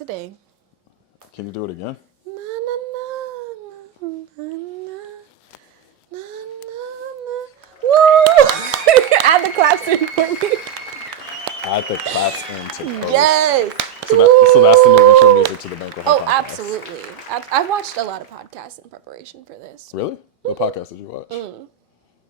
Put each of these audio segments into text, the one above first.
today. Can you do it again? Na, na, na, na, na, na, na. Woo! Add the claps in for me. Add the claps into post. Yes. So that's the new intro music to the Banquet Hall podcast. Absolutely. I've watched a lot of podcasts in preparation for this. Really? What podcast did you watch?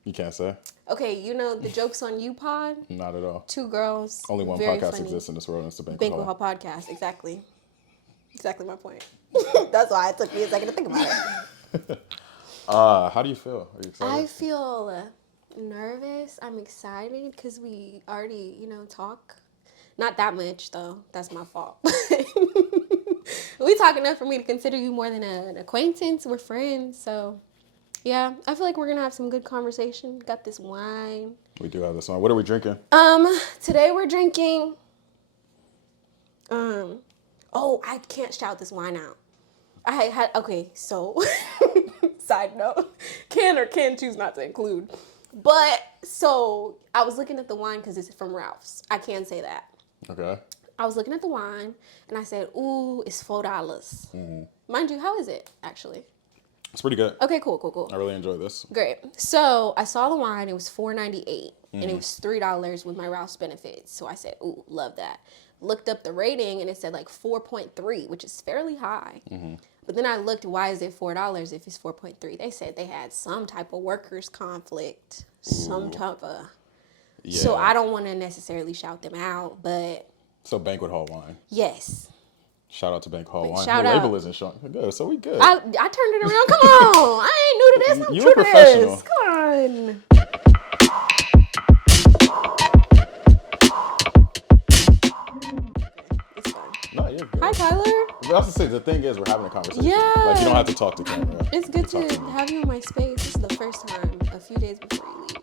You can't say. Okay, you know the Jokes on You pod? Not at all. 2 girls. Only one very podcast funny. exists in this world, and it's the Banquet Hall podcast. Exactly my point. That's why it took me a second to think about it. How do you feel? Are you excited? I feel nervous. I'm excited because we already, talk. Not that much, though. That's my fault. We talk enough for me to consider you more than an acquaintance. We're friends, so yeah. I feel like we're gonna have some good conversation. Got this wine. We do have this wine. What are we drinking? Today we're drinking. I can't shout this wine out. So side note, can or can choose not to include. But so I was looking at the wine because it's from Ralph's. I can say that. Okay. I was looking at the wine and I said, "Ooh, it's $4." Mm-hmm. Mind you, how is it actually? It's pretty good. Okay, cool. I really enjoy this. Great. So I saw the wine. It was $4.98, and it was $3 with my Ralph's benefits. So I said, "Ooh, love that." Looked up the rating and it said like 4.3, which is fairly high. Mm-hmm. But then I looked, why is it $4 if it's 4.3? They said they had some type of workers' conflict, some type of. Yeah. So I don't want to necessarily shout them out, but. So Banquet Hall wine. Yes. Shout out to Banquet Hall wine. Shout the out. Label isn't showing. Good, so we good. I turned it around. Come on. I ain't new to this. I'm you true a professional. to this. Come on. It's fine. No, you're good. Hi, Kyler. I was about to say, the thing is, we're having a conversation. Yeah. Like, you don't have to talk to camera. It's good to have you in my space. This is the first time a few days before you leave.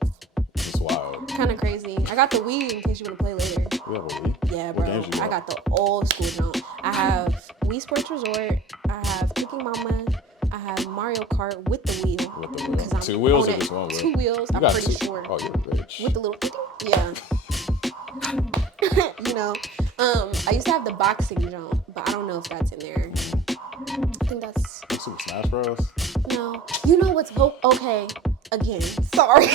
It's wild. Kind of crazy. I got the Wii in case you want to play later. We have a Wii? Yeah, What bro. games you I got the old school jump. I have Wii Sports Resort. I have Cooking Mama. I have Mario Kart with the wheel. With the wheel. 2 wheels or just 1 wheel? 2 wheels. I'm pretty sure. Oh, you're rich. With the little, yeah. I used to have the boxing jump, but I don't know if that's in there. I think that's. Super Smash Bros. No. You know what's okay? Again, sorry.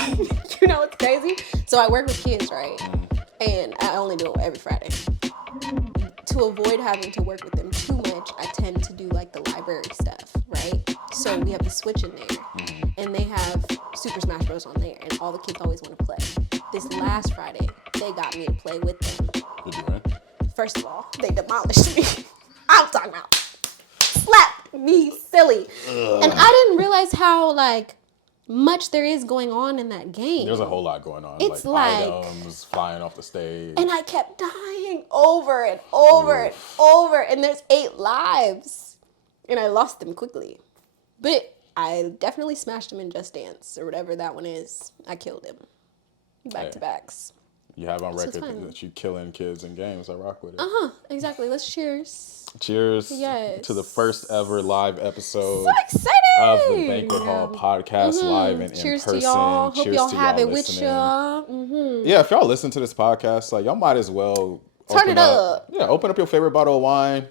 You know what's crazy? So I work with kids, right? And I only do it every Friday. To avoid having to work with them too much, I tend to do like the library stuff, right? So we have the Switch in there, and they have Super Smash Bros. On there, and all the kids always want to play. This last Friday, they got me to play with them. Did you win? First of all, they demolished me. I'm talking about slapped me silly. Ugh. And I didn't realize how much there is going on in that game. There's a whole lot going on. It's items flying off the stage. And I kept dying over and over and over. And there's 8 lives. And I lost them quickly. But I definitely smashed him in Just Dance or whatever that one is. I killed him. Back to backs. You have on record that you killing kids in games. I rock with it. Exactly. Let's cheers. Cheers to the first ever live episode of the Banquet Hall podcast, live and cheers in person. To y'all. Hope cheers y'all to have y'all it listening. with y'all. Yeah, if y'all listen to this podcast, y'all might as well turn it up. Yeah, open up your favorite bottle of wine.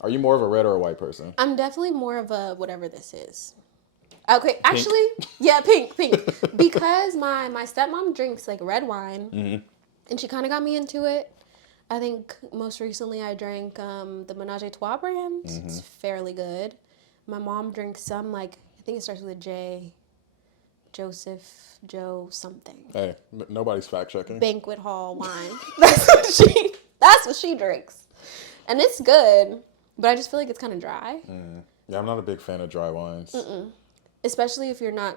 Are you more of a red or a white person? I'm definitely more of a whatever this is. Okay, pink. Actually, yeah, pink. Because my stepmom drinks red wine, and she kind of got me into it. I think most recently I drank the Menage a Trois brand. It's fairly good. My mom drinks some I think it starts with a J. Joe something. Hey, nobody's fact checking. Banquet Hall wine. That's what she drinks, and it's good. But I just feel like it's kind of dry. Yeah, I'm not a big fan of dry wines. Especially if you're not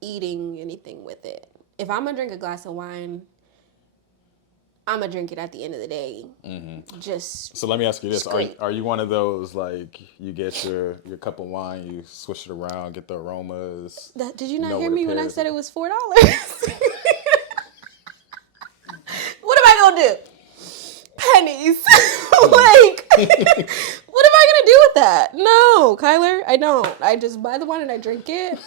eating anything with it. If I'm gonna drink a glass of wine, I'm gonna drink it at the end of the day. So let me ask you this: straight. Are you one of those you get your cup of wine, you swish it around, get the aromas? Did you not hear me when I said it was $4? What am I gonna do? Pennies. What am I gonna do with that? No, Kyler, I don't. I just buy the wine and I drink it.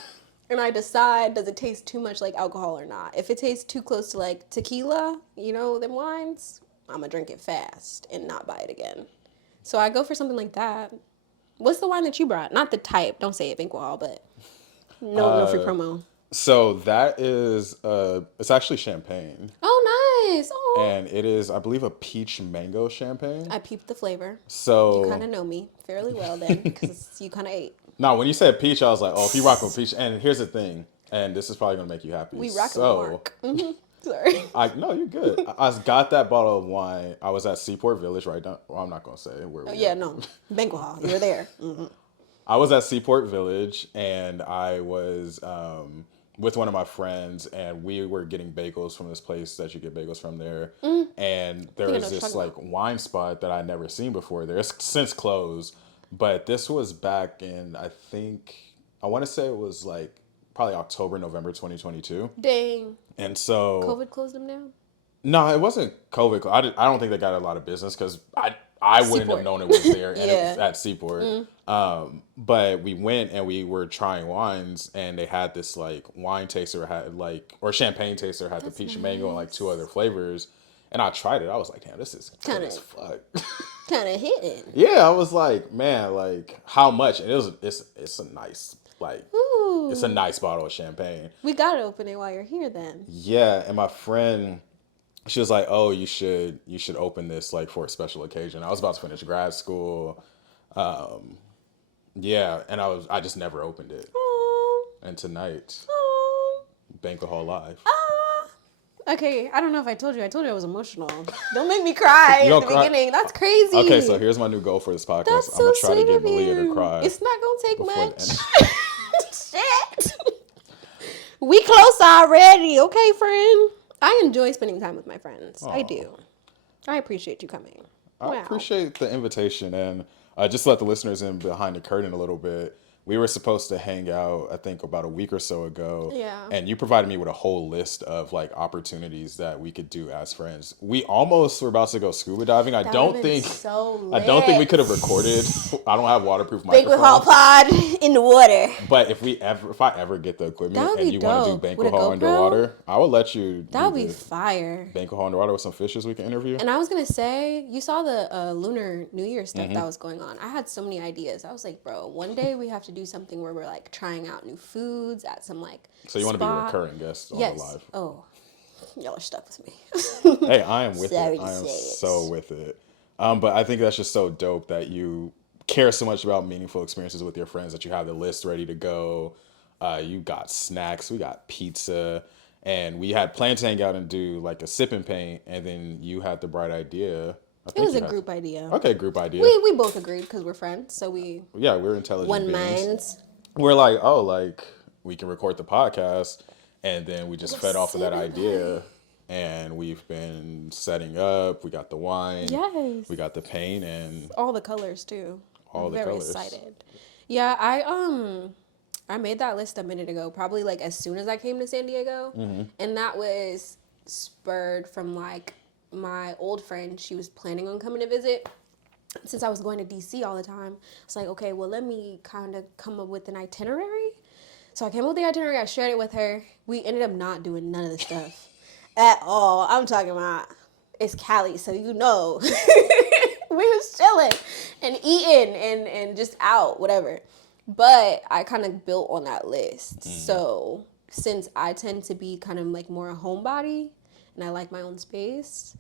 And I decide, does it taste too much like alcohol or not? If it tastes too close to tequila, them wines, I'm going to drink it fast and not buy it again. So I go for something like that. What's the wine that you brought? Not the type. Don't say it, Banquet Hall, but no free promo. So that is it's actually champagne. Oh, nice. Oh. And it is, I believe, a peach mango champagne. I peeped the flavor. So you kind of know me fairly well then, because you kind of ate. No, when you said peach, I was like, oh, if you rock with peach. And here's the thing, and this is probably gonna make you happy. We rock with Mark. Mm-hmm. Sorry. No, you're good. I got that bottle of wine. I was at Seaport Village right now. Well, I'm not gonna say where. No, Banquet Hall. You were there. Mm-hmm. I was at Seaport Village, and I was with one of my friends, and we were getting bagels from this place that you get bagels from there. And there was this like wine spot that I'd never seen before there. It's since closed, but this was back in, I want to say it was like probably October, November 2022. Dang. And so COVID closed them down? No, it wasn't COVID. I don't think they got a lot of business because I wouldn't have known it was there and it was at Seaport. But we went and we were trying wines, and they had this like wine taster or champagne taster had the peach mango and like 2 other flavors. And I tried it. I was like, damn, this is good as fuck. Kind of hitting. Yeah, I was like, man, like how much? And it's a nice it's a nice bottle of champagne. We gotta open it while you're here then. Yeah, and my friend, she was like, oh, you should open this like for a special occasion. I was about to finish grad school. Yeah, and I just never opened it. Aww. And tonight, Aww. Banquet Hall Live. Okay, I don't know if I told you. I told you I was emotional. Don't make me cry at the beginning. That's crazy. Okay, so here's my new goal for this podcast. That's I'm going to try to get Malia to cry. It's not going to take much. Shit. We close already, okay, friend? I enjoy spending time with my friends. Aww. I do. I appreciate you coming. I appreciate the invitation. And just to let the listeners in behind the curtain a little bit, we were supposed to hang out, I think, about a week or so ago. Yeah. And you provided me with a whole list of like opportunities that we could do as friends. We almost were about to go scuba diving. I don't think we could have recorded. I don't have waterproof microphones. Banquet Hall pod in the water. But if I ever get the equipment and you want to do Banquet Hall underwater, I will let you. That would be fire. Banquet Hall underwater with some fishes we can interview. And I was gonna say, you saw the Lunar New Year stuff that was going on. I had so many ideas. I was like, bro, one day we have to do something where we're like trying out new foods at some like So you want to be a recurring guest on the live? Oh, y'all are stuck with me. Hey, I am with it. I am so with it. But I think that's just so dope that you care so much about meaningful experiences with your friends that you have the list ready to go. You got snacks, we got pizza, and we had planned to hang out and do like a sip and paint, and then you had the bright idea. It was a group idea. Okay, group idea. We both agreed because we're friends, so we're intelligent one beings. minds. We're like, oh, like we can record the podcast, and then we just fed off of that idea, and we've been setting up. We got the wine, yes. We got the paint, and all the colors too. I'm very excited. Yeah, I made that list a minute ago, probably like as soon as I came to San Diego, and that was spurred from like my old friend. She was planning on coming to visit. Since I was going to DC all the time, it's like, okay, well, let me kind of come up with an itinerary. So I came up with the itinerary. I shared it with her. We ended up not doing none of the stuff at all. I'm talking about it's Cali, so you know. We was chilling and eating and just out, whatever. But I kind of built on that list. So since I tend to be kind of like more a homebody and I like my own space,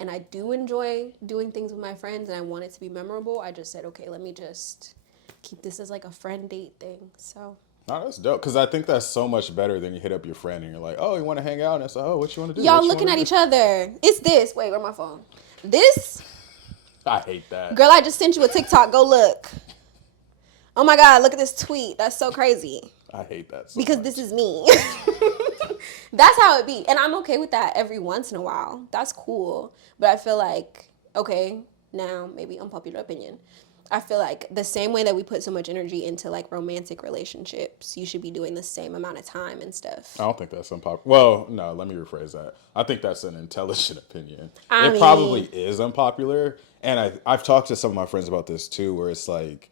and I do enjoy doing things with my friends and I want it to be memorable, I just said, okay, let me just keep this as like a friend date thing. So. Oh, that's dope. Because I think that's so much better than you hit up your friend and you're like, oh, you want to hang out? And it's like, oh, what you want to do? Y'all looking at each other. It's this. Wait, where's my phone? This. I hate that. Girl, I just sent you a TikTok. Go look. Oh my God, look at this tweet. That's so crazy. I hate that so because much. This is me. That's how it be. And I'm okay with that every once in a while. That's cool. But I feel like, okay, now maybe unpopular opinion. I feel like the same way that we put so much energy into like romantic relationships, you should be doing the same amount of time and stuff. I don't think that's unpopular. Well, no, let me rephrase that. I think that's an intelligent opinion. It probably is unpopular. And I've talked to some of my friends about this too, where it's like,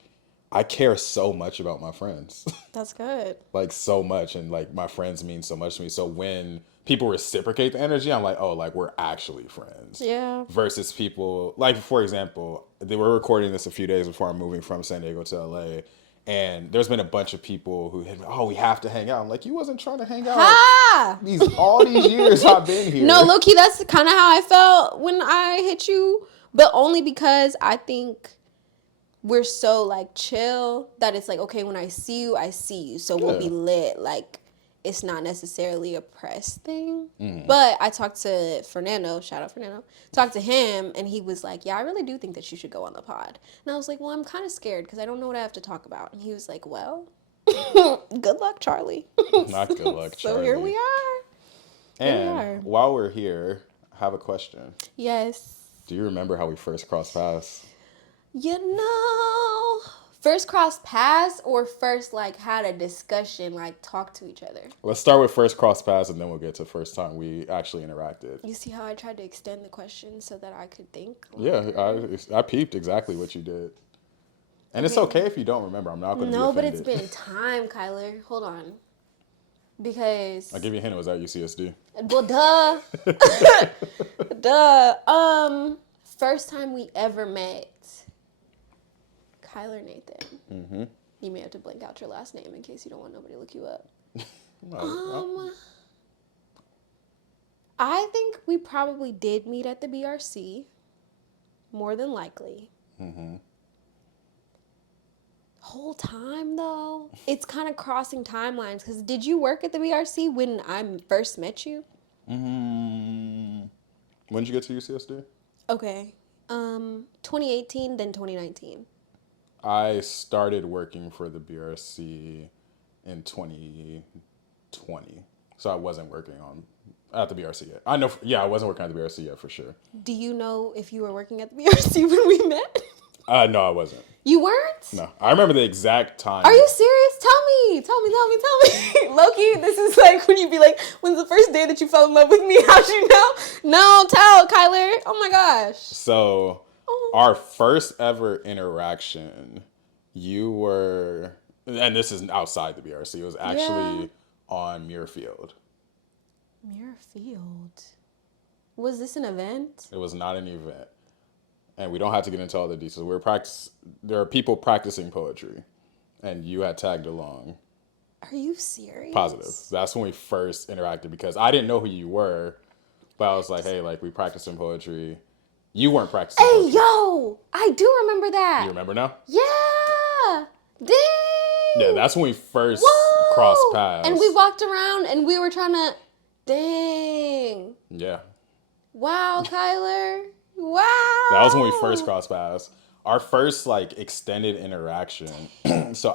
I care so much about my friends. That's good. Like so much, and like my friends mean so much to me. So when people reciprocate the energy, I'm like, oh, like we're actually friends. Yeah. Versus people like, for example, they were recording this a few days before I'm moving from San Diego to LA, and there's been a bunch of people who hit, oh, we have to hang out. I'm like, you wasn't trying to hang out Ha! all these years I've been here. No, low-key, that's kind of how I felt when I hit you, but only because I think we're so like chill that it's like, okay, when I see you, I see you. So we'll be lit. Like, it's not necessarily a press thing. But I talked to Fernando, shout out Fernando, talked to him, and he was like, yeah, I really do think that you should go on the pod. And I was like, well, I'm kind of scared because I don't know what I have to talk about. And he was like, well, good luck, Charlie. Not good luck, Charlie. So here we are. And while we're here, I have a question. Yes. Do you remember how we first crossed paths? First cross paths or first like had a discussion, like talk to each other? Let's start with first cross paths, and then we'll get to first time we actually interacted. You see how I tried to extend the question so that I could think? Yeah, I peeped exactly what you did. And it's okay if you don't remember. I'm not going to be offended. No, but it's been time, Kyler. Hold on. Because... I'll give you a hint. It was at UCSD. Well, duh. First time we ever met, Kyler Nathan. Mm-hmm. You may have to blank out your last name in case you don't want nobody to look you up. I think we probably did meet at the BRC, more than likely. Mm-hmm. Whole time though, it's kind of crossing timelines. Because did you work at the BRC when I first met you? Mm-hmm. When did you get to UCSD? Okay, 2018, then 2019. I started working for the BRC in 2020, so I wasn't working at the BRC yet. I wasn't working at the BRC yet for sure. Do you know if you were working at the BRC when we met? No, I wasn't. You weren't? No, I remember the exact time. Are you serious? Tell me. Loki, this is like when you be like, when's the first day that you fell in love with me? How'd you know? No, tell, Kyler. Oh my gosh. So, our first ever interaction, you were, and this is outside the BRC, it was actually on Muirfield. Muirfield? Was this an event? It was not an event. And we don't have to get into all the details. There are people practicing poetry, and you had tagged along. Are you serious? Positive. That's when we first interacted because I didn't know who you were, but I was like, hey, like we practicing poetry. You weren't practicing poetry. Hey, yo, I do remember that. You remember now? Yeah. Dang. Yeah, that's when we first crossed paths. And we walked around and we were trying to, dang. Yeah. Wow, Kyler. Wow. That was when we first crossed paths. Our first like extended interaction. So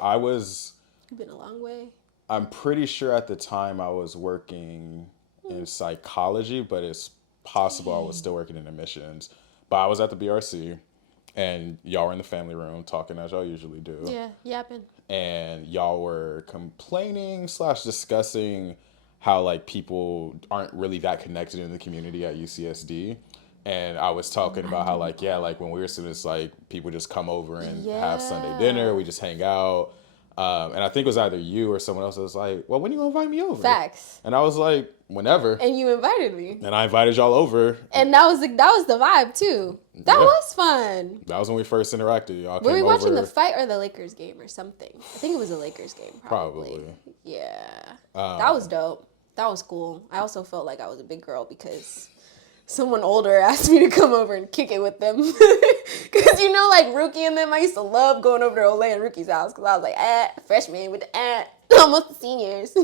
You've been a long way. I'm pretty sure at the time I was working in psychology, but it's possible I was still working in admissions. But I was at the BRC, and y'all were in the family room talking as y'all usually do. Yeah, yapping. And y'all were complaining / discussing how like people aren't really that connected in the community at UCSD. And I was talking about how like, yeah, like when we were students, like people just come over and have Sunday dinner. We just hang out. And I think it was either you or someone else that was like, well, when you gonna invite me over? Facts. And I was like, whenever. And you invited me. And I invited y'all over. And that was the vibe too. That was fun. That was when we first interacted. Y'all Were we came watching over. the fight or the Lakers game or something? I think it was a Lakers game, probably. Yeah. That was dope. That was cool. I also felt like I was a big girl because someone older asked me to come over and kick it with them. Because, like Rookie and them, I used to love going over to Olay and Rookie's house because I was like, freshman with the almost the seniors.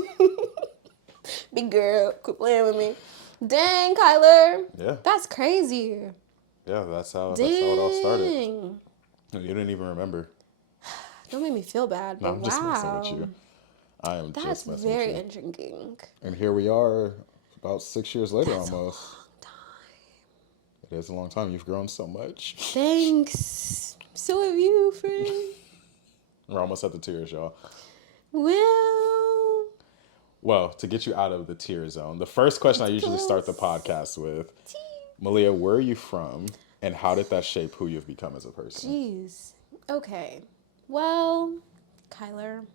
Big girl, quit playing with me. Dang, Kyler. Yeah. That's crazy. Yeah, that's how it all started. You didn't even remember. Don't make me feel bad, but No, I'm just messing with you. I am That's just messing very with you. intriguing. And here we are about 6 years later almost. A long time. It is a long time. You've grown so much. Thanks. So have you, friend. We're almost at the tears, y'all. Well, to get you out of the tear zone, the first question I usually start the podcast with, Malia, where are you from, and how did that shape who you've become as a person? jeez. Okay. Well, Kyler,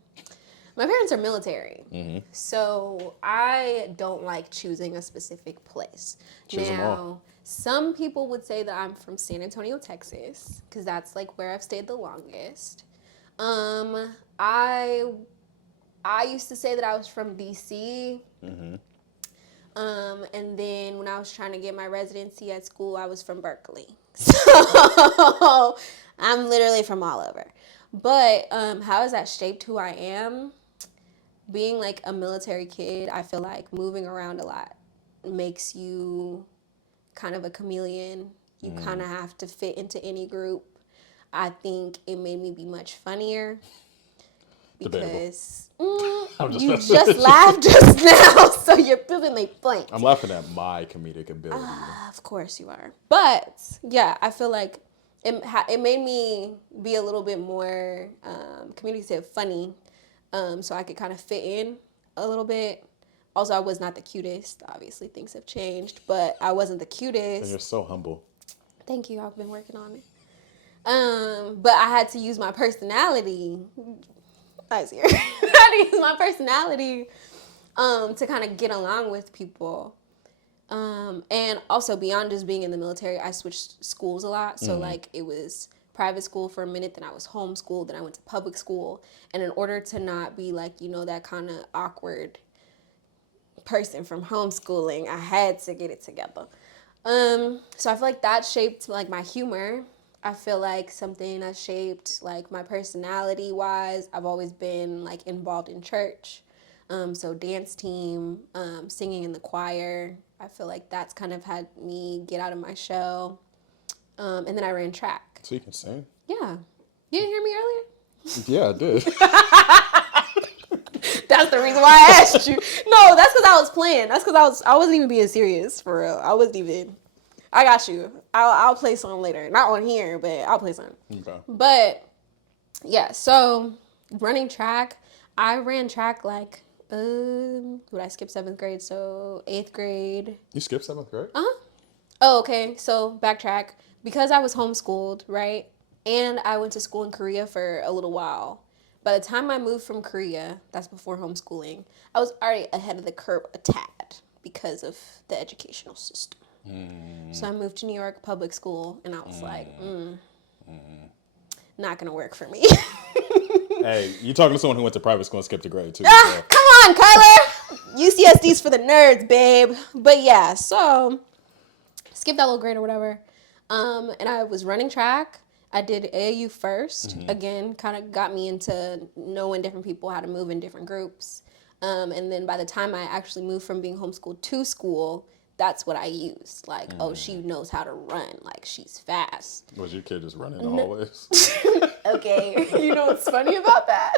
my parents are military. Mm-hmm. So I don't like choosing a specific place. Choose them all. Some people would say that I'm from San Antonio, Texas, because that's like where I've stayed the longest. I used to say that I was from DC. Mm-hmm. And then when I was trying to get my residency at school, I was from Berkeley. So I'm literally from all over. But how has that shaped who I am? Being like a military kid, I feel like moving around a lot makes you kind of a chameleon. You kind of have to fit into any group. I think it made me be much funnier because you just laughed just now, so you're feeling my point. I'm laughing at my comedic ability. Of course you are. But yeah, I feel like it made me be a little bit more communicative, funny, so I could kind of fit in a little bit. Also, I was not the cutest. Obviously, things have changed, but I wasn't the cutest. And you're so humble. Thank you. I've been working on it. But I had to use my personality. I was here. I had to use my personality to kind of get along with people. And also beyond just being in the military, I switched schools a lot. So like it was private school for a minute, then I was homeschooled, then I went to public school. And in order to not be like, that kind of awkward person from homeschooling, I had to get it together. So I feel like that shaped like my humor. I feel like something that shaped like my personality wise. I've always been like involved in church. So dance team, singing in the choir. I feel like that's kind of had me get out of my shell. And then I ran track. So you can sing? Yeah. You didn't hear me earlier? Yeah, I did. That's the reason why I asked you. No, that's because I was playing. That's because I wasn't even being serious, for real. I got you. I'll play some later. Not on here, but I'll play some. Okay. But, yeah, so running track, I ran track like, would I skip 7th grade? So 8th grade. You skipped 7th grade? Uh-huh. Oh, okay. So backtrack. Because I was homeschooled, right? And I went to school in Korea for a little while. By the time I moved from Korea, that's before homeschooling, I was already ahead of the curve a tad because of the educational system. So I moved to New York public school, and I was like, not going to work for me. Hey, you talking to someone who went to private school and skipped a grade, too. So. Come on, Kyler. UCSD's for the nerds, babe. But yeah, so skip that little grade or whatever. And I was running track. I did AAU first. Again, kind of got me into knowing different people, how to move in different groups. And then by the time I actually moved from being homeschooled to school, that's what I used. Like, oh, she knows how to run. Like, she's fast. Was your kid just running in the hallways? Okay. You know what's funny about that?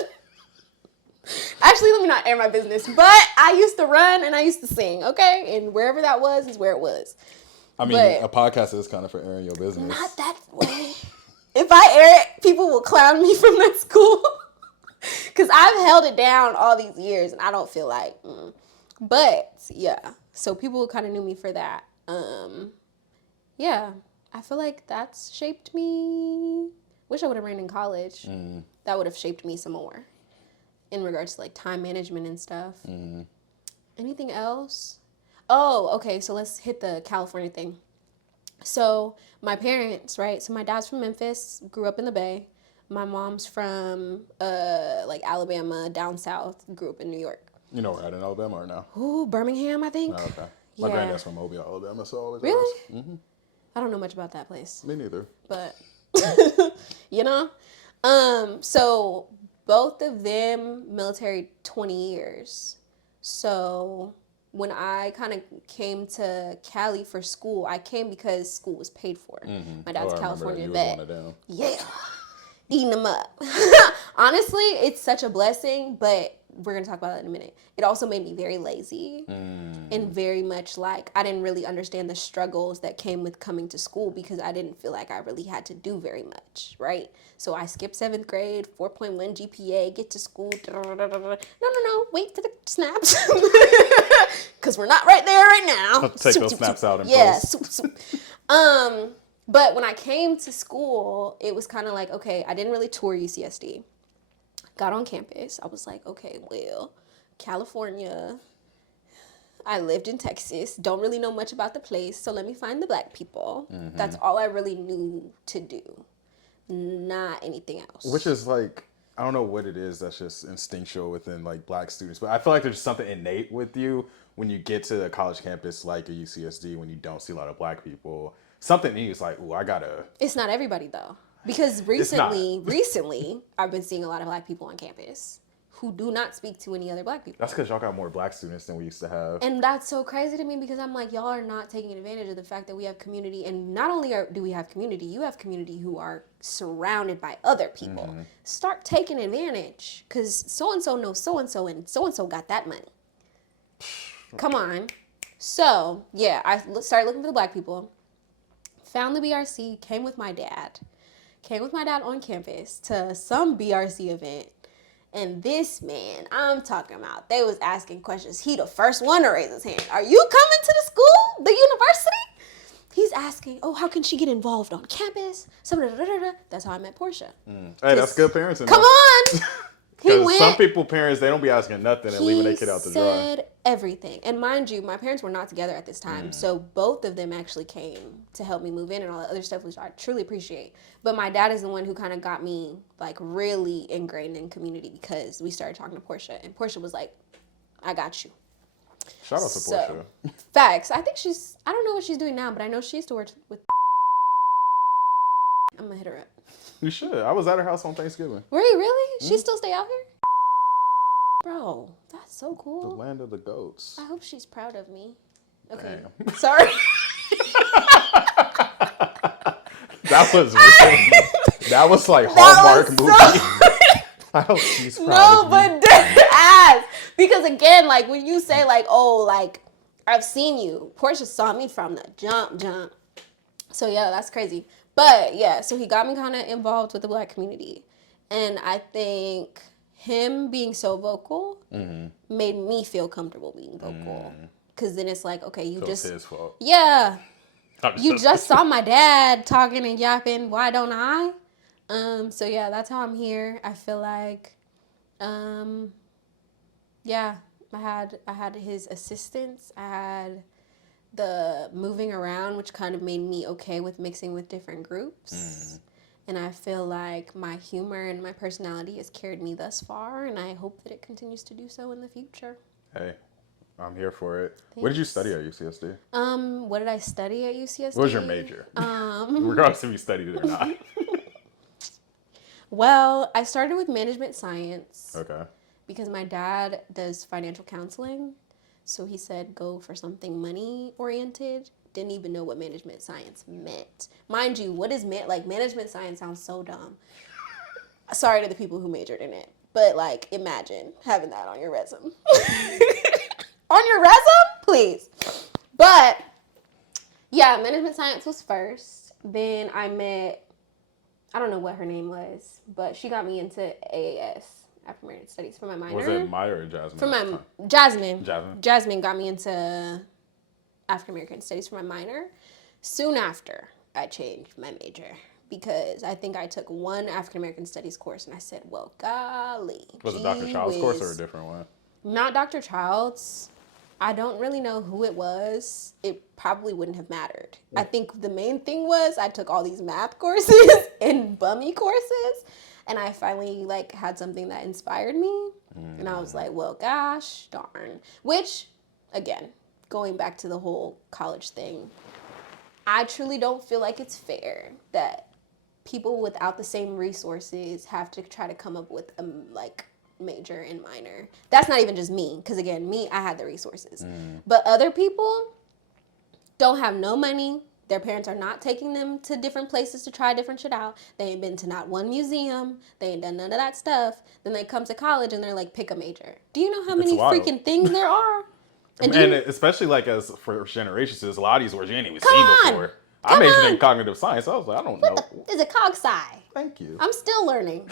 Actually, let me not air my business. But I used to run and I used to sing, okay? And wherever that was is where it was. I mean, a podcast is kind of for airing your business. Not that way. If I air it, people will clown me from that school. Because I've held it down all these years and I don't feel like, But, yeah. So people kind of knew me for that. Yeah. I feel like that's shaped me. Wish I would have ran in college. That would have shaped me some more. In regards to like time management and stuff. Anything else? Oh, okay. So let's hit the California thing. So my parents, right? So my dad's from Memphis, grew up in the Bay. My mom's from like Alabama, down south, grew up in New York. You know, right in Alabama or no? Ooh, Birmingham, I think. Oh, okay. My granddad's from Mobile, Alabama, so I always really? ask. Mm-hmm. I don't know much about that place. Me neither. But, you know? So both of them military 20 years. So when I kind of came to Cali for school, I came because school was paid for. My dad's a California vet. Yeah. Eating them up. Honestly, it's such a blessing, but we're going to talk about that in a minute. It also made me very lazy and very much like I didn't really understand the struggles that came with coming to school because I didn't feel like I really had to do very much, right? So I skipped 7th grade, 4.1 GPA, get to school. No, wait for the snaps. Because we're not right there right now. I'll take those snaps out and post. But when I came to school, it was kind of like, okay, I didn't really tour UCSD. Got on campus. I was like, okay, well, California. I lived in Texas. Don't really know much about the place. So let me find the black people. Mm-hmm. That's all I really knew to do. Not anything else. Which is like, I don't know what it is that's just instinctual within like black students, but I feel like there's something innate with you when you get to a college campus like a UCSD when you don't see a lot of black people. Something in you is like, ooh, I gotta. It's not everybody though, because recently, I've been seeing a lot of black people on campus who do not speak to any other black people. That's because y'all got more black students than we used to have. And that's so crazy to me because I'm like, y'all are not taking advantage of the fact that we have community. And not only do we have community, you have community who are surrounded by other people. Mm-hmm. Start taking advantage because so-and-so knows so-and-so and so-and-so got that money. Come on. So, yeah, I started looking for the black people. Found the BRC, came with my dad on campus to some BRC event. And this man, I'm talking about, they was asking questions. He the first one to raise his hand. Are you coming to the school, the university? He's asking, oh, how can she get involved on campus? That's how I met Portia. Hey, that's good parenting. Come on. Because some people, parents, they don't be asking nothing and leaving their kid out to dry. He said everything. And mind you, my parents were not together at this time. So both of them actually came to help me move in and all that other stuff, which I truly appreciate. But my dad is the one who kind of got me like really ingrained in community because we started talking to Portia. And Portia was like, I got you. Shout out to Portia. Facts. I think I don't know what she's doing now, but I know she used to work with. I'm going to hit her up. You should. I was at her house on Thanksgiving. Were you really? She still stay out here? Bro, that's so cool. The land of the goats. I hope she's proud of me. Okay. Damn. Sorry. That was like Hallmark movie. I hope she's proud of me. No, but dead ass. Because again, like when you say like, oh, like I've seen you. Portia saw me from the jump. So yeah, that's crazy. But yeah, so he got me kind of involved with the black community. And I think him being so vocal made me feel comfortable being vocal. Because then it's like, okay, you just... It's his fault. Yeah. You just saw my dad talking and yapping. Why don't I? So yeah, that's how I'm here. I feel like, yeah, I had his assistance. I had the moving around, which kind of made me okay with mixing with different groups. And I feel like my humor and my personality has carried me thus far, and I hope that it continues to do so in the future. Hey, I'm here for it. Thanks. What did you study at UCSD? What did I study at UCSD? What was your major? Regardless if you studied it or not. Well, I started with management science. Okay. Because my dad does financial counseling. So he said, go for something money-oriented. Didn't even know what management science meant. Mind you, what is management science sounds so dumb. Sorry to the people who majored in it. But, like, imagine having that on your resume. On your resume? Please. But, yeah, management science was first. Then I met, I don't know what her name was, but she got me into AAS. African American Studies for my minor. Was it Maya or Jasmine? For my Jasmine. Jasmine got me into African American Studies for my minor. Soon after, I changed my major because I think I took one African American Studies course and I said, well, golly. Was it Dr. Child's course or a different one? Not Dr. Child's. I don't really know who it was. It probably wouldn't have mattered. I think the main thing was I took all these math courses and bummy courses. And I finally, like, had something that inspired me. And I was like, well, gosh, darn. Which, again, going back to the whole college thing, I truly don't feel like it's fair that people without the same resources have to try to come up with, major and minor. That's not even just me. Because, again, I had the resources. But other people don't have no money. Their parents are not taking them to different places to try different shit out. They ain't been to not one museum. They ain't done none of that stuff. Then they come to college and they're like, pick a major. Do you know how many freaking things there are? And especially like as for generations, there's a lot of these words you ain't even seen before. I majored in cognitive science. I was like, I don't know. Is it cog sci? Thank you. I'm still learning.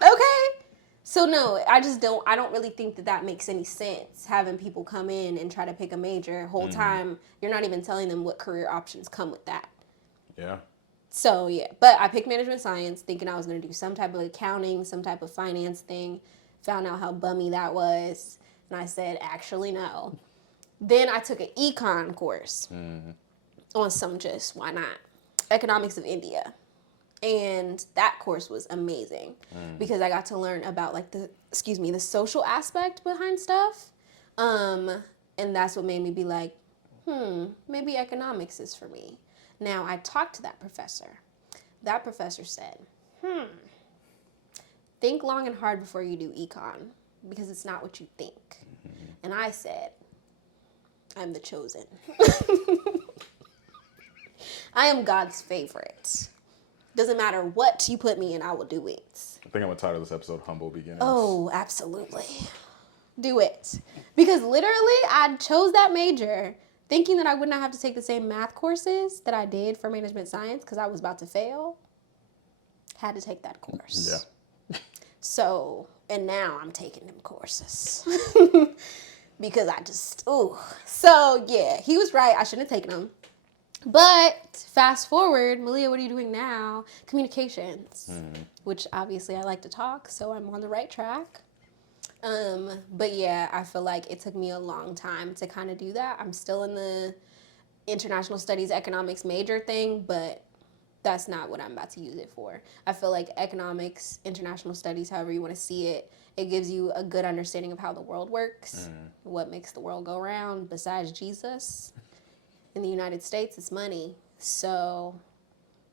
Okay? So no, I don't really think that makes any sense, having people come in and try to pick a major whole time. You're not even telling them what career options come with that. Yeah. So, yeah. But I picked management science thinking I was going to do some type of accounting, some type of finance thing. Found out how bummy that was. And I said, actually, no. Then I took an econ course on some just, why not? Economics of India. And that course was amazing because I got to learn about like the social aspect behind stuff. And that's what made me be like, maybe economics is for me. Now I talked to that professor. That professor said, think long and hard before you do econ because it's not what you think. And I said, I'm the chosen. I am God's favorite. Doesn't matter what you put me in, I will do it. I think I'm going to title this episode Humble Beginnings. Oh, absolutely. Do it. Because literally, I chose that major thinking that I would not have to take the same math courses that I did for management science because I was about to fail. Had to take that course. Yeah. So, and now I'm taking them courses. Because I just, So, yeah, he was right. I shouldn't have taken them. But fast forward, Malia, what are you doing now? Communications, which obviously I like to talk, so I'm on the right track. But yeah, I feel like it took me a long time to kind of do that. I'm still in the international studies economics major thing, but that's not what I'm about to use it for. I feel like economics, international studies, however you want to see it, it gives you a good understanding of how the world works, what makes the world go round besides Jesus. In the United States, it's money. So,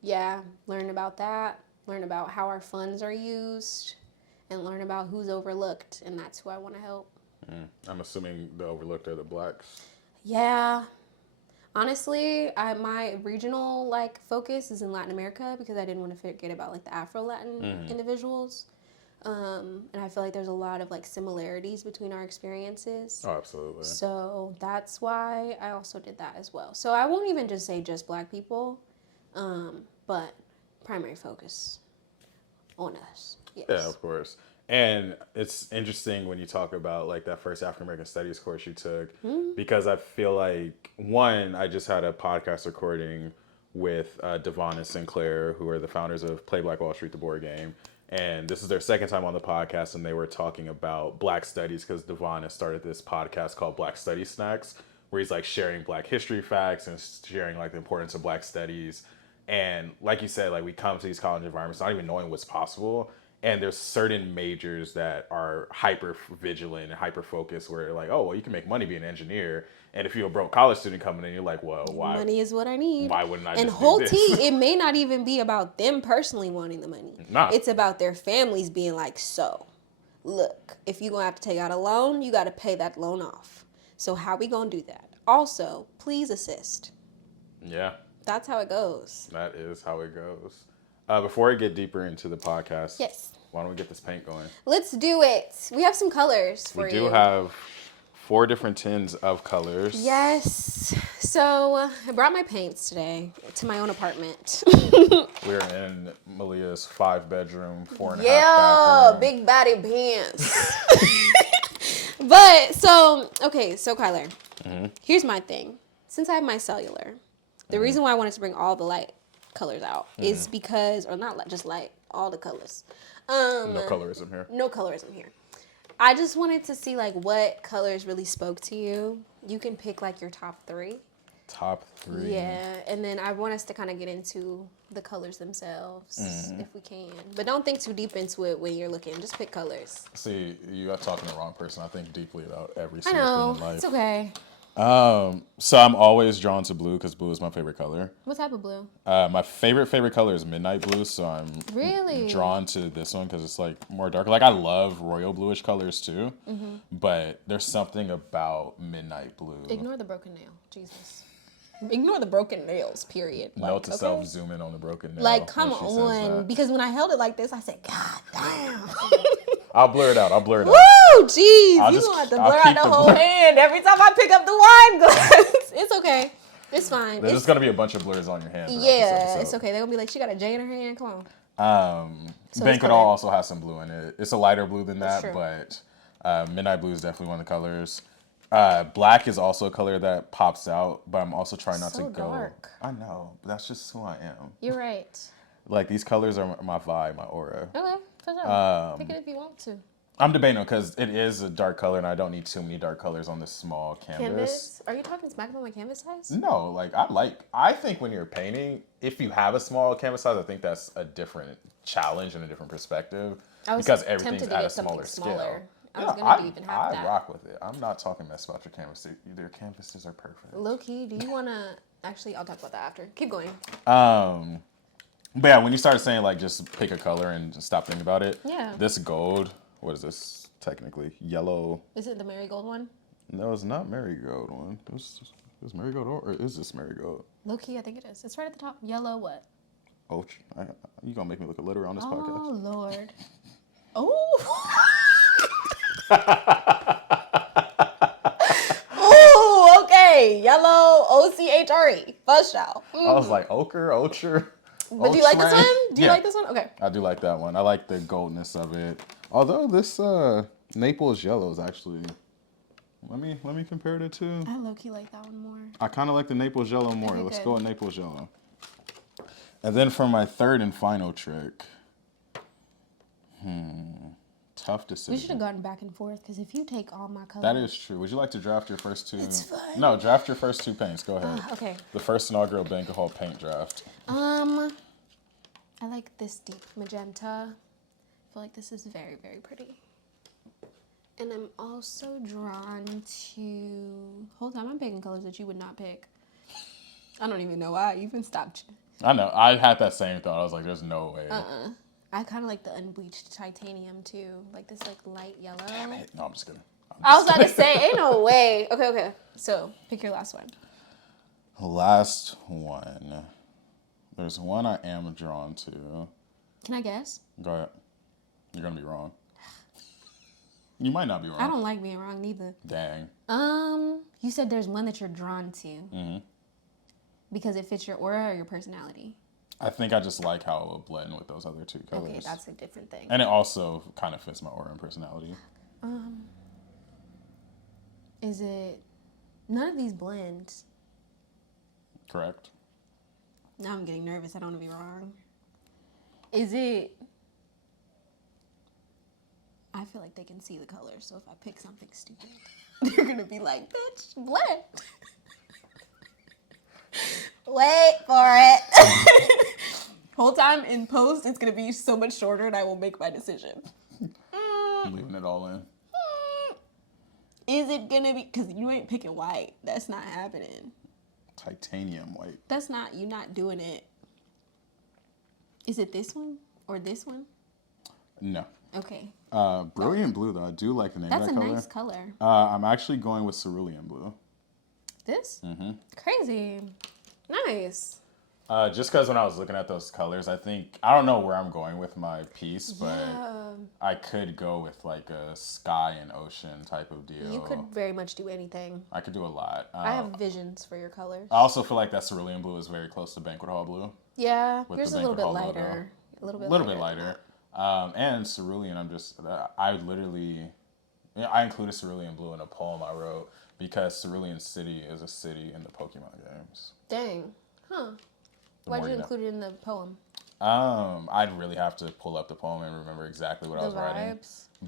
yeah, learn about that, learn about how our funds are used, and learn about who's overlooked, and that's who I want to help. I'm assuming the overlooked are the blacks. Yeah. Honestly, my regional focus is in Latin America because I didn't want to forget about the Afro-Latin individuals. And I feel like there's a lot of similarities between our experiences. Oh, absolutely. So that's why I also did that as well. So I won't even just say just black people, but primary focus on us. Yes. Yeah, of course. And it's interesting when you talk about that first African American Studies course you took, because I feel like, one, I just had a podcast recording with Devon and Sinclair, who are the founders of Play Black Wall Street, the board game. And this is their second time on the podcast, and they were talking about Black studies because Devon has started this podcast called Black Study Snacks, where he's sharing Black history facts and sharing the importance of Black studies. And like you said, we come to these college environments not even knowing what's possible. And there's certain majors that are hyper vigilant and hyper focused where they're oh, well, you can make money being an engineer. And if you're a broke college student coming in, you're well, why? Money is what I need. Why wouldn't I and just whole do this? It may not even be about them personally wanting the money. Nah. It's about their families being so, look, if you're going to have to take out a loan, you got to pay that loan off. So how we going to do that? Also, please assist. Yeah. That's how it goes. That is how it goes. Before I get deeper into the podcast, yes, why don't we get this paint going? Let's do it. We have some colors for you. We do have 4 different tins of colors. Yes. So I brought my paints today to my own apartment. We're in Malia's 5-bedroom, 4.5 bathroom. Yeah, big body pants. But so Kyler, here's my thing. Since I have my cellular, the reason why I wanted to bring all the light colors out is because, or not just light, all the colors. No colorism here. No colorism here. I just wanted to see what colors really spoke to you. You can pick your top 3. Top 3. Yeah, and then I want us to kind of get into the colors themselves if we can. But don't think too deep into it when you're looking. Just pick colors. See, you are talking to the wrong person. I think deeply about every single thing in life. It's okay. So I'm always drawn to blue because blue is my favorite color. What type of blue? My favorite color is midnight blue, so I'm really drawn to this one because it's more dark. I love royal bluish colors too, but there's something about midnight blue. Ignore the broken nail, Jesus. Ignore the broken nails, period. Note to self, zoom in on the broken nail. Come on, because when I held it like this, I said, God damn. I'll blur it out. Woo, jeez. You're going to have to blur out the whole hand every time I pick up the wine glass. It's okay. It's fine. There's just going to be a bunch of blurs on your hand. Yeah, it's okay. They're going to be she got a J in her hand. Come on. Banquet Hall also has some blue in it. It's a lighter blue than that, but midnight blue is definitely one of the colors. Black is also a color that pops out, but I'm also trying not to So go. dark. I know, but that's just who I am. You're right. Like these colors are my vibe, my aura. Okay, for sure. Pick it if you want to. I'm debating because it is a dark color, and I don't need too many dark colors on this small canvas. Are you talking smack about my canvas size? No, I think when you're painting, if you have a small canvas size, I think that's a different challenge and a different perspective because everything's at a smaller scale. I was gonna even have I that. rock with it. I'm not talking mess about your canvas. Your canvases are perfect. Low key, do you wanna? Actually, I'll talk about that after. Keep going. But yeah, when you started saying like just pick a color and just stop thinking about it. Yeah. This gold, what is this technically? Yellow. Is it the marigold one? No, it's not marigold one. Is marigold or is this marigold? Low key, I think it is. It's right at the top. Yellow what? Oh, you gonna make me look illiterate on this podcast? Oh Lord. Oh. Ooh, okay. Yellow OCHRE. First shout. I was like ochre. But do you like this one? Do you like this one? Okay. I do like that one. I like the goldness of it. Although this Naples yellow is actually. Let me compare the two. I low-key like that one more. I kind of like the Naples yellow more. Okay, Let's good. go with Naples yellow. And then for my third and final trick. Tough decision. We should have gone back and forth because if you take all my colors. That is true. Would you like to draft your first two? It's fine. No, draft your first two paints. Go ahead. Okay. The first inaugural Banquet Hall paint draft. I like this deep magenta. I feel like this is very, very pretty. And I'm also drawn to... Hold on, I'm picking colors that you would not pick. I don't even know why I even stopped you. I know. I had that same thought. I was like, there's no way. I kind of like the unbleached titanium too. Like this like light yellow. No, I'm just kidding. I was about to say, ain't no way. Okay. So, pick your last one. Last one. There's one I am drawn to. Can I guess? Go ahead. You're going to be wrong. You might not be wrong. I don't like being wrong neither. Dang. You said there's one that you're drawn to. Mm-hmm. Because it fits your aura or your personality? I think I just like how it will blend with those other two colors. Okay, that's a different thing. And it also kind of fits my aura and personality. Is it... None of these blend. Correct. Now I'm getting nervous. I don't want to be wrong. Is it... I feel like they can see the colors, so if I pick something stupid, they're going to be like, bitch, blend. Wait for it. Whole time in post, it's going to be so much shorter and I will make my decision. I'm leaving it all in. Is it going to be... Because you ain't picking white. That's not happening. Titanium white. That's not... You're not doing it. Is it this one or this one? No. Okay. Brilliant blue, though. I do like the name of that color. That's a nice color. I'm actually going with cerulean blue. This? Mm-hmm. Crazy. Nice. Just because when I was looking at those colors, I don't know where I'm going with my piece, but I could go with like a sky and ocean type of deal. You could very much do anything. I could do a lot. I have visions for your colors. I also feel like that cerulean blue is very close to Banquet Hall blue. Yeah, with yours the is a little bit Banquet Hall lighter. A little bit lighter. And cerulean, I included cerulean blue in a poem I wrote because Cerulean City is a city in the Pokemon games. Dang. Huh. Why'd you include it in the poem? I'd really have to pull up the poem and remember exactly what I was writing.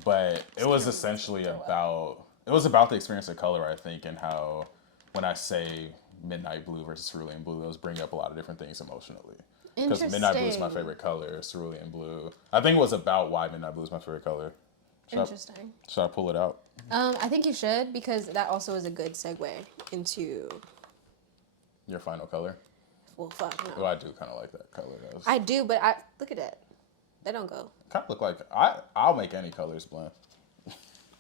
But it was essentially about the experience of color, I think, and how when I say midnight blue versus cerulean blue, those bring up a lot of different things emotionally. Because midnight blue is my favorite color, cerulean blue. I think it was about why midnight blue is my favorite color. Interesting. Should I pull it out? I think you should, because that also is a good segue into... Your final color? Well, fuck, no. Well, I do kind of like that color. I do, but look at that. They don't go. Kind of look like... I'll make any colors blend.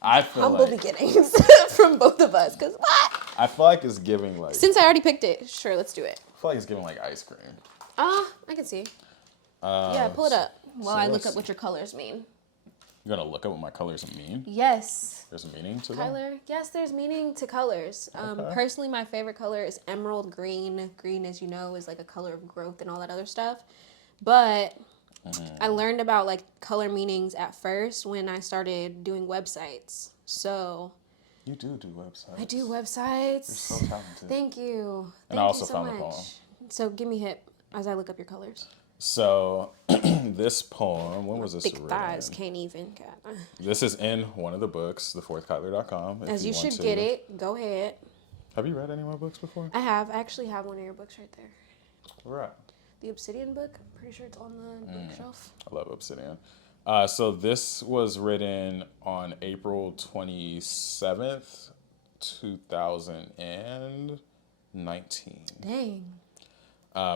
I feel Humble beginnings from both of us, because what? I feel like it's giving like... Since I already picked it, sure, let's do it. I feel like it's giving like ice cream. I can see. Yeah, pull it up while I look up what your colors mean. You're going to look up what my colors mean? Yes. There's a meaning to them? Kyler, yes, there's meaning to colors. Okay. Personally, my favorite color is emerald green. Green, as you know, is like a color of growth and all that other stuff. But I learned about like color meanings at first when I started doing websites. So You do websites. I do websites. You're so talented. Thank you. And I Thank also you so found much. the poem. So give me hip as I look up your colors. So this poem, when was this Thick written? thighs can't even. God. This is in one of the books, thefourthkyler.com. As you should get it. Go ahead. Have you read any of my books before? I have. I actually have one of your books right there. Where at? The Obsidian book. I'm pretty sure it's on the bookshelf. I love Obsidian. So this was written on April 27th, 2019. Dang.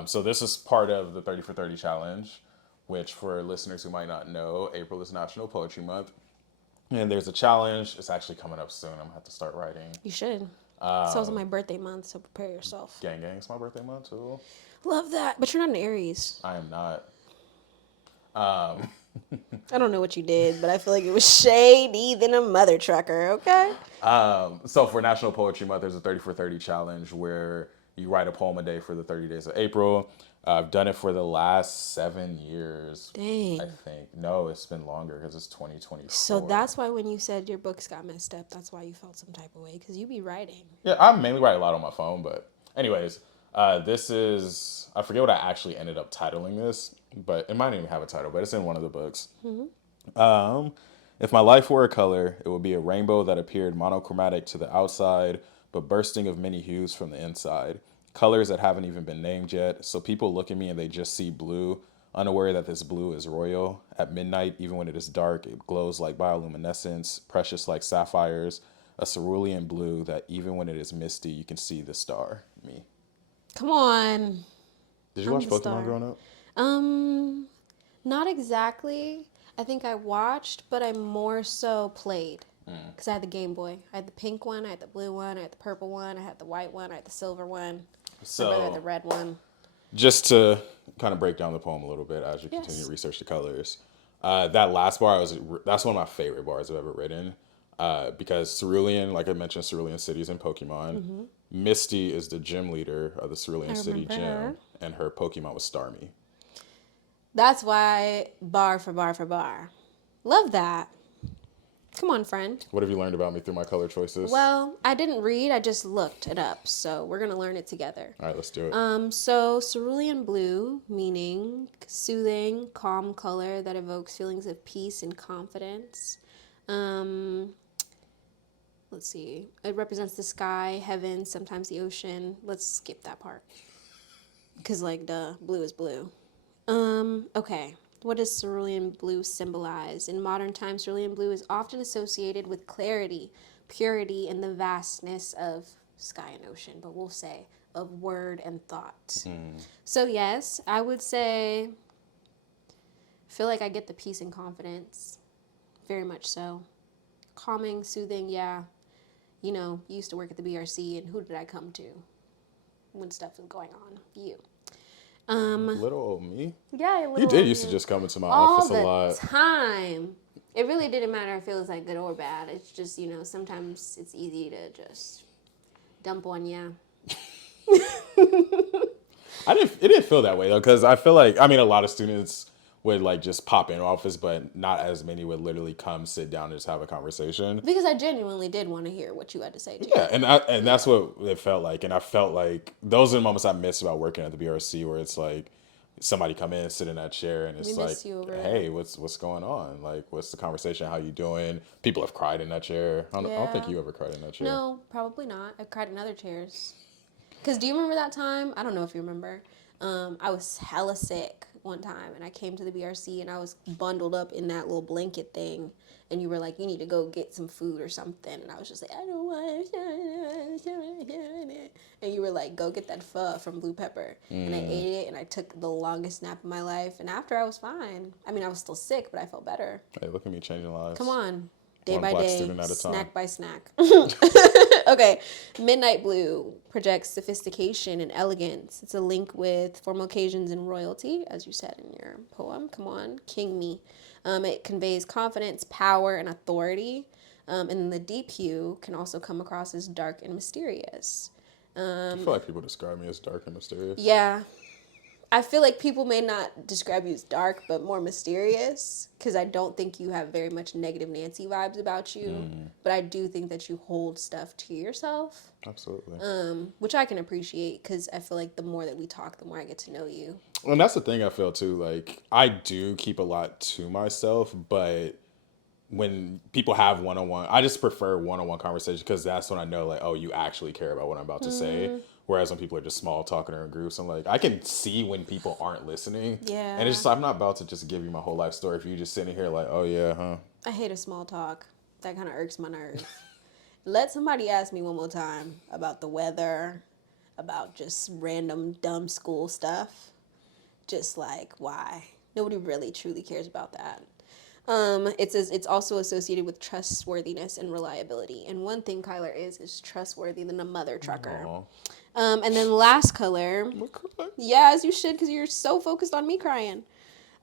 So this is part of the 30 for 30 challenge, which for listeners who might not know, April is National Poetry Month. And there's a challenge. It's actually coming up soon. I'm going to have to start writing. You should. It's also my birthday month, so prepare yourself. Gang, it's my birthday month too. Love that. But you're not an Aries. I am not. I don't know what you did, but I feel like it was shady than a mother trucker, okay? So for National Poetry Month, there's a 30 for 30 challenge where you write a poem a day for the 30 days of April. I've done it for the last 7 years. Dang. I think. No, it's been longer because it's 2024. So that's why when you said your books got messed up, that's why you felt some type of way, because you be writing. Yeah, I mainly write a lot on my phone, but anyways, this is, I forget what I actually ended up titling this, but it might even have a title, but it's in one of the books. If my life were a color, it would be a rainbow that appeared monochromatic to the outside, but bursting of many hues from the inside. Colors that haven't even been named yet, so people look at me and they just see blue, unaware that this blue is royal. At midnight, even when it is dark, it glows like bioluminescence, precious like sapphires, a cerulean blue that even when it is misty, you can see the star, me. Come on. Did you watch Pokemon growing up? Not exactly. I think I watched, but I more so played. Because I had the Game Boy. I had the pink one, I had the blue one, I had the purple one, I had the white one, I had the silver one. My brother had the red one. Just to kind of break down the poem a little bit as you continue to research the colors. That last bar, that's one of my favorite bars I've ever written. Because Cerulean, like I mentioned, Cerulean City is in Pokemon. Misty is the gym leader of the Cerulean City gym, and her Pokemon was Starmie. That's why bar for bar for bar. Love that. Come on, friend. What have you learned about me through my color choices? Well, I didn't read, I just looked it up. So we're going to learn it together. All right, let's do it. So cerulean blue, meaning soothing, calm color that evokes feelings of peace and confidence. Let's see. It represents the sky, heaven, sometimes the ocean. Let's skip that part. Because, like, duh, blue is blue. Okay. What does cerulean blue symbolize? In modern times, cerulean blue is often associated with clarity, purity, and the vastness of sky and ocean, but we'll say of word and thought. So yes, I would say, I feel like I get the peace and confidence, very much so. Calming, soothing, yeah. You know, used to work at the BRC, and who did I come to when stuff was going on? You. Little old me? Yeah, you did used to just come into my office a lot. All the time. It really didn't matter if it was like good or bad. It's just, you know, sometimes it's easy to just dump on you. It didn't feel that way though, because I feel like, I mean, a lot of students would like just pop in office, but not as many would literally come sit down and just have a conversation. Because I genuinely did want to hear what you had to say too. Yeah, and that's what it felt like. And I felt like those are the moments I miss about working at the BRC, where it's like somebody come in, sit in that chair, and it's like, hey, what's going on? Like, what's the conversation? How you doing? People have cried in that chair. I don't think you ever cried in that chair. No, probably not. I've cried in other chairs. Because do you remember that time? I don't know if you remember. I was hella sick one time, and I came to the BRC, and I was bundled up in that little blanket thing, and you were like, you need to go get some food or something, and I was just like, I don't want it. And you were like, go get that pho from Blue Pepper. And I ate it, and I took the longest nap of my life, and after I was fine. I mean, I was still sick, but I felt better. Hey, look at me changing lives. Come on. Day One by black day, student at a time. snack by snack. Okay, midnight blue projects sophistication and elegance. It's a link with formal occasions and royalty, as you said in your poem. Come on, king me. It conveys confidence, power, and authority. And the deep hue can also come across as dark and mysterious. I feel like people describe me as dark and mysterious. Yeah. I feel like people may not describe you as dark, but more mysterious, because I don't think you have very much negative Nancy vibes about you. But I do think that you hold stuff to yourself. Absolutely. Which I can appreciate, because I feel like the more that we talk, the more I get to know you. And that's the thing I feel too. Like, I do keep a lot to myself, but when people have one-on-one, I just prefer one-on-one conversation because that's when I know, like, oh, you actually care about what I'm about to say. Whereas when people are just small talking or in groups, I'm like, I can see when people aren't listening. Yeah. And it's just, I'm not about to just give you my whole life story if you're just sitting here like, oh yeah, huh? I hate a small talk. That kind of irks my nerves. Let somebody ask me one more time about the weather, about just random dumb school stuff. Just like, why? Nobody really truly cares about that. It says it's also associated with trustworthiness and reliability. And one thing Kyler is trustworthy than a mother trucker. Aw. And then last color. Okay. Yeah, as you should, because you're so focused on me crying.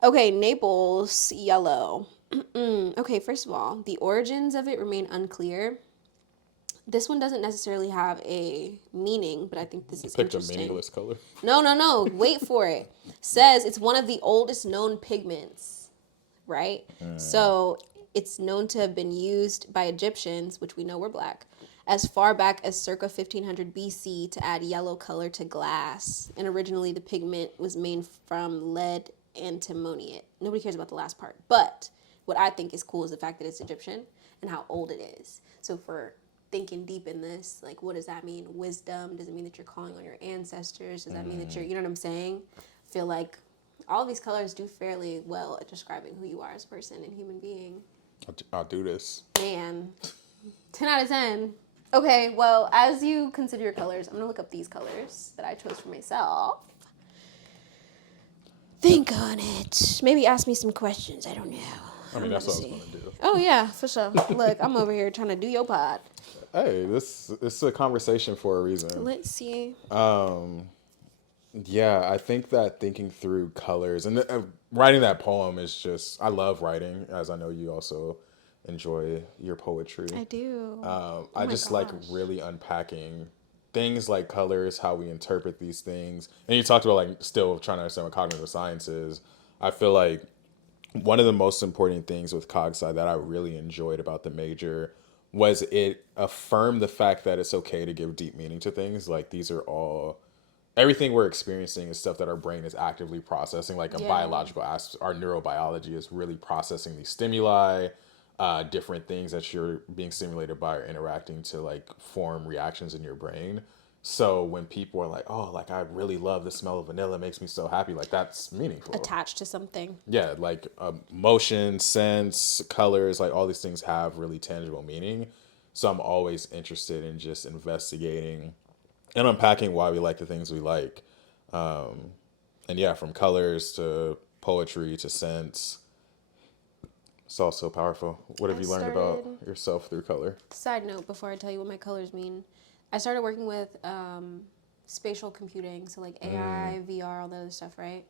Okay, Naples, yellow. Okay, first of all, the origins of it remain unclear. This one doesn't necessarily have a meaning, but I think this is Picked a interesting. meaningless color. No. Wait for it. Says it's one of the oldest known pigments, right? So it's known to have been used by Egyptians, which we know were black, as far back as circa 1500 BC to add yellow color to glass. And originally the pigment was made from lead antimony. Nobody cares about the last part. But what I think is cool is the fact that it's Egyptian and how old it is. So for thinking deep in this, like, what does that mean? Wisdom? Does it mean that you're calling on your ancestors? Does that mean that you're, you know what I'm saying? I feel like all of these colors do fairly well at describing who you are as a person and human being. I'll do this. Man, 10 out of 10. Okay, well, as you consider your colors, I'm going to look up these colors that I chose for myself. Think on it. Maybe ask me some questions. I don't know. I mean, that's what I was going to do. Oh, yeah, for sure. Look, I'm over here trying to do your pod. Hey, this is a conversation for a reason. Let's see. Yeah, I think that thinking through colors and writing that poem is just, I love writing, as I know you also enjoy your poetry. I do. I just like really unpacking things like colors, how we interpret these things. And you talked about like still trying to understand what cognitive science is. I feel like one of the most important things with Cog Sci that I really enjoyed about the major was it affirmed the fact that it's okay to give deep meaning to things. Like, these are all, everything we're experiencing is stuff that our brain is actively processing, like a biological aspect. Our neurobiology is really processing these stimuli, different things that you're being stimulated by or interacting to like form reactions in your brain. So when people are like, oh, like, I really love the smell of vanilla, it makes me so happy, like, that's meaningful. Attached to something. Yeah, like motion, sense, colors, like all these things have really tangible meaning. So I'm always interested in just investigating and unpacking why we like the things we like. And yeah, from colors to poetry to sense. It's all so powerful. What have you learned about yourself through color? Side note, before I tell you what my colors mean, I started working with spatial computing, so like AI, VR, all that other stuff, right?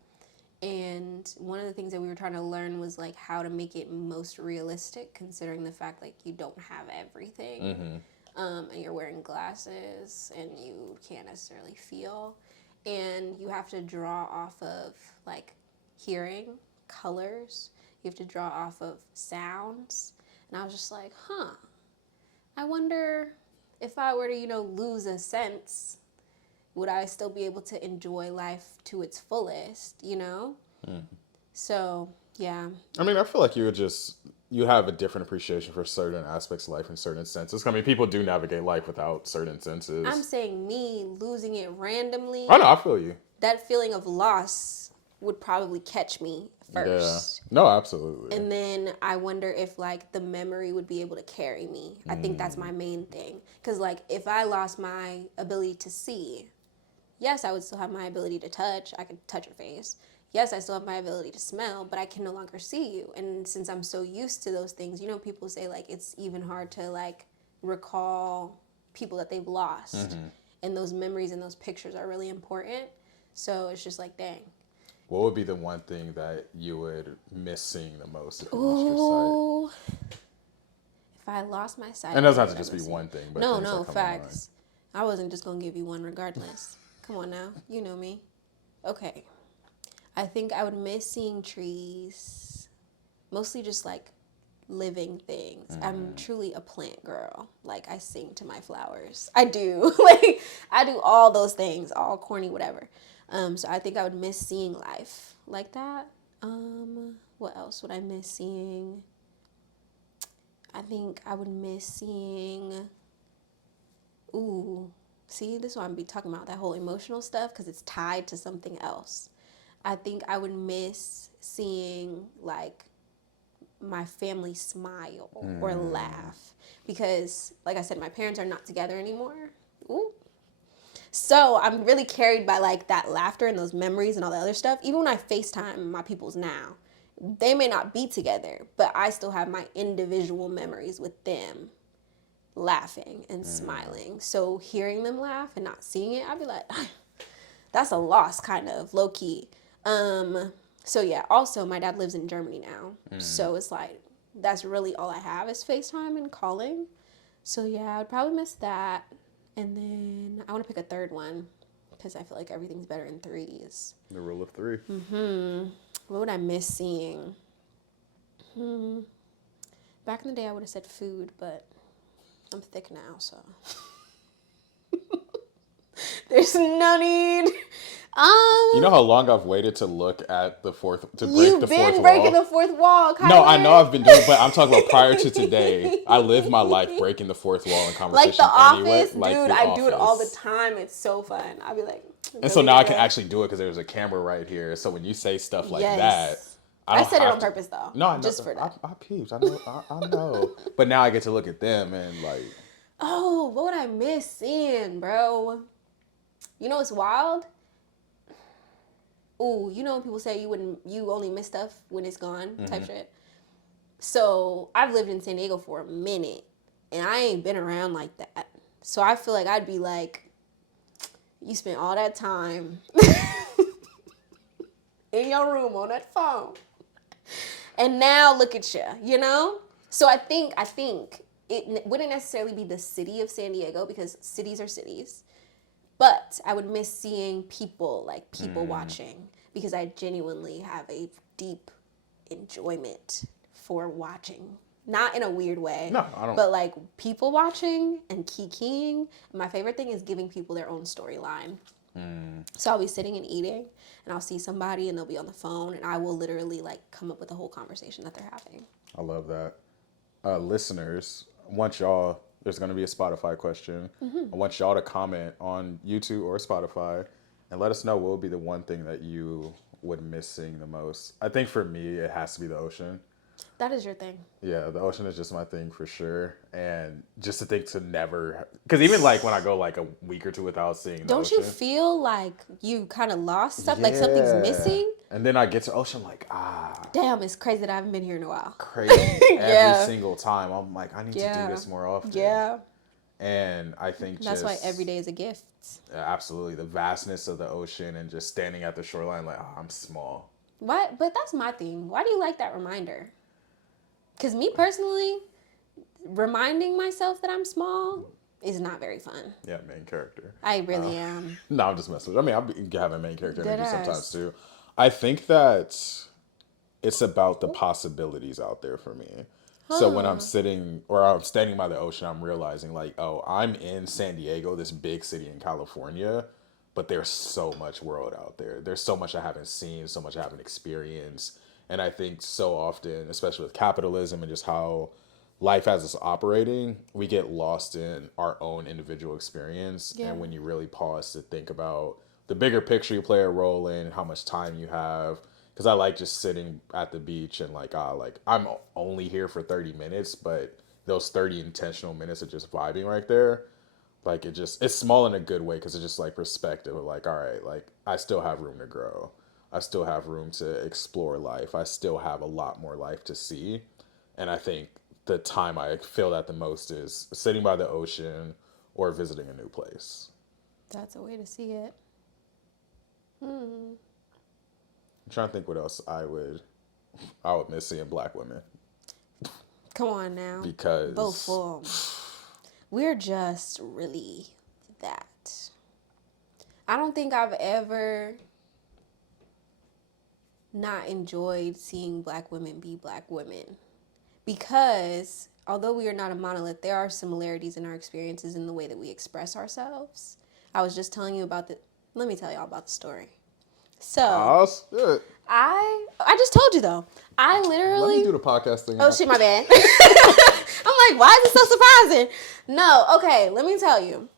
And one of the things that we were trying to learn was like how to make it most realistic, considering the fact like you don't have everything, and you're wearing glasses and you can't necessarily feel, and you have to draw off of like hearing, colors. You have to draw off of sounds, and I was just like, I wonder if I were to, lose a sense, would I still be able to enjoy life to its fullest, So, yeah. I mean, I feel like you have a different appreciation for certain aspects of life in certain senses. I mean, people do navigate life without certain senses. I'm saying me losing it randomly. I know, I feel you. That feeling of loss would probably catch me first. Yeah. No, absolutely. And then I wonder if like the memory would be able to carry me. I think that's my main thing. Because like if I lost my ability to see, yes, I would still have my ability to touch. I could touch your face. Yes, I still have my ability to smell, but I can no longer see you. And since I'm so used to those things, people say like it's even hard to like recall people that they've lost. And those memories and those pictures are really important. So it's just like, dang. What would be the one thing that you would miss seeing the most if you lost your sight? If I lost my sight. And it doesn't have to just be one thing. But No, facts. I wasn't just going to give you one regardless. Come on now. You know me. Okay. I think I would miss seeing trees, mostly just like living things. I'm truly a plant girl. Like I sing to my flowers. I do. Like I do all those things, all corny, whatever. So I think I would miss seeing life like that. What else would I miss seeing? I think I would miss seeing. Ooh, see, this is why I'm be talking about that whole emotional stuff because it's tied to something else. I think I would miss seeing like my family smile or laugh because, like I said, my parents are not together anymore. Ooh. So I'm really carried by like that laughter and those memories and all the other stuff. Even when I FaceTime my peoples now, they may not be together, but I still have my individual memories with them laughing and smiling. So hearing them laugh and not seeing it, I'd be like, that's a loss, kind of low key. So yeah. Also, my dad lives in Germany now, so it's like that's really all I have is FaceTime and calling. So yeah, I'd probably miss that, and then I want to pick a third one because I feel like everything's better in threes. The rule of three. What would I miss seeing? Back in the day, I would have said food, but I'm thick now, so there's no need. You know how long I've waited to look at the fourth to break You've the been fourth breaking wall. the fourth wall, Kyler. No, I know I've been doing, but I'm talking about prior to today. I live my life breaking the fourth wall in conversation. Like The anyway. Office, Like dude. The I do it all the Office. time. It's so fun. I'll be like, And so now I can actually do it because there's a camera right here. So when you say stuff like that, I don't said it have on to- purpose though. No, I know. Just for that. I peeped. I know. I know. But now I get to look at them and like. Oh, what would I miss seeing, bro? You know what's wild? Ooh, you know when people say you only miss stuff when it's gone, type shit. So I've lived in San Diego for a minute, and I ain't been around like that. So I feel like I'd be like, you spent all that time in your room on that phone, and now look at you, you know? So I think it wouldn't necessarily be the city of San Diego because cities are cities, but I would miss seeing people, like people watching, because I genuinely have a deep enjoyment for watching. Not in a weird way. No, I don't. But like people watching and kikiing. My favorite thing is giving people their own storyline. So I'll be sitting and eating, and I'll see somebody, and they'll be on the phone, and I will literally like come up with a whole conversation that they're having. I love that. Listeners, I want y'all. There's going to be a Spotify question. I want y'all to comment on YouTube or Spotify, and let us know what would be the one thing that you would miss seeing the most. I think for me, it has to be the ocean. That is your thing. Yeah, the ocean is just my thing for sure. And just to think to never, because even like when I go like a week or two without seeing the Don't ocean. you feel like you kind of lost stuff, like something's missing? And then I get to ocean, I'm like, Damn, it's crazy that I haven't been here in a while. crazy. Yeah. Every single time. I'm like, I need to do this more often. Yeah. And I think That's why every day is a gift. Absolutely. The vastness of the ocean and just standing at the shoreline like, oh, I'm small. What? But that's my thing. Why do you like that reminder? Because me personally, reminding myself that I'm small is not very fun. Yeah, main character. I really am. No, I'm just messing with you. I mean, I have a main character energy Deadass. sometimes too. I think that it's about the possibilities out there for me. So when I'm sitting or I'm standing by the ocean, I'm realizing like, oh, I'm in San Diego, this big city in California, but there's so much world out there. There's so much I haven't seen, so much I haven't experienced. And I think so often, especially with capitalism and just how life has us operating, we get lost in our own individual experience. Yeah. And when you really pause to think about the bigger picture you play a role in, how much time you have. Because I like just sitting at the beach and like I'm only here for 30 minutes, but those 30 intentional minutes of just vibing right there, like it's small in a good way because it's just like perspective of like, all right, like I still have room to grow. I still have room to explore life. I still have a lot more life to see. And I think the time I feel that the most is sitting by the ocean or visiting a new place. That's a way to see it. I'm trying to think what else I would miss seeing black women. Come on now. Because both of them. We're just really that. I don't think I've ever not enjoyed seeing Black women be Black women. Because although we are not a monolith, there are similarities in our experiences in the way that we express ourselves. I was just telling you about let me tell y'all about the story. So, Shit. I just told you though. I literally. Let me do the podcast thing. Oh shit, my bad. I'm like, why is it so surprising? No, okay, let me tell you.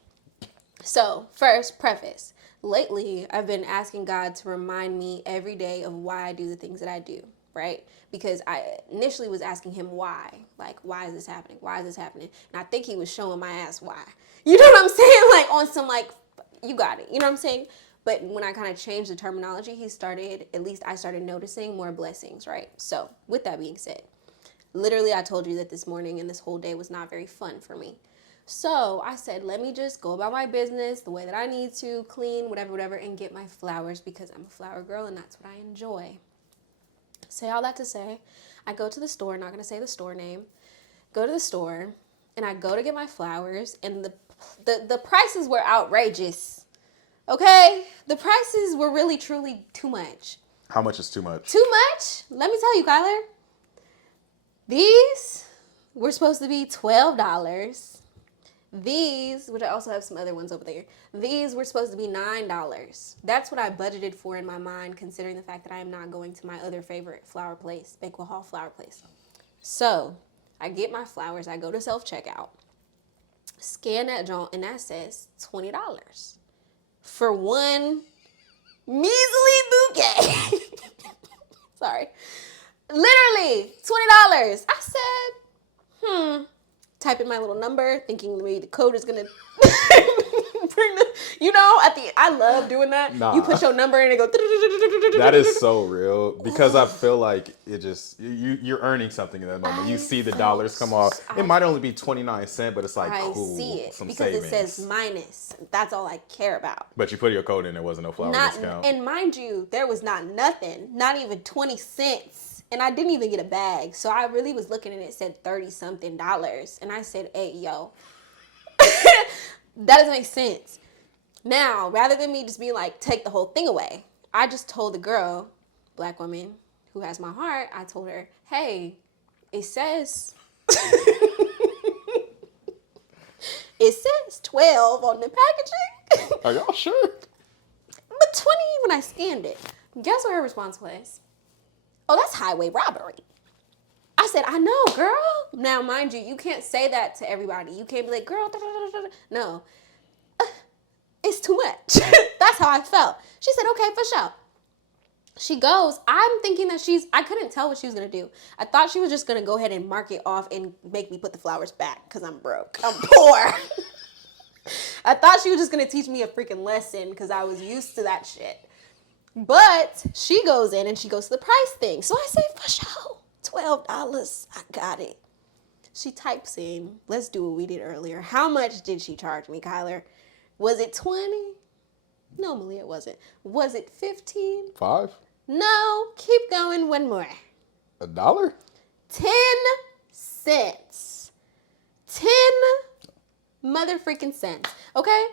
So, first, preface. Lately, I've been asking God to remind me every day of why I do the things that I do, right? Because I initially was asking him why. Like, why is this happening? Why is this happening? And I think he was showing my ass why. You know what I'm saying? Like, on some, like, you got it. You know what I'm saying? But when I kind of changed the terminology, I started noticing more blessings, right? So, with that being said, literally, I told you that this morning and this whole day was not very fun for me. So I said, let me just go about my business the way that I need to, clean, whatever, and get my flowers because I'm a flower girl and that's what I enjoy. Say all that to say, I go to the store, not going to say the store name, go to the store, and I go to get my flowers, and the prices were outrageous. Okay? The prices were really, truly too much. How much is too much? Too much? Let me tell you, Kyler. These were supposed to be $12. These, which I also have some other ones over there, these were supposed to be $9. That's what I budgeted for in my mind, considering the fact that I am not going to my other favorite flower place, Banquet Hall flower place. So, I get my flowers, I go to self-checkout, scan that joint, and that says $20 for one measly bouquet. Sorry. Literally, $20. I said, type in my little number, thinking maybe the code is gonna bring the, I love doing that. Nah. You put your number in and go. That is so real because I feel like it just you're earning something in that moment. You see the dollars come off. It might only be 29 cents, but it's like cool. I see it some because savings. It says minus. That's all I care about. But you put your code in, there wasn't no flower discount. And mind you, there was nothing, not even 20 cents. And I didn't even get a bag. So I really was looking and it said $30-something. And I said, hey, yo, that doesn't make sense. Now, rather than me just being like, take the whole thing away, I just told the girl, Black woman who has my heart, I told her, hey, it says, it says 12 on the packaging. Are y'all sure? But 20 when I scanned it. Guess what her response was? Oh, that's highway robbery. I said, I know, girl. Now, mind you, you can't say that to everybody. You can't be like, girl, no. It's too much. That's how I felt. She said, okay, for sure. She goes, I'm thinking that I couldn't tell what she was going to do. I thought she was just going to go ahead and mark it off and make me put the flowers back because I'm broke. I'm poor. I thought she was just going to teach me a freaking lesson because I was used to that shit. But she goes in and she goes to the price thing. So I say, for sure, $12. I got it. She types in, let's do what we did earlier. How much did she charge me, Kyler? Was it 20? No, Malia, it wasn't. Was it 15? 5? No, keep going, one more. $1? 10 cents. 10 motherfreaking cents. Okay?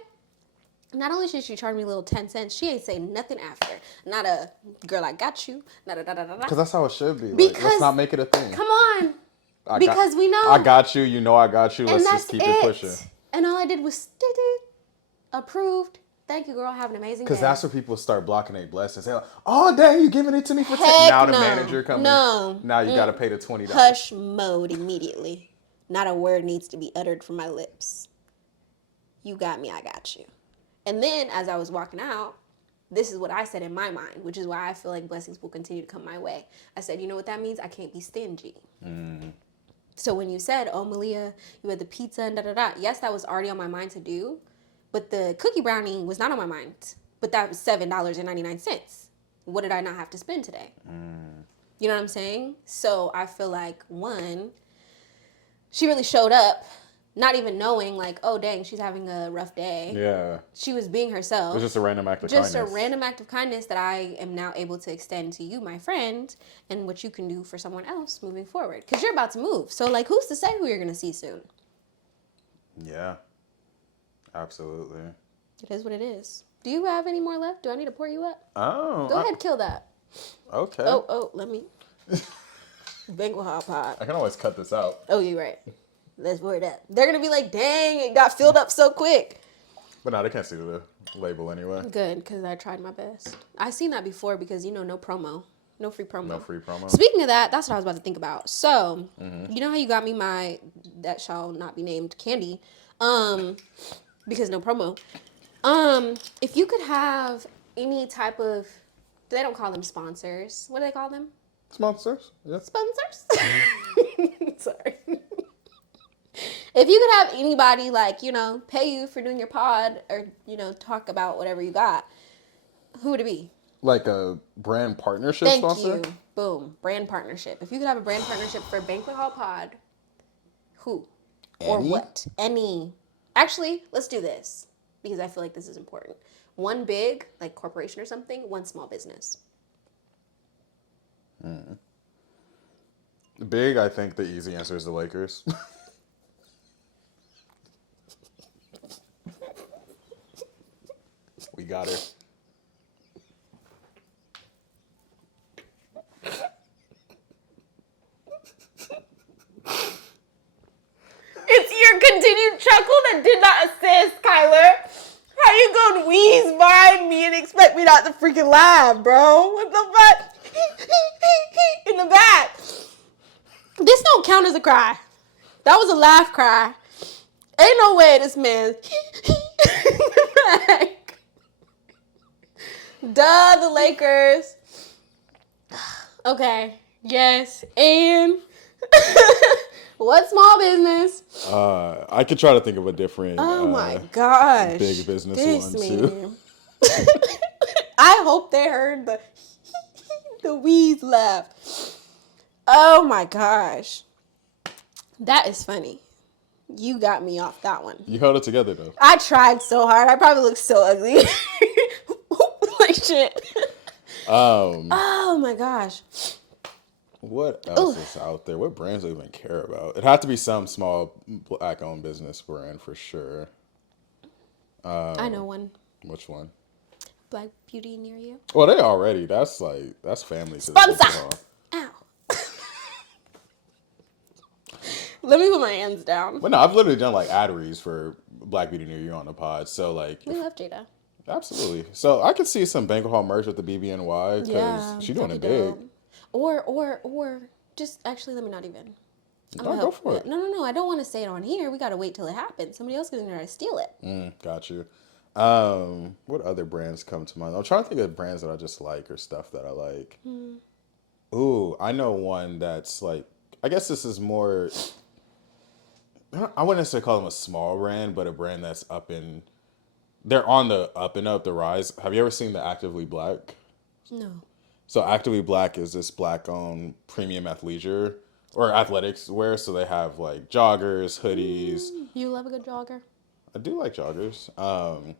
Not only did she charge me a little 10 cents, she ain't say nothing after. Not a, girl, I got you. Because that's how it should be. Because, let's not make it a thing. Come on. We know. I got you. You know I got you. Let's just keep it pushing. And all I did was approved. Thank you, girl. Have an amazing day. Because that's where people start blocking their blessings. They're like, oh, dang, you giving it to me for 10. Now the manager comes in. Now you got to pay the $20. Hush mode immediately. Not a word needs to be uttered from my lips. You got me. I got you. And then as I was walking out, this is what I said in my mind, which is why I feel like blessings will continue to come my way. I said, you know what that means? I can't be stingy. So when you said, oh, Malia, you had the pizza and da-da-da. Yes, that was already on my mind to do. But the cookie brownie was not on my mind. But that was $7.99. What did I not have to spend today? You know what I'm saying? So I feel like, one, she really showed up. Not even knowing, like, oh, dang, she's having a rough day. Yeah. She was being herself. It was just a random act of kindness. Just a random act of kindness that I am now able to extend to you, my friend, and what you can do for someone else moving forward. Because you're about to move. So, like, who's to say who you're going to see soon? Yeah. Absolutely. It is what it is. Do you have any more left? Do I need to pour you up? Oh. Go ahead, kill that. Okay. Let me. Banquet Hall pod. I can always cut this out. Oh, you're right. Let's word that. They're gonna be like, dang, it got filled up so quick. But no, they can't see the label anyway. Good, because I tried my best. I seen that before because no promo. No free promo. No free promo. Speaking of that, that's what I was about to think about. So, you know how you got me my that shall not be named candy, because no promo. If you could have any type of, they don't call them sponsors. What do they call them? Sponsors. Yeah. Sponsors. Sorry. If you could have anybody pay you for doing your pod or talk about whatever you got, who would it be? Like a brand partnership sponsor? Thank you. Boom. Brand partnership. If you could have a brand partnership for Banquet Hall Pod, who? Or what? Any. Actually, let's do this because I feel like this is important. One big, like corporation or something, one small business. Big, I think the easy answer is the Lakers. We got it. It's your continued chuckle that did not assist, Kyler. How you gonna wheeze by me and expect me not to freaking laugh, bro? What the fuck? In the back. This don't count as a cry. That was a laugh cry. Ain't no way this man. In the back. Duh, the Lakers. Okay. Yes. And what small business? I could try to think of a different. Oh my gosh. Big business this one man. too. I hope they heard the wheeze laugh. Oh my gosh. That is funny. You got me off that one. You held it together though. I tried so hard. I probably look so ugly. Like shit. Oh my gosh. What else is out there? What brands do I even care about? It had to be some small black-owned business brand for sure. I know one. Which one? Black Beauty near you. Well, they already. That's family. Sponsor. Ow. Let me put my hands down. But no, I've literally done like ad reads for Black Beauty Near You on the pod. So like, We love Jada. Absolutely. So I could see some Banquet Hall merch with the BBNY because she's doing it big. Dope. Or just actually let me not even. Go for it. No. I don't want to say it on here. We got to wait till it happens. Somebody else is going to try to steal it. Got you. What other brands come to mind? I'm trying to think of brands that I just like or stuff that I like. Ooh, I know one that's like, I guess this is more, I wouldn't necessarily call them a small brand, but a brand that's they're on the up and up, the rise. Have you ever seen the Actively Black? No. So Actively Black is this black-owned premium athleisure or athletics wear. So they have like joggers, hoodies. You love a good jogger? I do like joggers.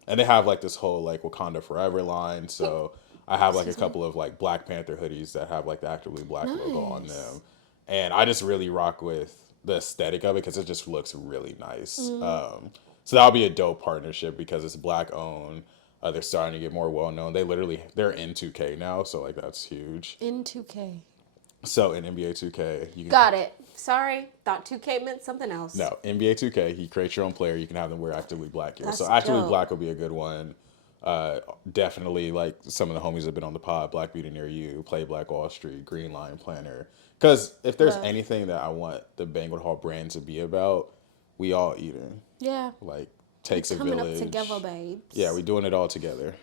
And they have like this whole like Wakanda Forever line. So I have like a couple of like Black Panther hoodies that have like the Actively Black logo on them. And I just really rock with the aesthetic of it because it just looks really nice. So that'll be a dope partnership because it's black owned. They're starting to get more well known. They're in 2K now, so like that's huge. In 2K. So in NBA 2K, you can Got it. Sorry, thought 2K meant something else. No, NBA 2K, you create your own player. You can have them wear Actively Black gear. That's So Actively dope. Black will be a good one. Definitely like some of the homies that have been on the pod, Black Beauty Near You, Play Black Wall Street, Green Line Planner. Because if there's anything that I want the Banquet Hall brand to be about, we all eating. Yeah. Like takes a Coming village. up together, babes. Yeah, we're doing it all together.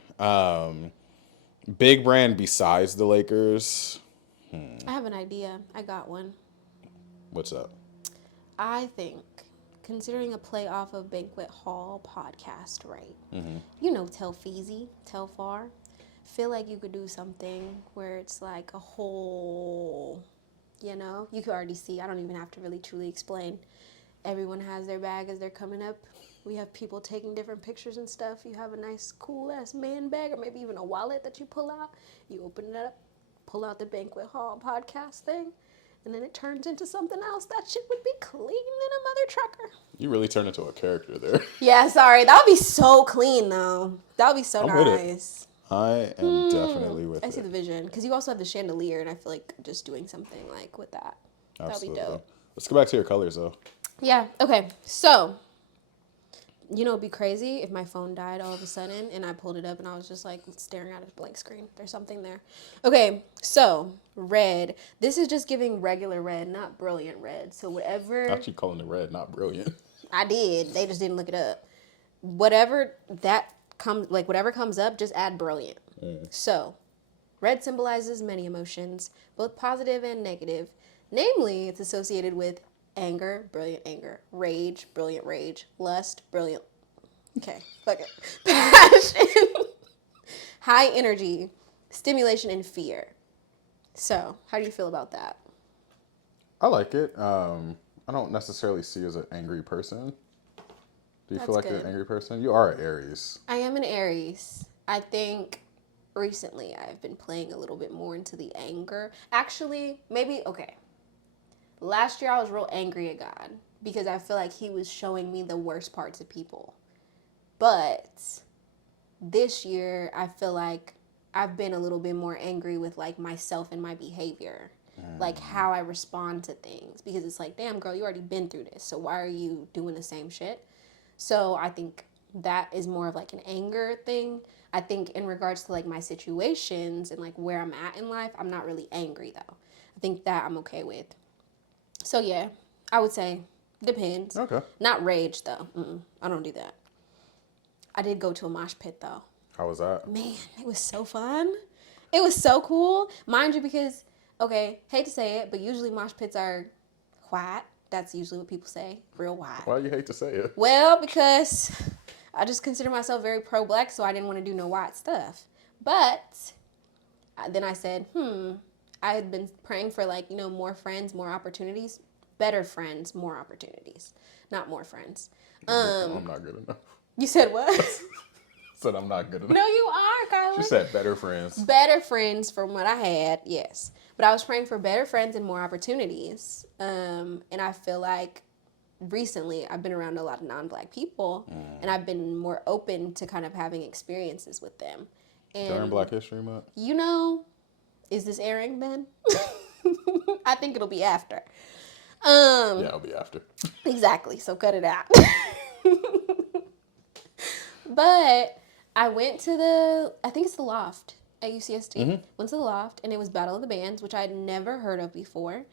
Big brand besides the Lakers. I have an idea. I got one. What's up? I think, considering a play off of Banquet Hall podcast, right? You know, Tell Feezy, Tell Far. Feel like you could do something where it's like a whole, you could already see. I don't even have to really truly explain. Everyone has their bag as they're coming up. We have people taking different pictures and stuff. You have a nice, cool-ass man bag or maybe even a wallet that you pull out. You open it up, pull out the Banquet Hall podcast thing, and then it turns into something else. That shit would be clean than a mother trucker. You really turned into a character there. Yeah, sorry. That would be so clean, though. That would be so I'm with nice. I am definitely with I see it. the vision. Because you also have the chandelier, and I feel like just doing something like with that. Absolutely. That'll be dope. Let's go back to your colors, though. Yeah, okay. So, it'd be crazy if my phone died all of a sudden and I pulled it up and I was just like staring at a blank screen. There's something there. Okay, so red. This is just giving regular red, not brilliant red. So whatever Actually calling it red, not brilliant. I did, they just didn't look it up. Whatever whatever comes up, just add brilliant. So, red symbolizes many emotions, both positive and negative. Namely, it's associated with anger, brilliant anger, rage, brilliant rage, lust, brilliant. Okay, fuck it. Passion, high energy, stimulation, and fear. So, how do you feel about that? I like it. I don't necessarily see you as an angry person. Do you feel That's like you're an good. angry person? You are an Aries. I am an Aries. I think recently I've been playing a little bit more into the anger. Actually, maybe, okay. Last year I was real angry at God because I feel like he was showing me the worst parts of people. But this year I feel like I've been a little bit more angry with like myself and my behavior. Like how I respond to things. Because it's like, damn girl, you already been through this. So why are you doing the same shit? So I think that is more of like an anger thing. I think in regards to like my situations and like where I'm at in life, I'm not really angry though. I think that I'm okay with. So yeah, I would say depends. Okay. Not rage though. I don't do that. I did go to a mosh pit though. How was that? Man, it was so fun. It was so cool. Mind you, because, okay, hate to say it, but usually mosh pits are white. That's usually what people say, real white. Why do you hate to say it? Well, because I just consider myself very pro-black, so I didn't want to do no white stuff. But then I said, I had been praying for like, more friends, more opportunities, better friends, more opportunities, not more friends. I'm not good enough. You said what? Said I'm not good enough. No, you are, Kyler. She said better friends. Better friends from what I had, yes. But I was praying for better friends and more opportunities. And I feel like recently I've been around a lot of non-black people and I've been more open to kind of having experiences with them. And During Black History Month? Is this airing then? I think it'll be after. Yeah, it'll be after. Exactly, so cut it out. But I went to I think it's the Loft at UCSD. Went to the Loft, and it was Battle of the Bands, which I had never heard of before.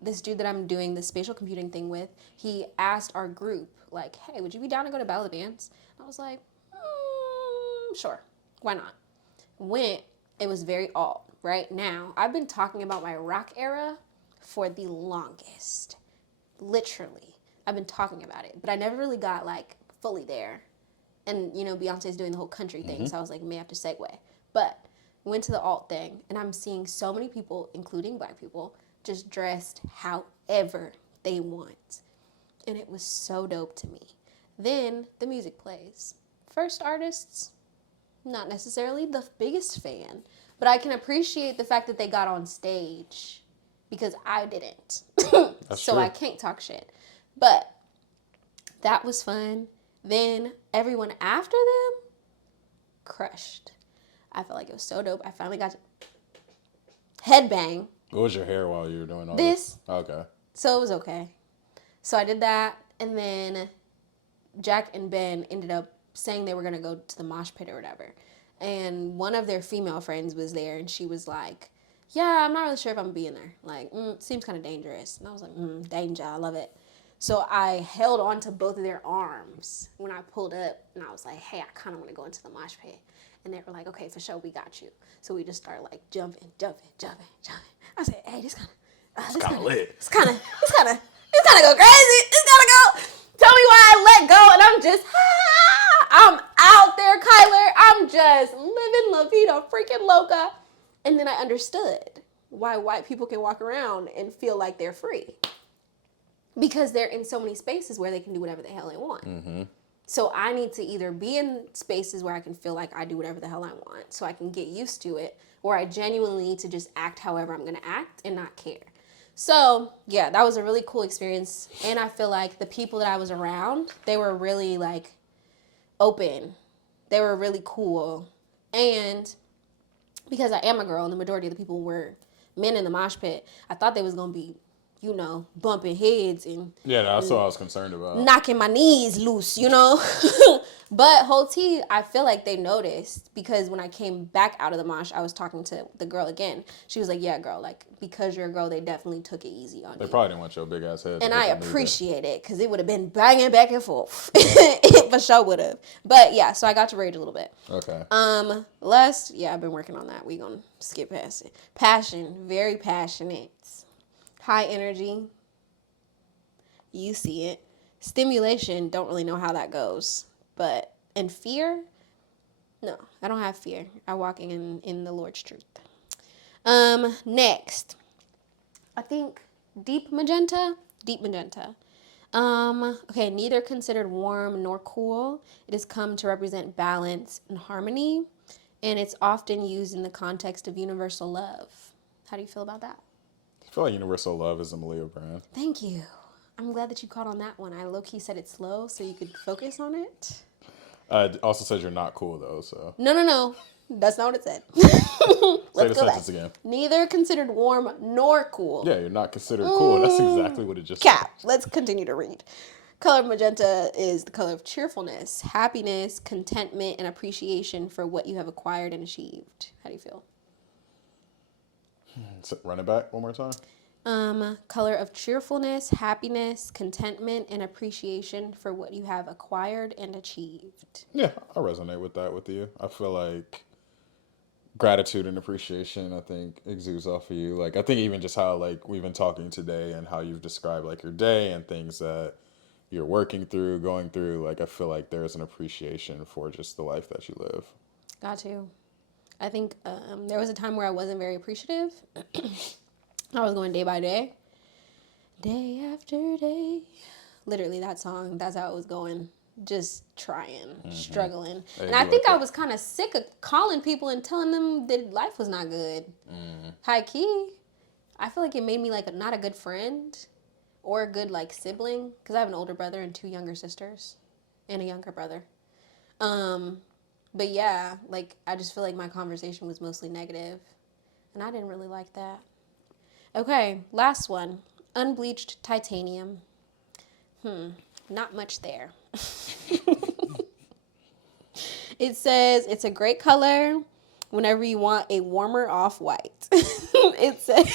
This dude that I'm doing the spatial computing thing with, he asked our group, like, hey, would you be down to go to Battle of the Bands? I was like, sure, why not? Went, it was very alt. Right now, I've been talking about my rock era for the longest. Literally. I've been talking about it, but I never really got, like, fully there. And, Beyonce's doing the whole country thing, so I was like, may have to segue. But went to the alt thing, and I'm seeing so many people, including black people, just dressed however they want. And it was so dope to me. Then the music plays. First artists, not necessarily the biggest fan, but I can appreciate the fact that they got on stage because I didn't. So true. I can't talk shit. But that was fun. Then everyone after them crushed. I felt like it was so dope. I finally got to headbang. What was your hair while you were doing all This. Okay. So it was okay. So I did that, and then Jack and Ben ended up saying they were going to go to the mosh pit or whatever. And one of their female friends was there, and she was like, yeah, I'm not really sure if I'm going to be in there. Like, seems kind of dangerous. And I was like, danger, I love it. So I held on to both of their arms when I pulled up, and I was like, hey, I kind of want to go into the mosh pit. And they were like, okay, for sure, we got you. So we just started like jumping. I said, hey, this kind of lit. It's kind of go crazy. It's gotta go. Tell me why I let go, and I'm out there, Kyler. I'm just living la vida freaking loca. And then I understood why white people can walk around and feel like they're free. Because they're in so many spaces where they can do whatever the hell they want. Mm-hmm. So I need to either be in spaces where I can feel like I do whatever the hell I want so I can get used to it, or I genuinely need to just act however I'm going to act and not care. So, yeah, that was a really cool experience. And I feel like the people that I was around, they were really, like, open. They were really cool. And because I am a girl and the majority of the people were men in the mosh pit, I thought they was going to be, bumping heads and Yeah, that's what I was concerned about. knocking my knees loose, But whole tea, I feel like they noticed because when I came back out of the mosh, I was talking to the girl again. She was like, yeah, girl, like, because you're a girl, they definitely took it easy on you. They probably didn't want your big ass head. And I appreciate it because it would have been banging back and forth. It for sure would have. But yeah, so I got to rage a little bit. Okay. Lust, yeah, I've been working on that. We gonna skip past it. Passion, very passionate. High energy. You see it. Stimulation, don't really know how that goes. And fear? No, I don't have fear. I walk in the Lord's truth. Next. I think deep magenta. Okay, neither considered warm nor cool. It has come to represent balance and harmony, and it's often used in the context of universal love. How do you feel about that? I feel like Universal Love is a Malia brand. Thank you. I'm glad that you caught on that one. I low-key said it slow so you could focus on it. Also says you're not cool though, so. No. That's not what it said. Say the sentence again. Neither considered warm nor cool. Yeah, you're not considered cool. That's exactly what it just Cap. Let's continue to read. Color magenta is the color of cheerfulness, happiness, contentment, and appreciation for what you have acquired and achieved. How do you feel? Run it back one more time. Color of cheerfulness, happiness, contentment, and appreciation for what you have acquired and achieved. Yeah, I resonate with that with you. I feel like gratitude and appreciation, I think, exudes off of you. Like, I think even just how, like, we've been talking today and how you've described, like, your day and things that you're working through, going through, like, I feel like there's an appreciation for just the life that you live. Got to. I think there was a time where I wasn't very appreciative. I was going day by day. Day after day. Literally that song, that's how it was going. Just trying, struggling. And I think I was kind of sick of calling people and telling them that life was not good. High key. I feel like it made me like not a good friend or a good like sibling. Because I have an older brother and 2 younger sisters. And a younger brother. But yeah, like I just feel like my conversation was mostly negative. And I didn't really like that. Okay, last one. Unbleached titanium. Not much there. It says it's a great color whenever you want a warmer off-white. It says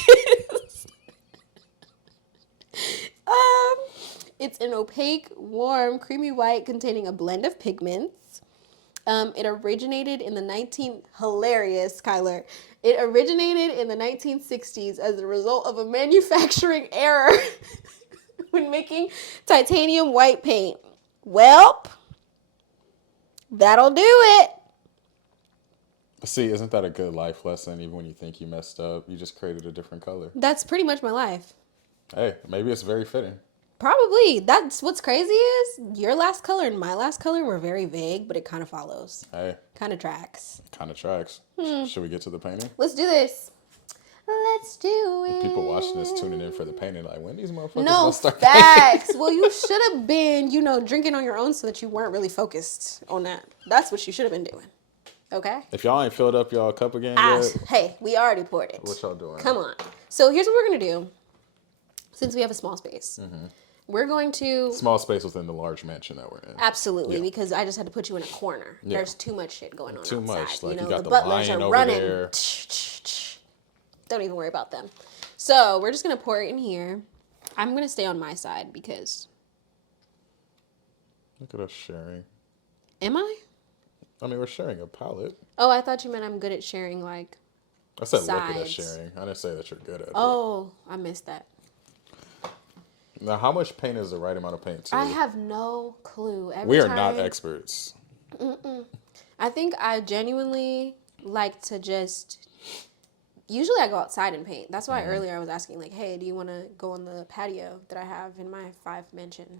it's an opaque, warm, creamy white containing a blend of pigments. It originated in the hilarious, Kyler. It originated in the 1960s as a result of a manufacturing error when making titanium white paint. Welp, that'll do it. See, isn't that a good life lesson? Even when you think you messed up, you just created a different color. That's pretty much my life. Hey, maybe it's very fitting. Probably. That's what's crazy is your last color and my last color were very vague, but it kind of follows. Hey. Kind of tracks. Should we get to the painting? Let's do this. Let's do it. People watching this, tuning in for the painting, like, when these motherfuckers no gonna start facts. Well, you should have been, drinking on your own so that you weren't really focused on that. That's what you should have been doing. Okay? If y'all ain't filled up y'all cup again yet. Hey, we already poured it. What y'all doing? Come on. So here's what we're going to do. Since we have a small space. We're going to... Small space within the large mansion that we're in. Absolutely, because I just had to put you in a corner. Yeah. There's too much shit going on too outside. Much. Like, you the got the butlers lion are over running. there. Don't even worry about them. So, we're just going to pour it in here. I'm going to stay on my side because... Look at us sharing. Am I? I mean, we're sharing a palette. Oh, I thought you meant I'm good at sharing, like, I said sides. Look at us sharing. I didn't say that you're good at it. Oh, I missed that. Now, how much paint is the right amount of paint, too? I have no clue. We are not experts. I think I genuinely like to just... Usually I go outside and paint. That's why earlier I was asking, like, hey, do you want to go on the patio that I have in my 5-bedroom,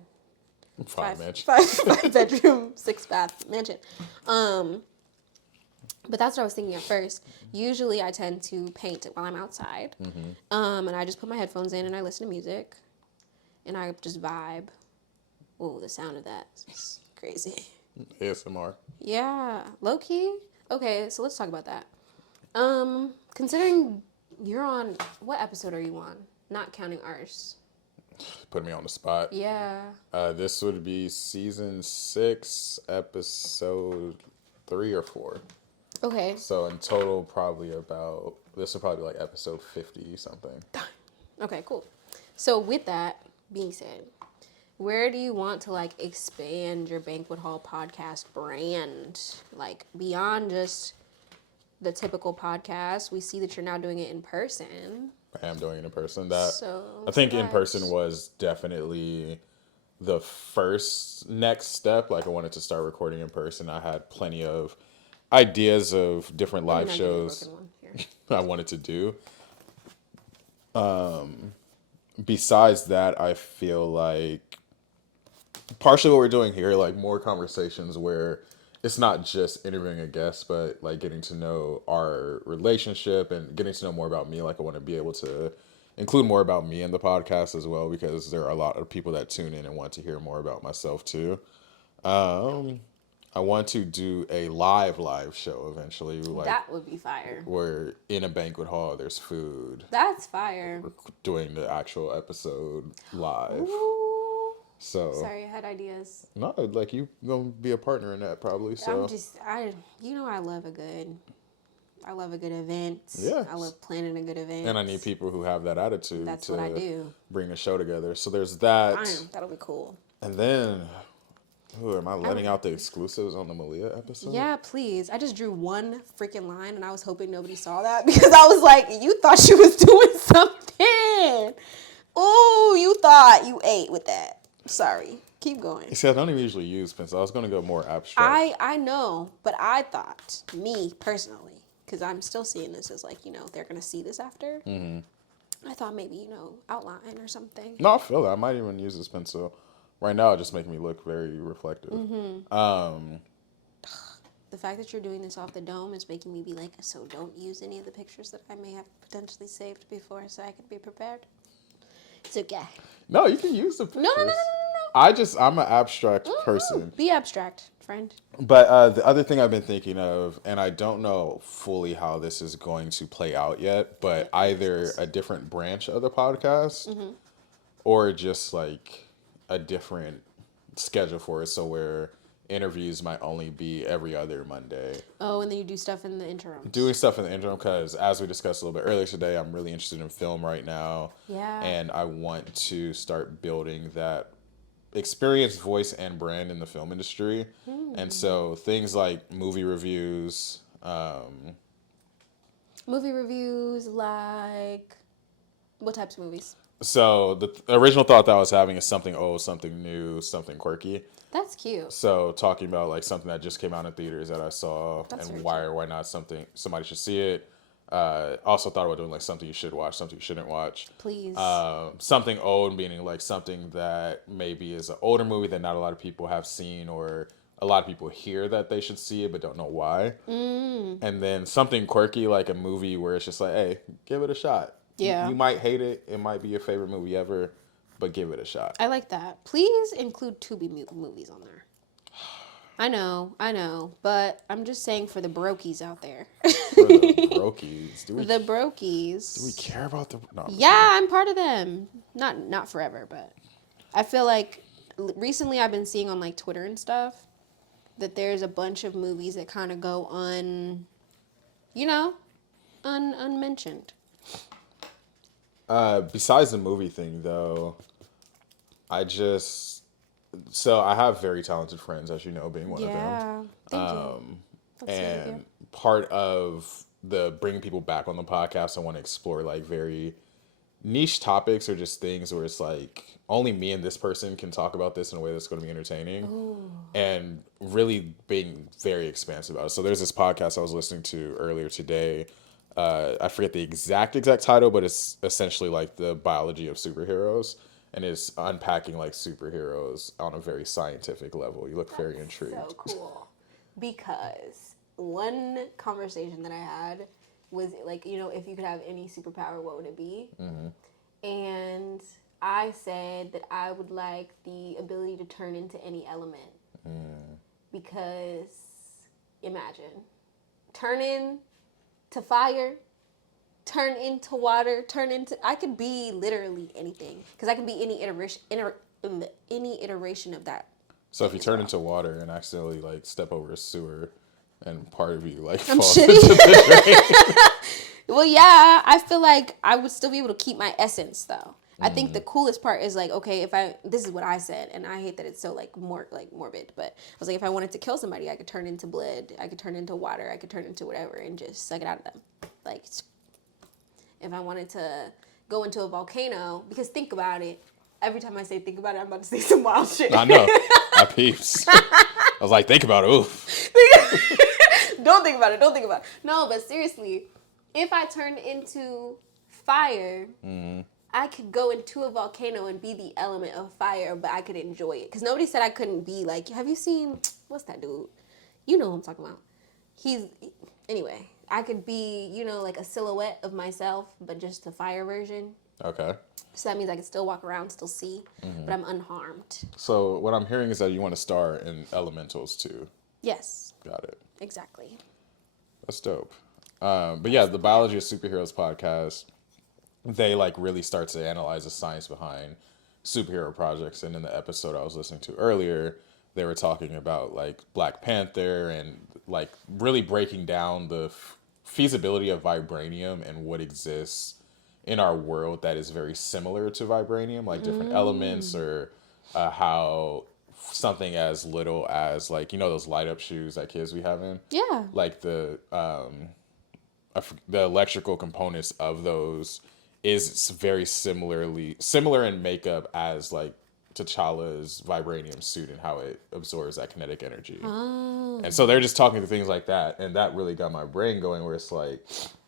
6-bath mansion? But that's what I was thinking at first. Usually I tend to paint while I'm outside. And I just put my headphones in and I listen to music. And I just vibe. Oh, the sound of that is crazy. ASMR. Yeah. Low key. Okay, so let's talk about that. Considering you're on, what episode are you on? Not counting ours. Put me on the spot. Yeah. This would be season 6, episode 3 or 4. Okay. So in total, this would probably be like episode 50 something. Okay, cool. So with that being said, where do you want to like expand your Banquet Hall podcast brand? Like beyond just the typical podcast, we see that you're now doing it in person. I am doing it in person. So I think in vibes. person was definitely the first next step. Like I wanted to start recording in person. I had plenty of ideas of different live shows I wanted to do. Besides that, I feel like partially what we're doing here, like more conversations where it's not just interviewing a guest, but like getting to know our relationship and getting to know more about me. Like I want to be able to include more about me in the podcast as well, because there are a lot of people that tune in and want to hear more about myself too. I want to do a live show eventually. Like, that would be fire. Where in a banquet hall, there's food. That's fire. We're doing the actual episode live. Ooh. So sorry, I had ideas. No, like you gonna be a partner in that probably. So I love a good event. Yeah. I love planning a good event. And I need people who have that attitude. That's what I do. Bring a show together. So there's that. That'll be cool. And then, am I letting out the exclusives on the Malia episode? Yeah, please. I just drew one freaking line, and I was hoping nobody saw that because I was like, you thought she was doing something. Ooh, you thought you ate with that. Sorry. Keep going. You see, I don't even usually use pencil. I was going to go more abstract. I know, but I thought, me personally, because I'm still seeing this as like, they're going to see this after. Mm-hmm. I thought maybe, outline or something. No, I feel that. I might even use this pencil. Right now, it just makes me look very reflective. Mm-hmm. The fact that you're doing this off the dome is making me be like, so don't use any of the pictures that I may have potentially saved before so I can be prepared. It's okay. No, you can use the pictures. No. I'm an abstract person. Be abstract, friend. But the other thing I've been thinking of, and I don't know fully how this is going to play out yet, but either a different branch of the podcast or just like a different schedule for it. So where interviews might only be every other Monday. Oh, and then you do stuff in the interim. Doing stuff in the interim because, as we discussed a little bit earlier today, I'm really interested in film right now. Yeah. And I want to start building that experience, voice, and brand in the film industry. And so things like movie reviews. Movie reviews, like what types of movies? So the original thought that I was having is something old, something new, something quirky. That's cute. So talking about like something that just came out in theaters that I saw, That's and why or why not somebody should see it. Also thought about doing like something you should watch, something you shouldn't watch. Please. Something old, meaning like something that maybe is an older movie that not a lot of people have seen, or a lot of people hear that they should see it but don't know why. And then something quirky, like a movie where it's just like, hey, give it a shot. Yeah. You might hate it. It might be your favorite movie ever, but give it a shot. I like that. Please include Tubi movies on there. I know, but I'm just saying for the brokies out there. For the brokies. The brokies. Do we care about the... No, yeah, I'm part of them. Not forever, but I feel like recently I've been seeing on like Twitter and stuff that there's a bunch of movies that kind of go unmentioned. Besides the movie thing, though, I have very talented friends, as you know, being one of them. Thank you. And part of the bringing people back on the podcast, I want to explore like very niche topics or just things where it's like only me and this person can talk about this in a way that's going to be entertaining. Ooh. And really being very expansive about it. So there's this podcast I was listening to earlier today. I forget the exact title, but it's essentially like the biology of superheroes, and it's unpacking like superheroes on a very scientific level. You look very intrigued. So cool. Because one conversation that I had was like, if you could have any superpower, what would it be? Mm-hmm. And I said that I would like the ability to turn into any element. Because imagine turn into fire, turn into water, I could be literally anything because I can be any iteration of that. So if you turn into water and accidentally like step over a sewer, and part of you like I'm falls shitty. into the drain. Well, yeah, I feel like I would still be able to keep my essence though. I think the coolest part is like, okay, this is what I said, and I hate that it's so like more like morbid, but I was like, if I wanted to kill somebody, I could turn into blood, I could turn into water, I could turn into whatever, and just suck it out of them. Like, if I wanted to go into a volcano, because think about it. Every time I say think about it, I'm about to say some wild shit. I know. I peeps. I was like, think about it. Oof. Don't think about it. No, but seriously, if I turned into fire, I could go into a volcano and be the element of fire, but I could enjoy it. Because nobody said I couldn't be like, have you seen, what's that dude? You know who I'm talking about. Anyway, I could be, like a silhouette of myself, but just the fire version. Okay. So that means I can still walk around, still see, but I'm unharmed. So what I'm hearing is that you want to star in Elementals too. Yes. Got it. Exactly. That's dope. But yeah, the Biology of Superheroes podcast, they like really start to analyze the science behind superhero projects. And in the episode I was listening to earlier, they were talking about like Black Panther and like really breaking down the feasibility of vibranium and what exists in our world that is very similar to vibranium, like different elements or how something as little as like, those light up shoes that kids be having. Yeah. Like the electrical components of those is very similar in makeup as like T'Challa's vibranium suit and how it absorbs that kinetic energy. Oh. And so they're just talking to things like that, and that really got my brain going where it's like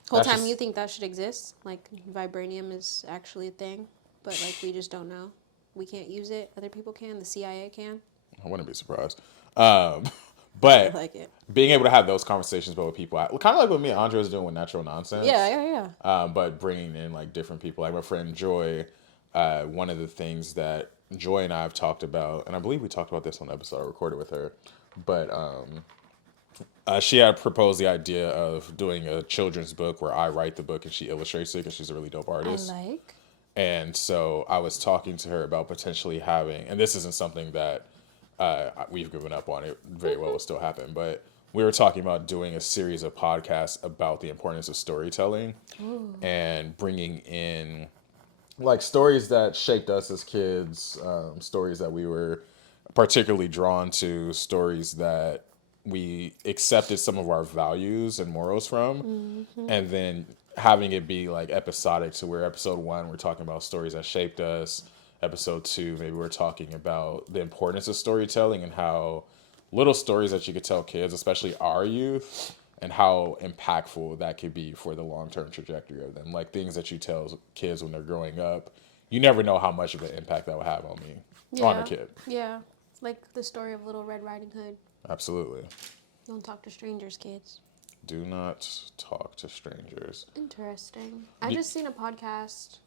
Whole time you think that should exist? Like vibranium is actually a thing, but like we just don't know. We can't use it. Other people can. The CIA can. I wouldn't be surprised. But I like it. Being able to have those conversations with people, kind of like what me and Andre was doing with Natural Nonsense. Yeah. But bringing in like different people, like my friend Joy. One of the things that Joy and I have talked about, and I believe we talked about this on the episode I recorded with her, but she had proposed the idea of doing a children's book where I write the book and she illustrates it because she's a really dope artist. I like. And so I was talking to her about potentially having, and this isn't something that we've given up on, it very well will still happen, but we were talking about doing a series of podcasts about the importance of storytelling. Ooh. And bringing in like stories that shaped us as kids, stories that we were particularly drawn to, stories that we accepted some of our values and morals from, and then having it be like episodic to where episode 1 we're talking about stories that shaped us, episode 2 maybe we're talking about the importance of storytelling and how little stories that you could tell kids, especially our youth, and how impactful that could be for the long-term trajectory of them. Like things that you tell kids when they're growing up, you never know how much of an impact that will have on me, on a kid. Yeah, like the story of Little Red Riding Hood. Absolutely. Don't talk to strangers, kids. Do not talk to strangers. Interesting. I just seen a podcast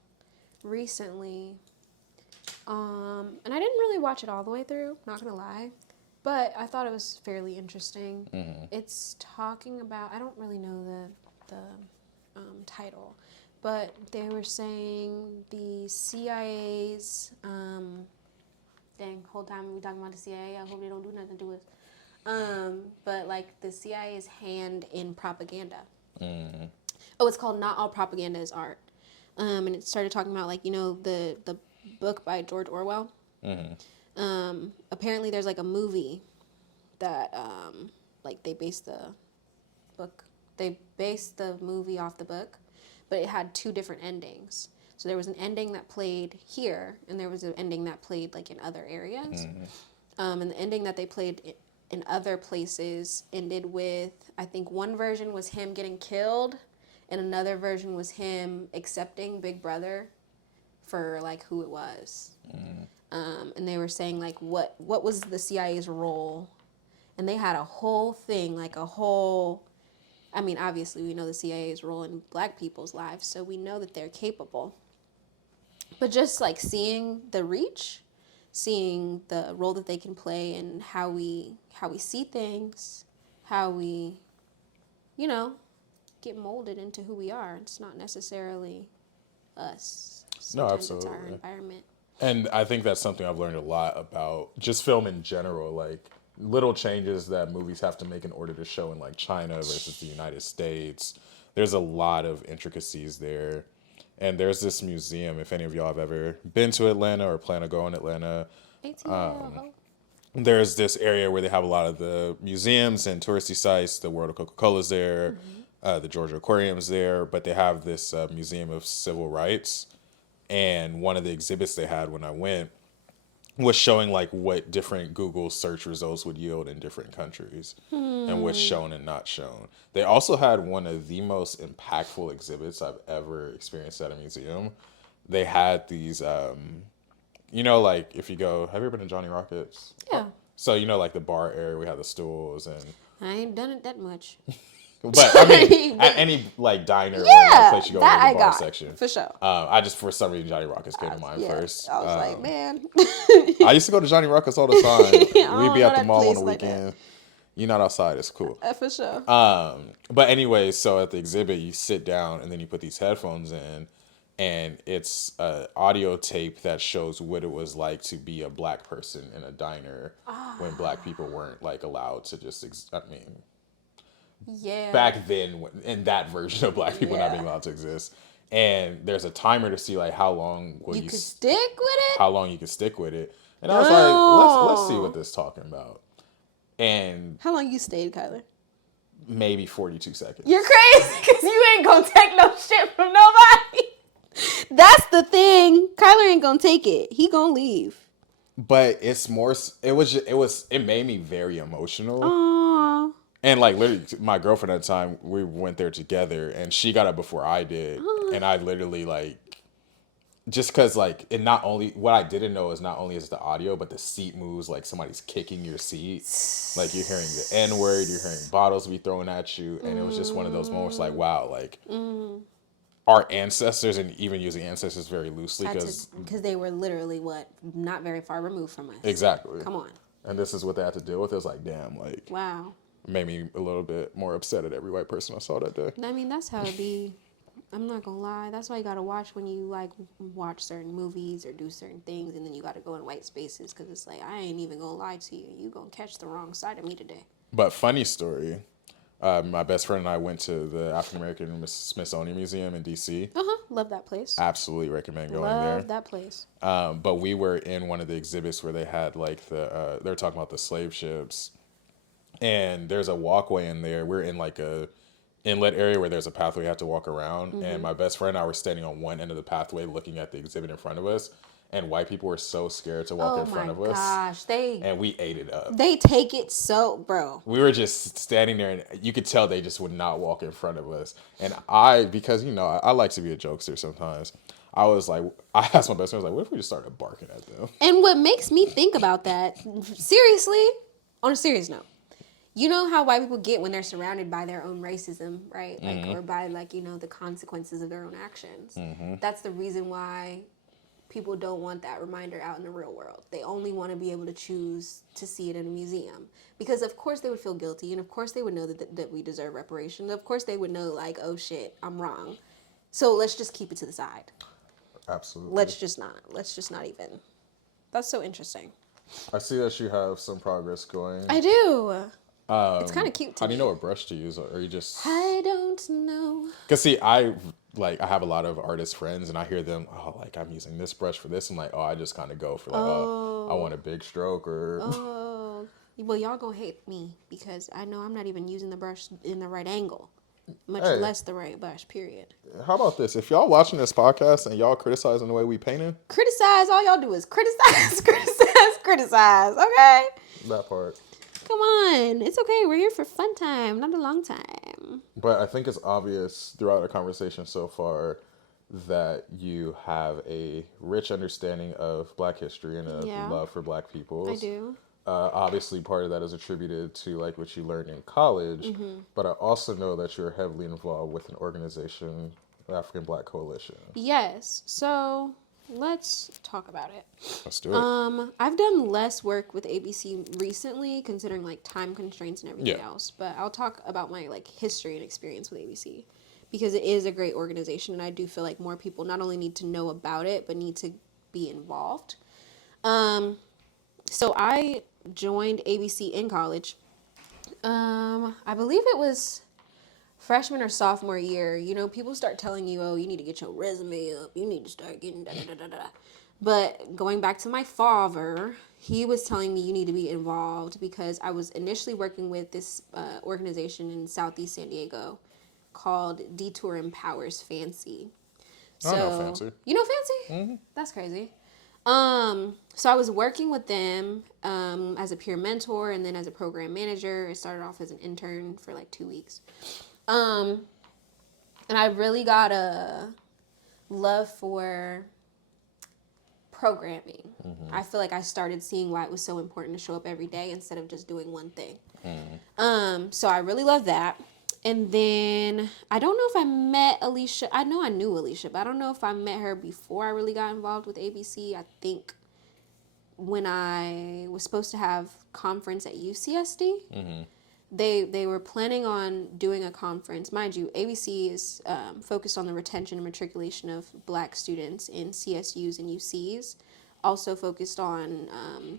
recently, and I didn't really watch it all the way through, not gonna lie, but I thought it was fairly interesting. It's talking about, I don't really know the title, but they were saying the CIA's, whole time we talking about the CIA, I hope they don't do nothing to us. But like the CIA's hand in propaganda. Oh, it's called Not All Propaganda is Art. And it started talking about like, the book by George Orwell. Apparently there's like a movie that like they based the movie off the book, but it had 2 different endings. So there was an ending that played here, and there was an ending that played like in other areas. And the ending that they played in other places ended with, I think one version was him getting killed, and another version was him accepting Big Brother for like who it was. And they were saying like what was the CIA's role, and they had a whole thing, like a whole, I mean, obviously we know the CIA's role in Black people's lives, so we know that they're capable. But just like seeing the reach, seeing the role that they can play and how we see things, how we get molded into who we are. It's not necessarily us. No, Sometimes absolutely. it's our environment. And I think that's something I've learned a lot about just film in general, like little changes that movies have to make in order to show in like China versus the United States. There's a lot of intricacies there. And there's this museum, if any of y'all have ever been to Atlanta or plan to go in Atlanta, ATL. there's this area where they have a lot of the museums and touristy sites. The World of Coca-Cola's there, the Georgia Aquarium's there, but they have this museum of civil rights. And one of the exhibits they had when I went was showing like what different Google search results would yield in different countries and what's shown and not shown. They also had one of the most impactful exhibits I've ever experienced at a museum. They had these, like if you go, have you ever been to Johnny Rockets? Yeah. So, like the bar area, we have the stools and. I ain't done it that much. But I mean, at any like diner or place you go in the bar section, for sure. I just for some reason Johnny Rockets came to mind first. I was like, man. I used to go to Johnny Rockets all the time. We'd be at the mall on the weekend. Like you're not outside, it's cool. For sure. But anyway, so at the exhibit, you sit down and then you put these headphones in, and it's an audio tape that shows what it was like to be a black person in a diner when black people weren't like allowed to just. Yeah. Back then, in that version of black people not being allowed to exist, and there's a timer to see like how long you could stick with it. How long you could stick with it, and I was like, let's see what this is talking about. And how long you stayed, Kyler? Maybe 42 seconds. You're crazy because you ain't gonna take no shit from nobody. That's the thing. Kyler ain't gonna take it. He gonna leave. But it's more. It made me very emotional. Aww. And like literally, my girlfriend at the time, we went there together, and she got up before I did, and I literally like, just because like it not only what I didn't know is not only is the audio, but the seat moves like somebody's kicking your seat, like you're hearing the N-word, you're hearing bottles be thrown at you, and it was just one of those moments like wow, like our ancestors, and even using ancestors very loosely because they were literally not very far removed from us. Exactly. Come on. And this is what they had to deal with. It was like damn, like wow. Made me a little bit more upset at every white person I saw that day. I mean, that's how it be. I'm not gonna lie. That's why you gotta watch when you like watch certain movies or do certain things, and then you gotta go in white spaces because it's like I ain't even gonna lie to you. You gonna catch the wrong side of me today. But funny story, my best friend and I went to the African American Smithsonian Museum in D.C. Love that place. Absolutely recommend going there. Love that place. But we were in one of the exhibits where they had like they were talking about the slave ships. And there's a walkway in there. We're in like a inlet area where there's a pathway you have to walk around. And my best friend and I were standing on one end of the pathway looking at the exhibit in front of us. And white people were so scared to walk in front of us. Oh my gosh. And we ate it up. They take it so, bro. We were just standing there and you could tell they just would not walk in front of us. And because, I like to be a jokester sometimes. I was like, I asked my best friend, I was like, what if we just started barking at them? And what makes me think about that, seriously, on a serious note, you know how white people get when they're surrounded by their own racism, right? Like, or by like, the consequences of their own actions. That's the reason why people don't want that reminder out in the real world. They only want to be able to choose to see it in a museum. Because of course they would feel guilty, and of course they would know that we deserve reparations. Of course they would know like, oh shit, I'm wrong. So let's just keep it to the side. Absolutely. Let's just not even. That's so interesting. I see that you have some progress going. I do. It's kind of cute to How do you know what brush to use, or you just? I don't know. Cause see, I have a lot of artist friends, and I hear them, I'm using this brush for this. I'm like, I just kind of go for I want a big stroke or. Oh, well, y'all gonna hate me because I know I'm not even using the brush in the right angle, much less the right brush. Period. How about this? If y'all watching this podcast and y'all criticizing the way we painting, criticize. All y'all do is criticize. Okay. That part. Come on. It's okay. We're here for fun time, not a long time. But I think it's obvious throughout our conversation so far that you have a rich understanding of Black history and a love for Black people. I do. Obviously, part of that is attributed to like what you learned in college. But I also know that you're heavily involved with an organization, the African Black Coalition. Yes. So let's talk about it. Let's do it. I've done less work with ABC recently, considering like time constraints and everything else. But I'll talk about my like history and experience with ABC because it is a great organization, and I do feel like more people not only need to know about it but need to be involved. So I joined ABC in college. I believe it was freshman or sophomore year. You know, people start telling you, oh, you need to get your resume up. You need to start getting da da da da da. But going back to my father, he was telling me you need to be involved because I was initially working with this organization in Southeast San Diego called Detour Empowers Fancy. So, I know Fancy. You know Fancy? Mm-hmm. That's crazy. So I was working with them as a peer mentor and then as a program manager. I started off as an intern for like 2 weeks. And I really got a love for programming. Mm-hmm. I feel like I started seeing why it was so important to show up every day instead of just doing one thing. Mm-hmm. So I really love that. And then I don't know if I met Alicia. I know I knew Alicia, but I don't know if I met her before I really got involved with ABC. I think when I was supposed to have conference at UCSD, mm-hmm. they were planning on doing a conference. Mind you, ABC is focused on the retention and matriculation of Black students in CSUs and UCs. Also focused on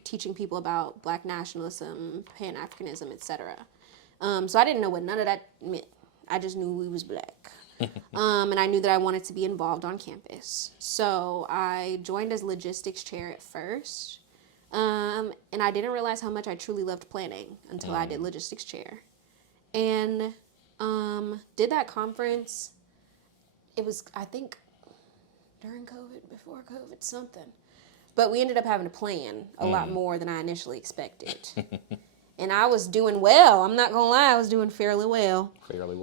teaching people about Black nationalism, Pan-Africanism, etc. So I didn't know what none of that meant. I just knew we was Black. And I knew that I wanted to be involved on campus. So I joined as logistics chair at first. And I didn't realize how much I truly loved planning until I did logistics chair. And did that conference. It was, I think, during COVID, before COVID, something. But we ended up having to plan a lot more than I initially expected. And I was doing well. I'm not going to lie. I was doing fairly well. Fairly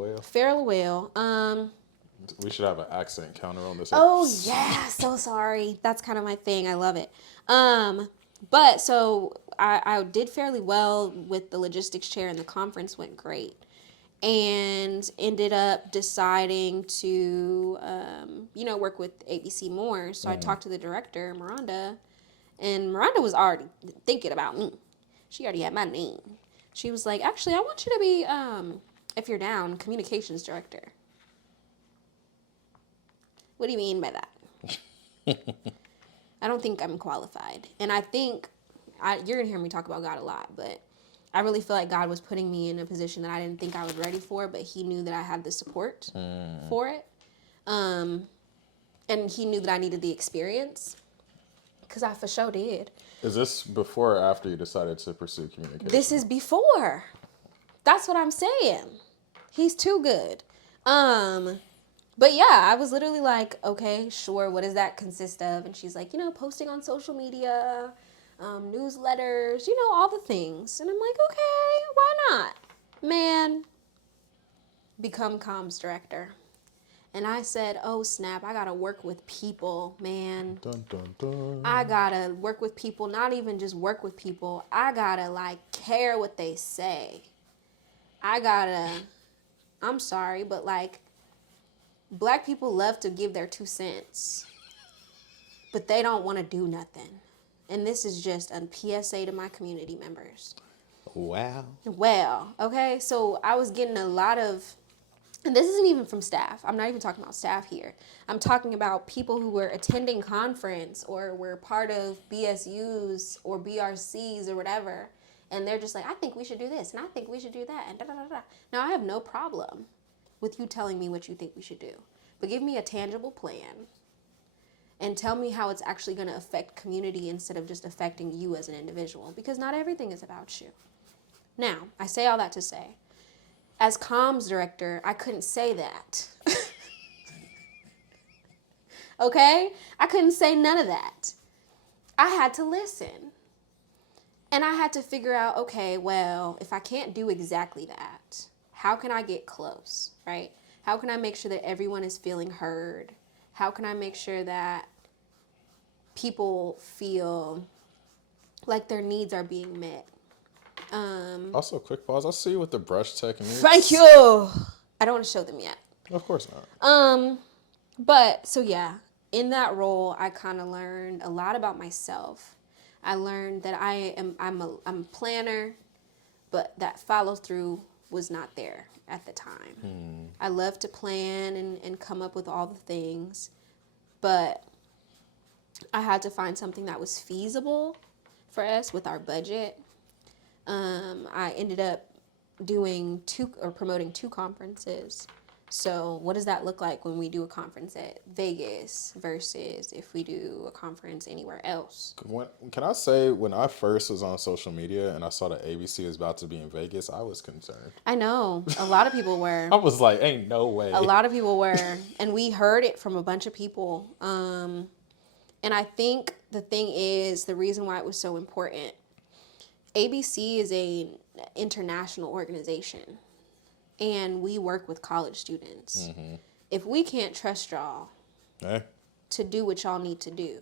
well. We should have an accent counter on this. Oh, yeah. So sorry. That's kind of my thing. I love it. But so I did fairly well with the logistics chair, and the conference went great. And ended up deciding to, work with ABC more. So I talked to the director, Miranda, and Miranda was already thinking about me. She already had my name. She was like, actually, I want you to be, if you're down, communications director. What do you mean by that? I don't think I'm qualified. And I think, you're going to hear me talk about God a lot, but I really feel like God was putting me in a position that I didn't think I was ready for, but he knew that I had the support for it. And he knew that I needed the experience, because I for sure did. Is this before or after you decided to pursue communication? This is before. That's what I'm saying. He's too good. But yeah, I was literally like, okay, sure, what does that consist of? And she's like, posting on social media, newsletters, all the things. And I'm like, okay, why not? Man, become comms director. And I said, oh, snap, I got to work with people, man. Dun, dun, dun. I got to work with people, not even just work with people. I got to, care what they say. I'm sorry, but, Black people love to give their 2 cents. But they don't want to do nothing. And this is just a PSA to my community members. Wow. Well, okay, so I was getting a lot of... And this isn't even from staff. I'm not even talking about staff here. I'm talking about people who were attending conference or were part of BSUs or BRCs or whatever. And they're just like, I think we should do this. And I think we should do that. And da-da-da-da. Now, I have no problem with you telling me what you think we should do. But give me a tangible plan. And tell me how it's actually going to affect community instead of just affecting you as an individual. Because not everything is about you. Now, I say all that to say, as comms director, I couldn't say that. Okay? I couldn't say none of that. I had to listen. And I had to figure out, okay, well, if I can't do exactly that, how can I get close, right? How can I make sure that everyone is feeling heard? How can I make sure that people feel like their needs are being met? Also, quick pause. I'll see you with the brush techniques. Thank you. I don't want to show them yet. Of course not. But so yeah, in that role, I kind of learned a lot about myself. I learned that I'm a planner, but that follow through was not there at the time. I love to plan and come up with all the things, but I had to find something that was feasible for us with our budget. I ended up promoting two conferences. So what does that look like when we do a conference at Vegas versus if we do a conference anywhere else? Can I say, when I first was on social media and I saw that ABC was about to be in Vegas, I was concerned. I know. A lot of people were. I was like, ain't no way. A lot of people were. And we heard it from a bunch of people. And I think the thing is, the reason why it was so important, ABC is an international organization. And we work with college students. If we can't trust y'all to do what y'all need to do,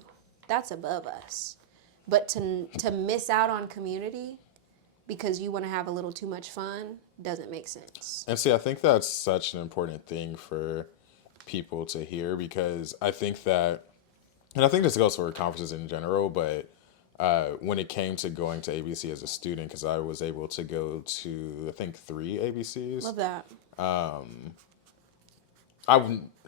that's above us. But to miss out on community because you want to have a little too much fun doesn't make sense. And see, I think that's such an important thing for people to hear, because I think that, and I think this goes for conferences in general, but when it came to going to ABC as a student, because I was able to go to, I think, 3 ABCs. Love that.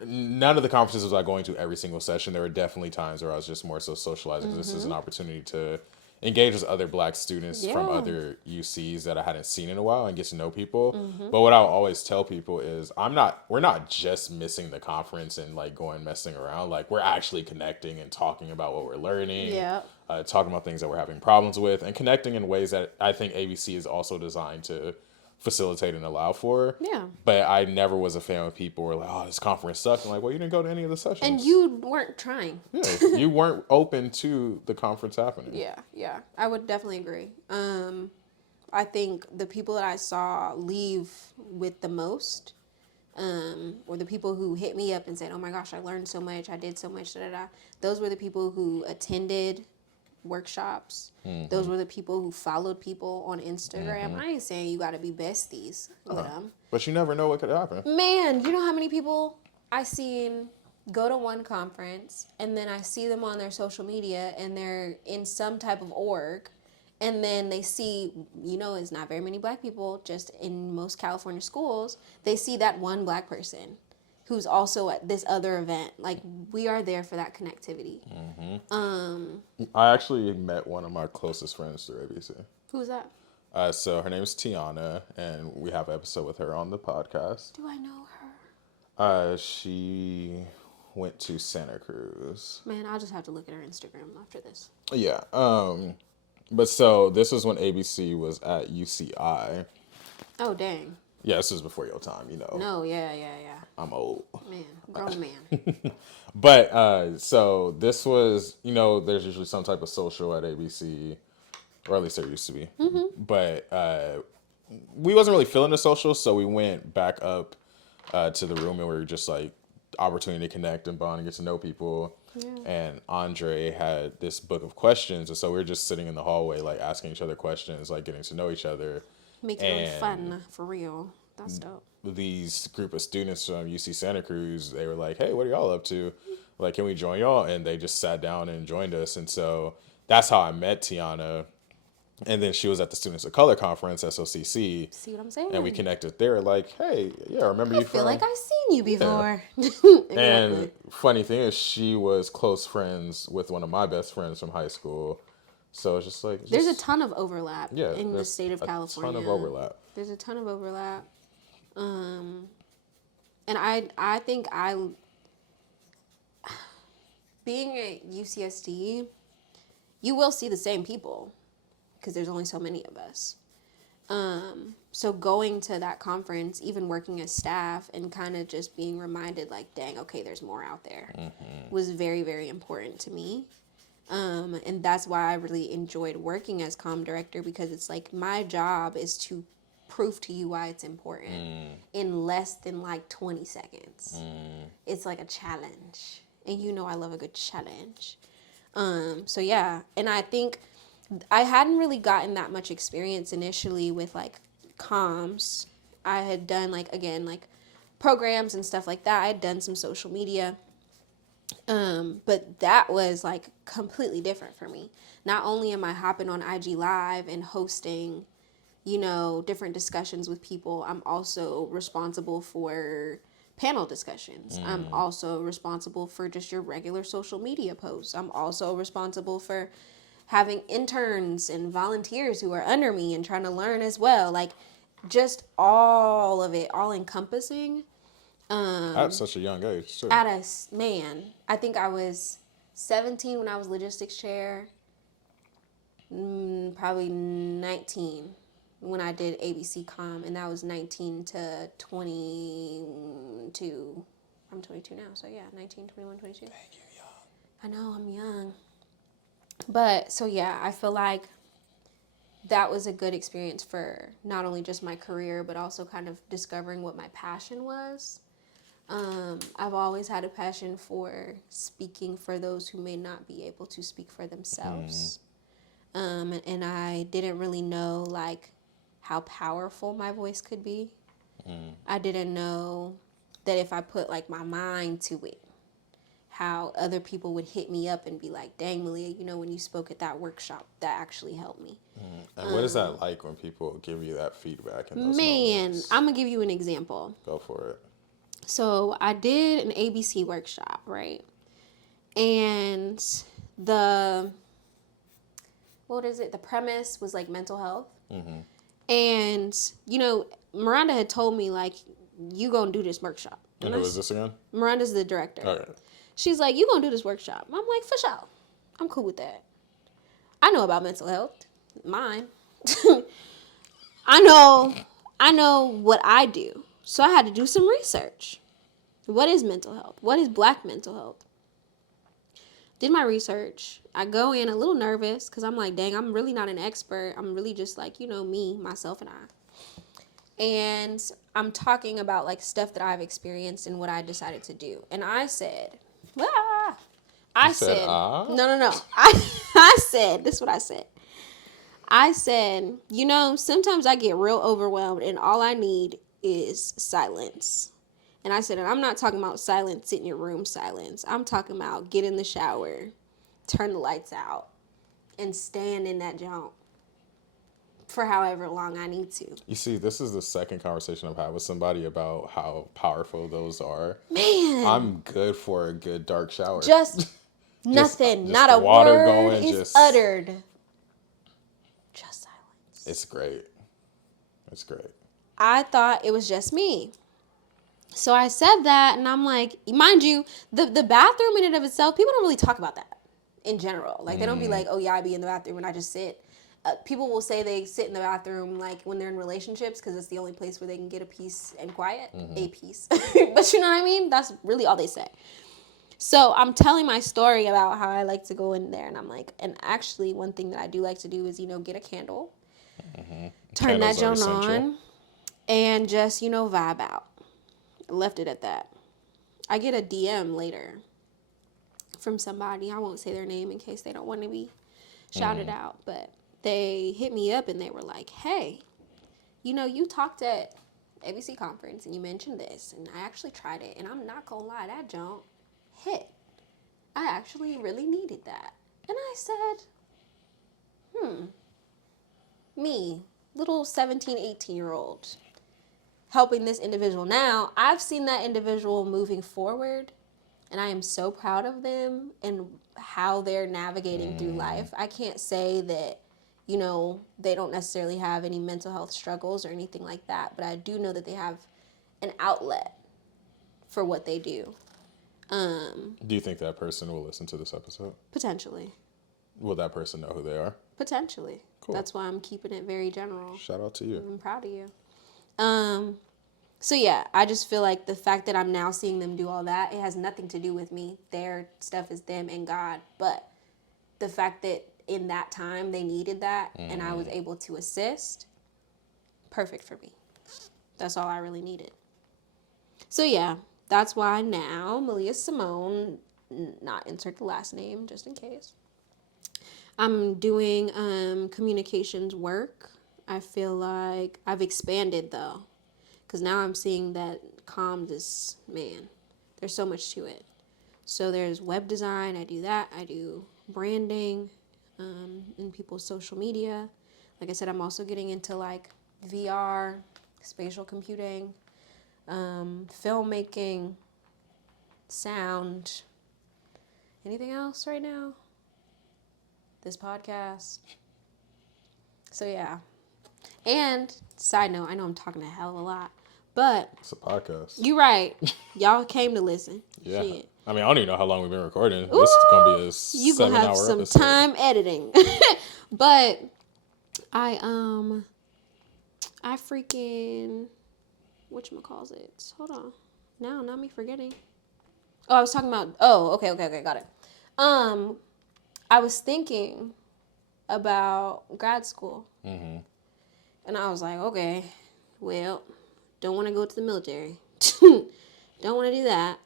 None of the conferences was I going to every single session. There were definitely times where I was just more so socializing, because this was an opportunity to engage with other Black students from other UCs that I hadn't seen in a while and get to know people. But what I'll always tell people is we're not just missing the conference and like going messing around. Like, we're actually connecting and talking about what we're learning. Yeah. Talking about things that we're having problems with, and connecting in ways that I think ABC is also designed to facilitate and allow for. Yeah. But I never was a fan of people who were like, oh, this conference sucked. I'm like, well, you didn't go to any of the sessions. And you weren't trying. Yeah, you weren't open to the conference happening. Yeah. I would definitely agree. I think the people that I saw leave with the most, or the people who hit me up and said, oh my gosh, I learned so much, I did so much, those were the people who attended workshops. Those were the people who followed people on Instagram. I ain't saying you got to be besties with them. But you never know what could happen. Man, you know how many people I seen go to one conference and then I see them on their social media and they're in some type of org, and then they see, it's not very many Black people just in most California schools. They see that one Black person who's also at this other event. Like, we are there for that connectivity. I actually met one of my closest friends through ABC. Who's that? So her name is Tiana, and we have an episode with her on the podcast. Do I know her? She went to Santa Cruz. Man, I'll just have to look at her Instagram after this. Yeah. But so this was when ABC was at UCI. Oh, dang. Yeah, this was before your time, No, yeah. I'm old. Man, grown man. But so this was, there's usually some type of social at ABC, or at least there used to be. But we wasn't really feeling the social, so we went back up to the room, and we were just like, opportunity to connect and bond and get to know people. Yeah. And Andre had this book of questions, and so we were just sitting in the hallway, like asking each other questions, like getting to know each other. Making it fun, for real. That's dope. These group of students from UC Santa Cruz, they were like, hey, what are y'all up to? Like, can we join y'all? And they just sat down and joined us. And so that's how I met Tiana. And then she was at the Students of Color Conference, SOCC. See what I'm saying? And we connected there, like, hey, yeah, remember you from... I feel like I've seen you before. Yeah. Exactly. And funny thing is, she was close friends with one of my best friends from high school. So it's just like... There's a ton of overlap in the state of California. There's a ton of overlap. There's a ton of overlap. And I think being at UCSD, you will see the same people because there's only so many of us. So going to that conference, even working as staff and kind of just being reminded like, dang, okay, there's more out there, was very, very important to me. And that's why I really enjoyed working as comm director, because it's like my job is to prove to you why it's important in less than like 20 seconds. It's like a challenge. And I love a good challenge. So yeah, and I think I hadn't really gotten that much experience initially with like comms. I had done like programs and stuff like that. I had done some social media. But that was like completely different for me. Not only am I hopping on IG Live and hosting, different discussions with people, I'm also responsible for panel discussions. I'm also responsible for just your regular social media posts. I'm also responsible for having interns and volunteers who are under me and trying to learn as well. Like, just all of it, all encompassing. At such a young age, too. I think I was 17 when I was logistics chair, probably 19 when I did ABC Com, and that was 19 to 22. I'm 22 now, so yeah, 19, 21, 22. Dang, you're young. I know, I'm young. But, so yeah, I feel like that was a good experience for not only just my career, but also kind of discovering what my passion was. I've always had a passion for speaking for those who may not be able to speak for themselves. And I didn't really know, like, how powerful my voice could be. I didn't know that if I put, like, my mind to it, how other people would hit me up and be like, dang, Malia, when you spoke at that workshop, that actually helped me. And what is that like when people give you that feedback in those Man, moments? I'm going to give you an example. Go for it. So I did an ABC workshop, right? And the premise was like mental health. And, Miranda had told me, like, you gonna do this workshop. And who is this again? Miranda's the director. Okay. She's like, you gonna do this workshop. I'm like, for sure. I'm cool with that. I know about mental health. Mine. I know what I do. So I had to do some research. What is mental health? What is Black mental health? Did my research. I go in a little nervous because I'm like, dang, I'm really not an expert. I'm really just like, me, myself, and I. And I'm talking about like stuff that I've experienced and what I decided to do. And I said, no. I said, this is what I said. I said, sometimes I get real overwhelmed and all I need is silence. And I said, and I'm not talking about silence, sit in your room silence. I'm talking about get in the shower, turn the lights out, and stand in that junk for however long I need to. You see, this is the second conversation I've had with somebody about how powerful those are. Man. I'm good for a good dark shower. Just nothing. Just not a water word going, is uttered. Just silence. It's great. It's great. I thought it was just me. So I said that, and I'm like, mind you, the bathroom in and of itself, people don't really talk about that in general. Like, they don't be like, oh, yeah, I be in the bathroom and I just sit. People will say they sit in the bathroom, like, when they're in relationships because it's the only place where they can get a peace and quiet. A peace. But you know what I mean? That's really all they say. So I'm telling my story about how I like to go in there, and I'm like, and actually one thing that I do like to do is, get a candle, turn that joint on, and just, vibe out. Left it at that. I get a DM later from somebody. I won't say their name in case they don't want to be shouted out, but they hit me up and they were like, hey, you talked at ABC conference and you mentioned this, and I actually tried it, and I'm not gonna lie, that junk hit. I actually really needed that. And I said, me, little 17, 18-year-old, helping this individual. Now, I've seen that individual moving forward, and I am so proud of them and how they're navigating through life. I can't say that, they don't necessarily have any mental health struggles or anything like that, but I do know that they have an outlet for what they do. Do you think that person will listen to this episode? Potentially. Will that person know who they are? Potentially. Cool. That's why I'm keeping it very general. Shout out to you. I'm proud of you. So yeah, I just feel like the fact that I'm now seeing them do all that, it has nothing to do with me. Their stuff is them and God. But the fact that in that time they needed that and I was able to assist, perfect for me. That's all I really needed. So yeah, that's why now Malia Simone, not insert the last name just in case, I'm doing communications work. I feel like I've expanded though. Because now I'm seeing that comms is, man, there's so much to it. So there's web design. I do that. I do branding in people's social media. Like I said, I'm also getting into like VR, spatial computing, filmmaking, sound. Anything else right now? This podcast. So yeah. And side note, I know I'm talking a hell of a lot, but It's a podcast. you're right. Y'all came to listen. Yeah. Shit. I mean, I don't even know how long we've been recording. Ooh, This is gonna be a you gonna have 7-hour some episode. time editing. But I freaking whatchamacallit. Hold on. Now, not me forgetting. Oh, I was talking about okay, got it. I was thinking about grad school. Mm-hmm. And I was like, okay, well, don't want to go to the military. Don't want to do that.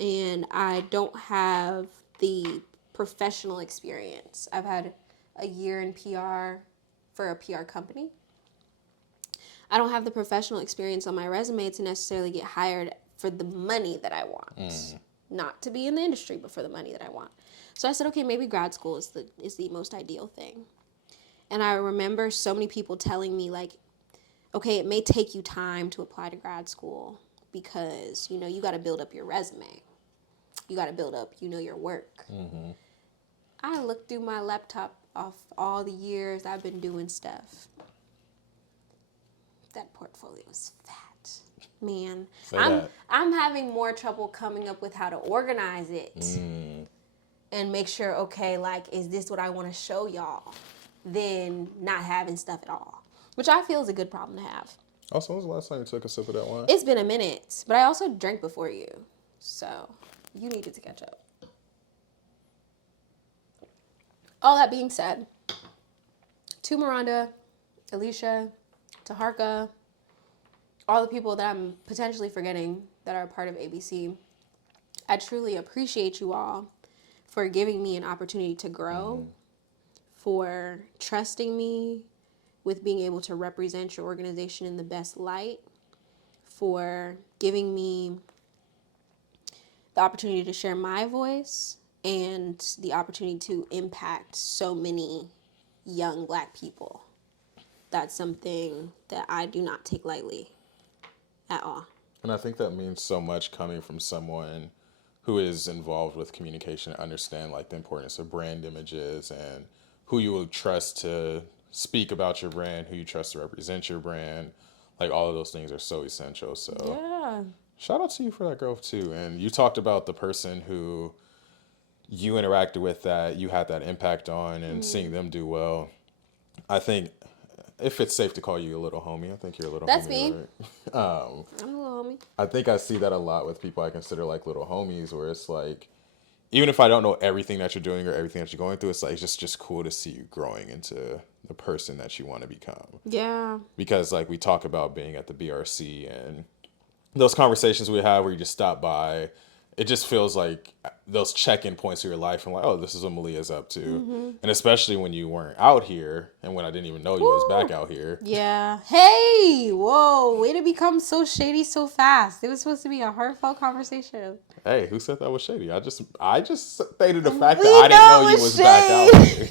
And I don't have the professional experience. I've had a year in PR for a PR company. I don't have the professional experience on my resume to necessarily get hired for the money that I want. Not to be in the industry, but for the money that I want. So I said, okay, maybe grad school is the most ideal thing. And I remember so many people telling me, like, okay, it may take you time to apply to grad school because, you know, you got to build up your resume. You got to build up, you know, your work. Mm-hmm. I looked through my laptop of all the years I've been doing stuff. That portfolio is fat. Man, I'm having more trouble coming up with how to organize it and make sure, okay, like, is this what I want to show y'all, than not having stuff at all, which I feel is a good problem to have. Also, when was the last time you took a sip of that wine? It's been a minute, but I also drank before you, so you needed to catch up. All that being said, to Miranda, Alicia, to Harka, all the people that I'm potentially forgetting that are a part of ABC, I truly appreciate you all for giving me an opportunity to grow, for trusting me with being able to represent your organization in the best light, for giving me the opportunity to share my voice and the opportunity to impact so many young Black people. That's something that I do not take lightly at all. And I think that means so much coming from someone who is involved with communication and understand like the importance of brand images and who you will trust to speak about your brand, who you trust to represent your brand. Like all of those things are so essential. So Yeah. shout out to you for that growth too. And you talked about the person who you interacted with that you had that impact on and seeing them do well. I think if it's safe to call you a little homie, I think you're a little That's homie, me. right? I'm a little homie. I think I see that a lot with people I consider like little homies, where it's like, even if I don't know everything that you're doing or everything that you're going through, it's like just cool to see you growing into the person that you want to become. Yeah. Because like we talk about being at the BRC and those conversations we have where you just stop by, it just feels like those check-in points of your life and like, oh, this is what Malia's up to. Mm-hmm. And especially when you weren't out here and when I didn't even know you was back out here. Yeah. Hey, whoa, way to become so shady so fast. It was supposed to be a heartfelt conversation. Hey, who said that was shady? I just stated the fact that I didn't know you was back out here.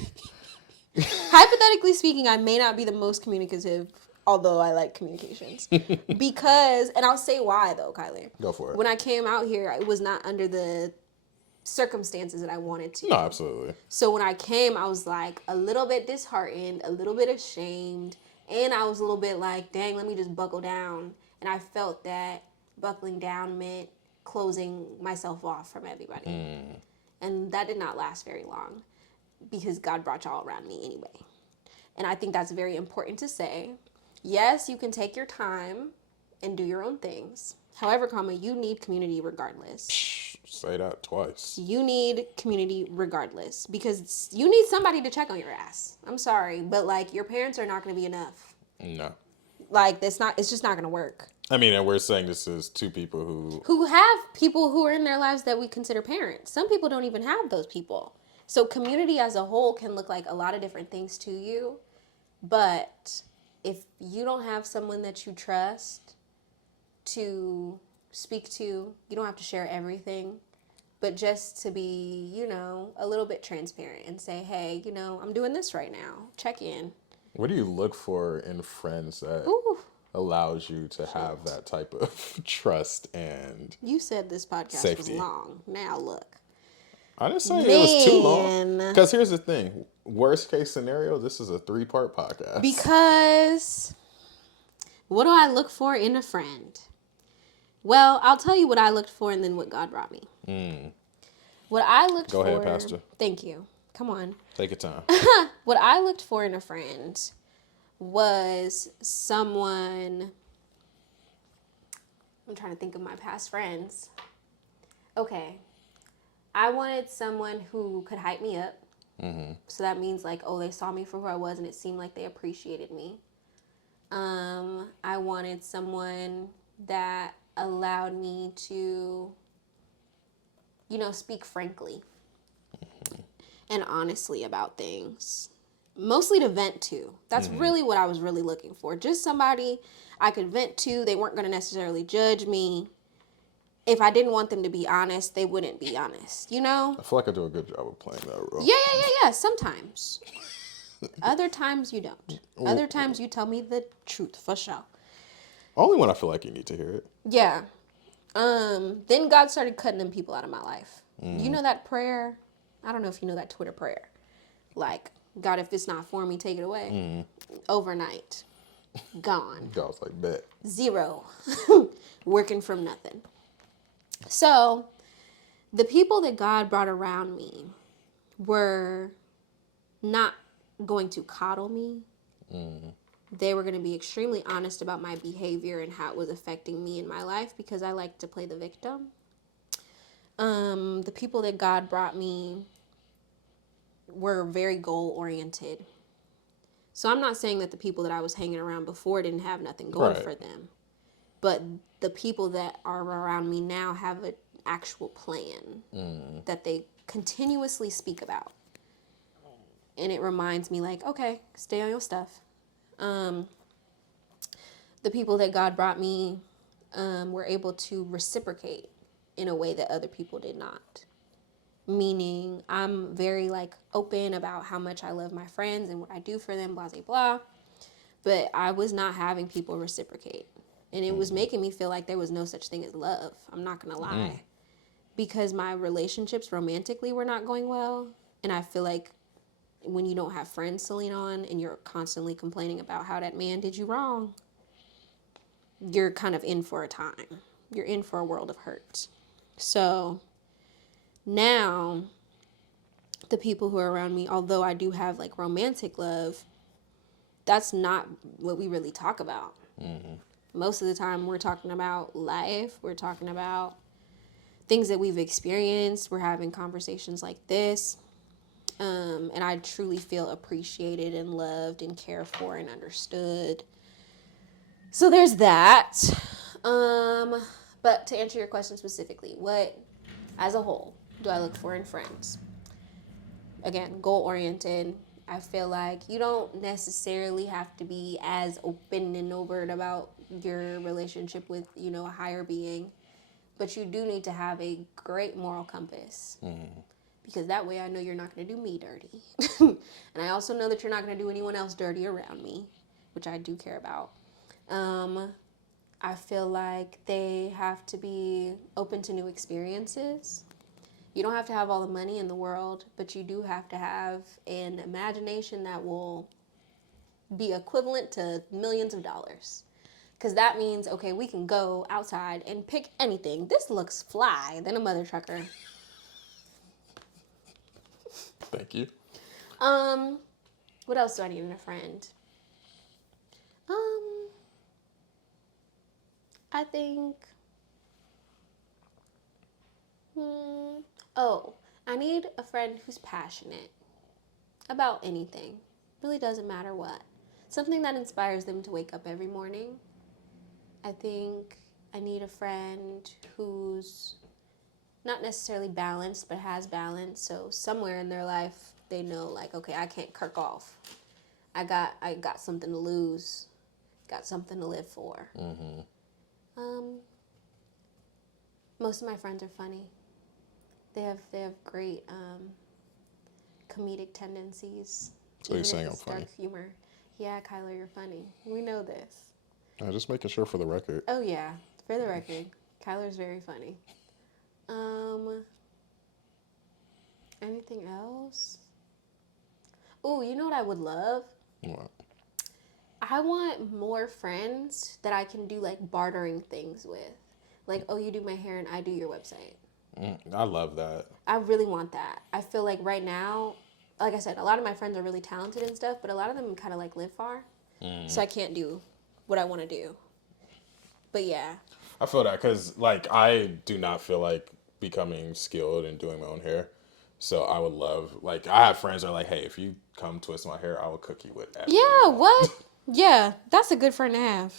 Hypothetically speaking, I may not be the most communicative, although I like communications. Because, and I'll say why though, Kyler. Go for it. When I came out here, it was not under the circumstances that I wanted to. No, absolutely. So when I came, I was like a little bit disheartened, a little bit ashamed, and I was a little bit like, dang, let me just buckle down. And I felt that buckling down meant closing myself off from everybody. And that did not last very long because God brought y'all around me anyway. And I think that's very important to say. Yes, you can take your time and do your own things. However, you need community regardless. Say that twice. You need community regardless because you need somebody to check on your ass. I'm sorry, but like your parents are not going to be enough. No. Like it's just not going to work. I mean, and we're saying this is two people who have people who are in their lives that we consider parents. Some people don't even have those people. So community as a whole can look like a lot of different things to you. But if you don't have someone that you trust to speak to, you don't have to share everything. but just to be, a little bit transparent and say, hey, I'm doing this right now. Check in. What do you look for in friends that Ooh, allows you to have that type of trust and you said this podcast safety? was long. Now look. I didn't say it was too long. Man. Because here's the thing. Worst case scenario, this is a 3-part podcast. Because what do I look for in a friend? Well, I'll tell you what I looked for and then what God brought me. What I looked for... Go ahead, Pastor. Thank you. Come on. Take your time. What I looked for in a friend was someone... I'm trying to think of my past friends. Okay. I wanted someone who could hype me up. Mm-hmm. So that means like, oh, they saw me for who I was and it seemed like they appreciated me. I wanted someone that allowed me to, speak frankly and honestly about things. Mostly to vent to. That's really what I was really looking for. Just somebody I could vent to. They weren't going to necessarily judge me. If I didn't want them to be honest, they wouldn't be honest, I feel like I do a good job of playing that role. Yeah. Sometimes. Other times you don't. Other times you tell me the truth, for sure. Only when I feel like you need to hear it. Yeah. Then God started cutting them people out of my life. You know that prayer? I don't know if you know that Twitter prayer. Like, God, if it's not for me, take it away. Overnight. Gone. God's like, bet. 0. Working from nothing. So, the people that God brought around me were not going to coddle me. They were going to be extremely honest about my behavior and how it was affecting me in my life because I like to play the victim. The people that God brought me were very goal-oriented. So I'm not saying that the people that I was hanging around before didn't have nothing going for them. But the people that are around me now have an actual plan that they continuously speak about. And it reminds me like, okay, stay on your stuff. The people that God brought me were able to reciprocate in a way that other people did not. Meaning I'm very like open about how much I love my friends and what I do for them, blah, blah, blah. But I was not having people reciprocate. And it was making me feel like there was no such thing as love. I'm not going to lie. Because my relationships romantically were not going well. And I feel like when you don't have friends to lean on and you're constantly complaining about how that man did you wrong, you're kind of in for a time. You're in for a world of hurt. So now the people who are around me, although I do have like romantic love, that's not what we really talk about. Most of the time we're talking about life. We're talking about things that we've experienced. We're having conversations like this. And I truly feel appreciated and loved and cared for and understood. So there's that. But to answer your question specifically, what, as a whole, do I look for in friends? Again, goal-oriented. I feel like you don't necessarily have to be as open and overt about your relationship with, a higher being. But you do need to have a great moral compass. Because that way I know you're not going to do me dirty. And I also know that you're not going to do anyone else dirty around me, which I do care about. I feel like they have to be open to new experiences. You don't have to have all the money in the world, but you do have to have an imagination that will be equivalent to millions of dollars. Because that means, okay, we can go outside and pick anything. This looks fly than a mother trucker. Thank you. What else do I need in a friend? I think, I need a friend who's passionate about anything. Really doesn't matter what. Something that inspires them to wake up every morning. I think I need a friend who's not necessarily balanced, but has balance. So somewhere in their life, they know like, okay, I can't kirk off. I got something to lose. Got something to live for. Most of my friends are funny. They have great comedic tendencies. So you're saying I'm funny? Dark humor. Yeah, Kyler, you're funny. We know this. I'm just making sure for the record. Oh yeah, for the record, Kyler's very funny. Anything else? Ooh, you know what I would love? What? I want more friends that I can do like bartering things with. Like, oh, you do my hair and I do your website. I love that. I really want that. I feel like right now, like I said, a lot of my friends are really talented and stuff, but a lot of them kind of like live far. So I can't do what I want to do. But yeah. I feel that because, like, I do not feel like becoming skilled and doing my own hair. So I would love, like, I have friends that are like, hey, if you come twist my hair, I will cook you whatever. Yeah, what? Yeah, that's a good friend to have.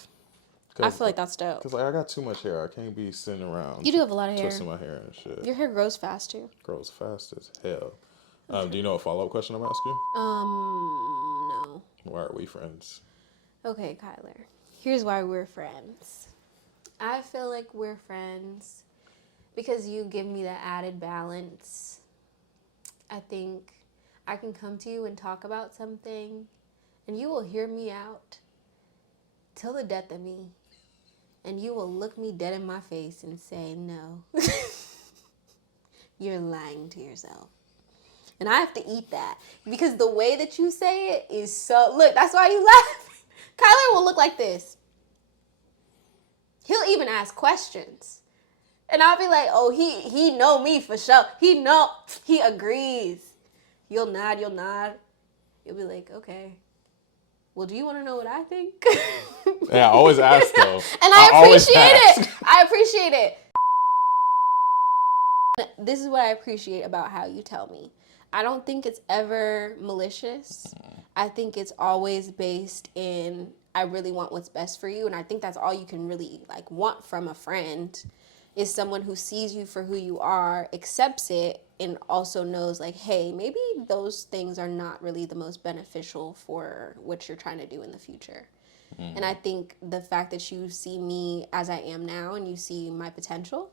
I feel like that's dope. Because, like, I got too much hair. I can't be sitting around. You do have a lot of hair. Twisting my hair and shit. Your hair grows fast, too. Grows fast as hell. Do you know a follow-up question I'm asking? No. Why are we friends? Okay, Kyler. Here's why we're friends. I feel like we're friends because you give me that added balance. I think I can come to you and talk about something, and you will hear me out till the death of me. And you will look me dead in my face and say, no. You're lying to yourself. And I have to eat that because the way that you say it is so... Look, that's why you laugh. Kyler will look like this. He'll even ask questions. And I'll be like, oh, he know me for sure. He agrees. You'll nod. You'll be like, okay. Well, do you want to know what I think? Yeah, I always ask, though. And I appreciate it. I appreciate it. This is what I appreciate about how you tell me. I don't think it's ever malicious. I think it's always based in, I really want what's best for you. And I think that's all you can really like want from a friend is someone who sees you for who you are, accepts it, and also knows like, hey, maybe those things are not really the most beneficial for what you're trying to do in the future. And I think the fact that you see me as I am now and you see my potential,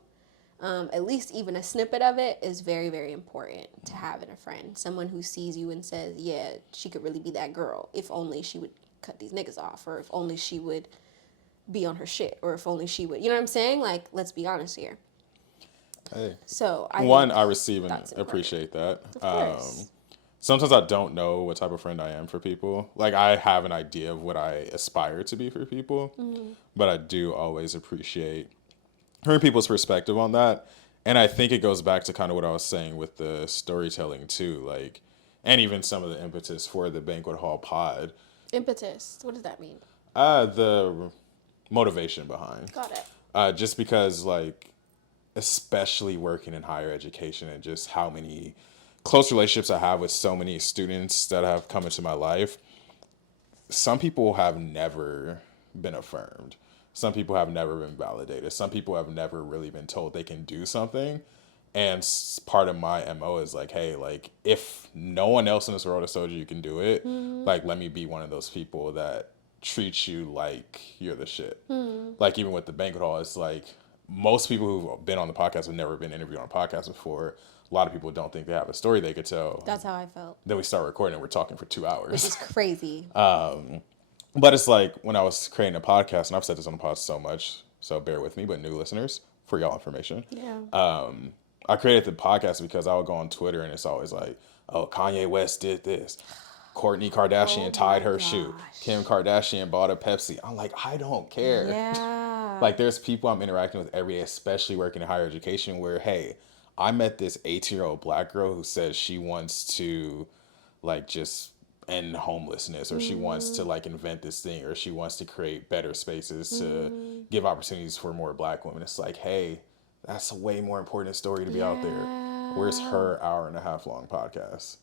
at least even a snippet of it is very, very important to have in a friend. Someone who sees you and says, yeah, she could really be that girl if only she would cut these niggas off, or if only she would be on her shit, or if only she would, you know what I'm saying? Like, let's be honest here. Hey. So I receive and appreciate that. Of course. Sometimes I don't know what type of friend I am for people. Like, I have an idea of what I aspire to be for people, but I do always appreciate hearing people's perspective on that. And I think it goes back to kind of what I was saying with the storytelling too, like, and even some of the impetus for the Banquet Hall pod. Impetus, what does that mean? The motivation behind. Got it. Just because, like, especially working in higher education and just how many close relationships I have with so many students that have come into my life, some people have never been affirmed. Some people have never been validated. Some people have never really been told they can do something. And part of my MO is like, hey, like, if no one else in this world has told you can do it, like, let me be one of those people that treats you like you're the shit. Like, even with the Banquet Hall, it's like most people who've been on the podcast have never been interviewed on a podcast before. A lot of people don't think they have a story they could tell. That's how I felt. Then we start recording and we're talking for 2 hours. Which is crazy. But it's like when I was creating a podcast, and I've said this on the pod so much, so bear with me, but new listeners, for y'all information. Yeah. I created the podcast because I would go on Twitter and it's always like, oh, Kanye West did this. Kourtney Kardashian tied her shoe. Kim Kardashian bought a Pepsi. I'm like, I don't care. Yeah. Like, there's people I'm interacting with every day, especially working in higher education, where, hey, I met this 18-year-old black girl who says she wants to, like, just end homelessness, or she wants to, like, invent this thing, or she wants to create better spaces to give opportunities for more black women. It's like, hey, that's a way more important story to be out there. Where's her 1.5 hour long podcast?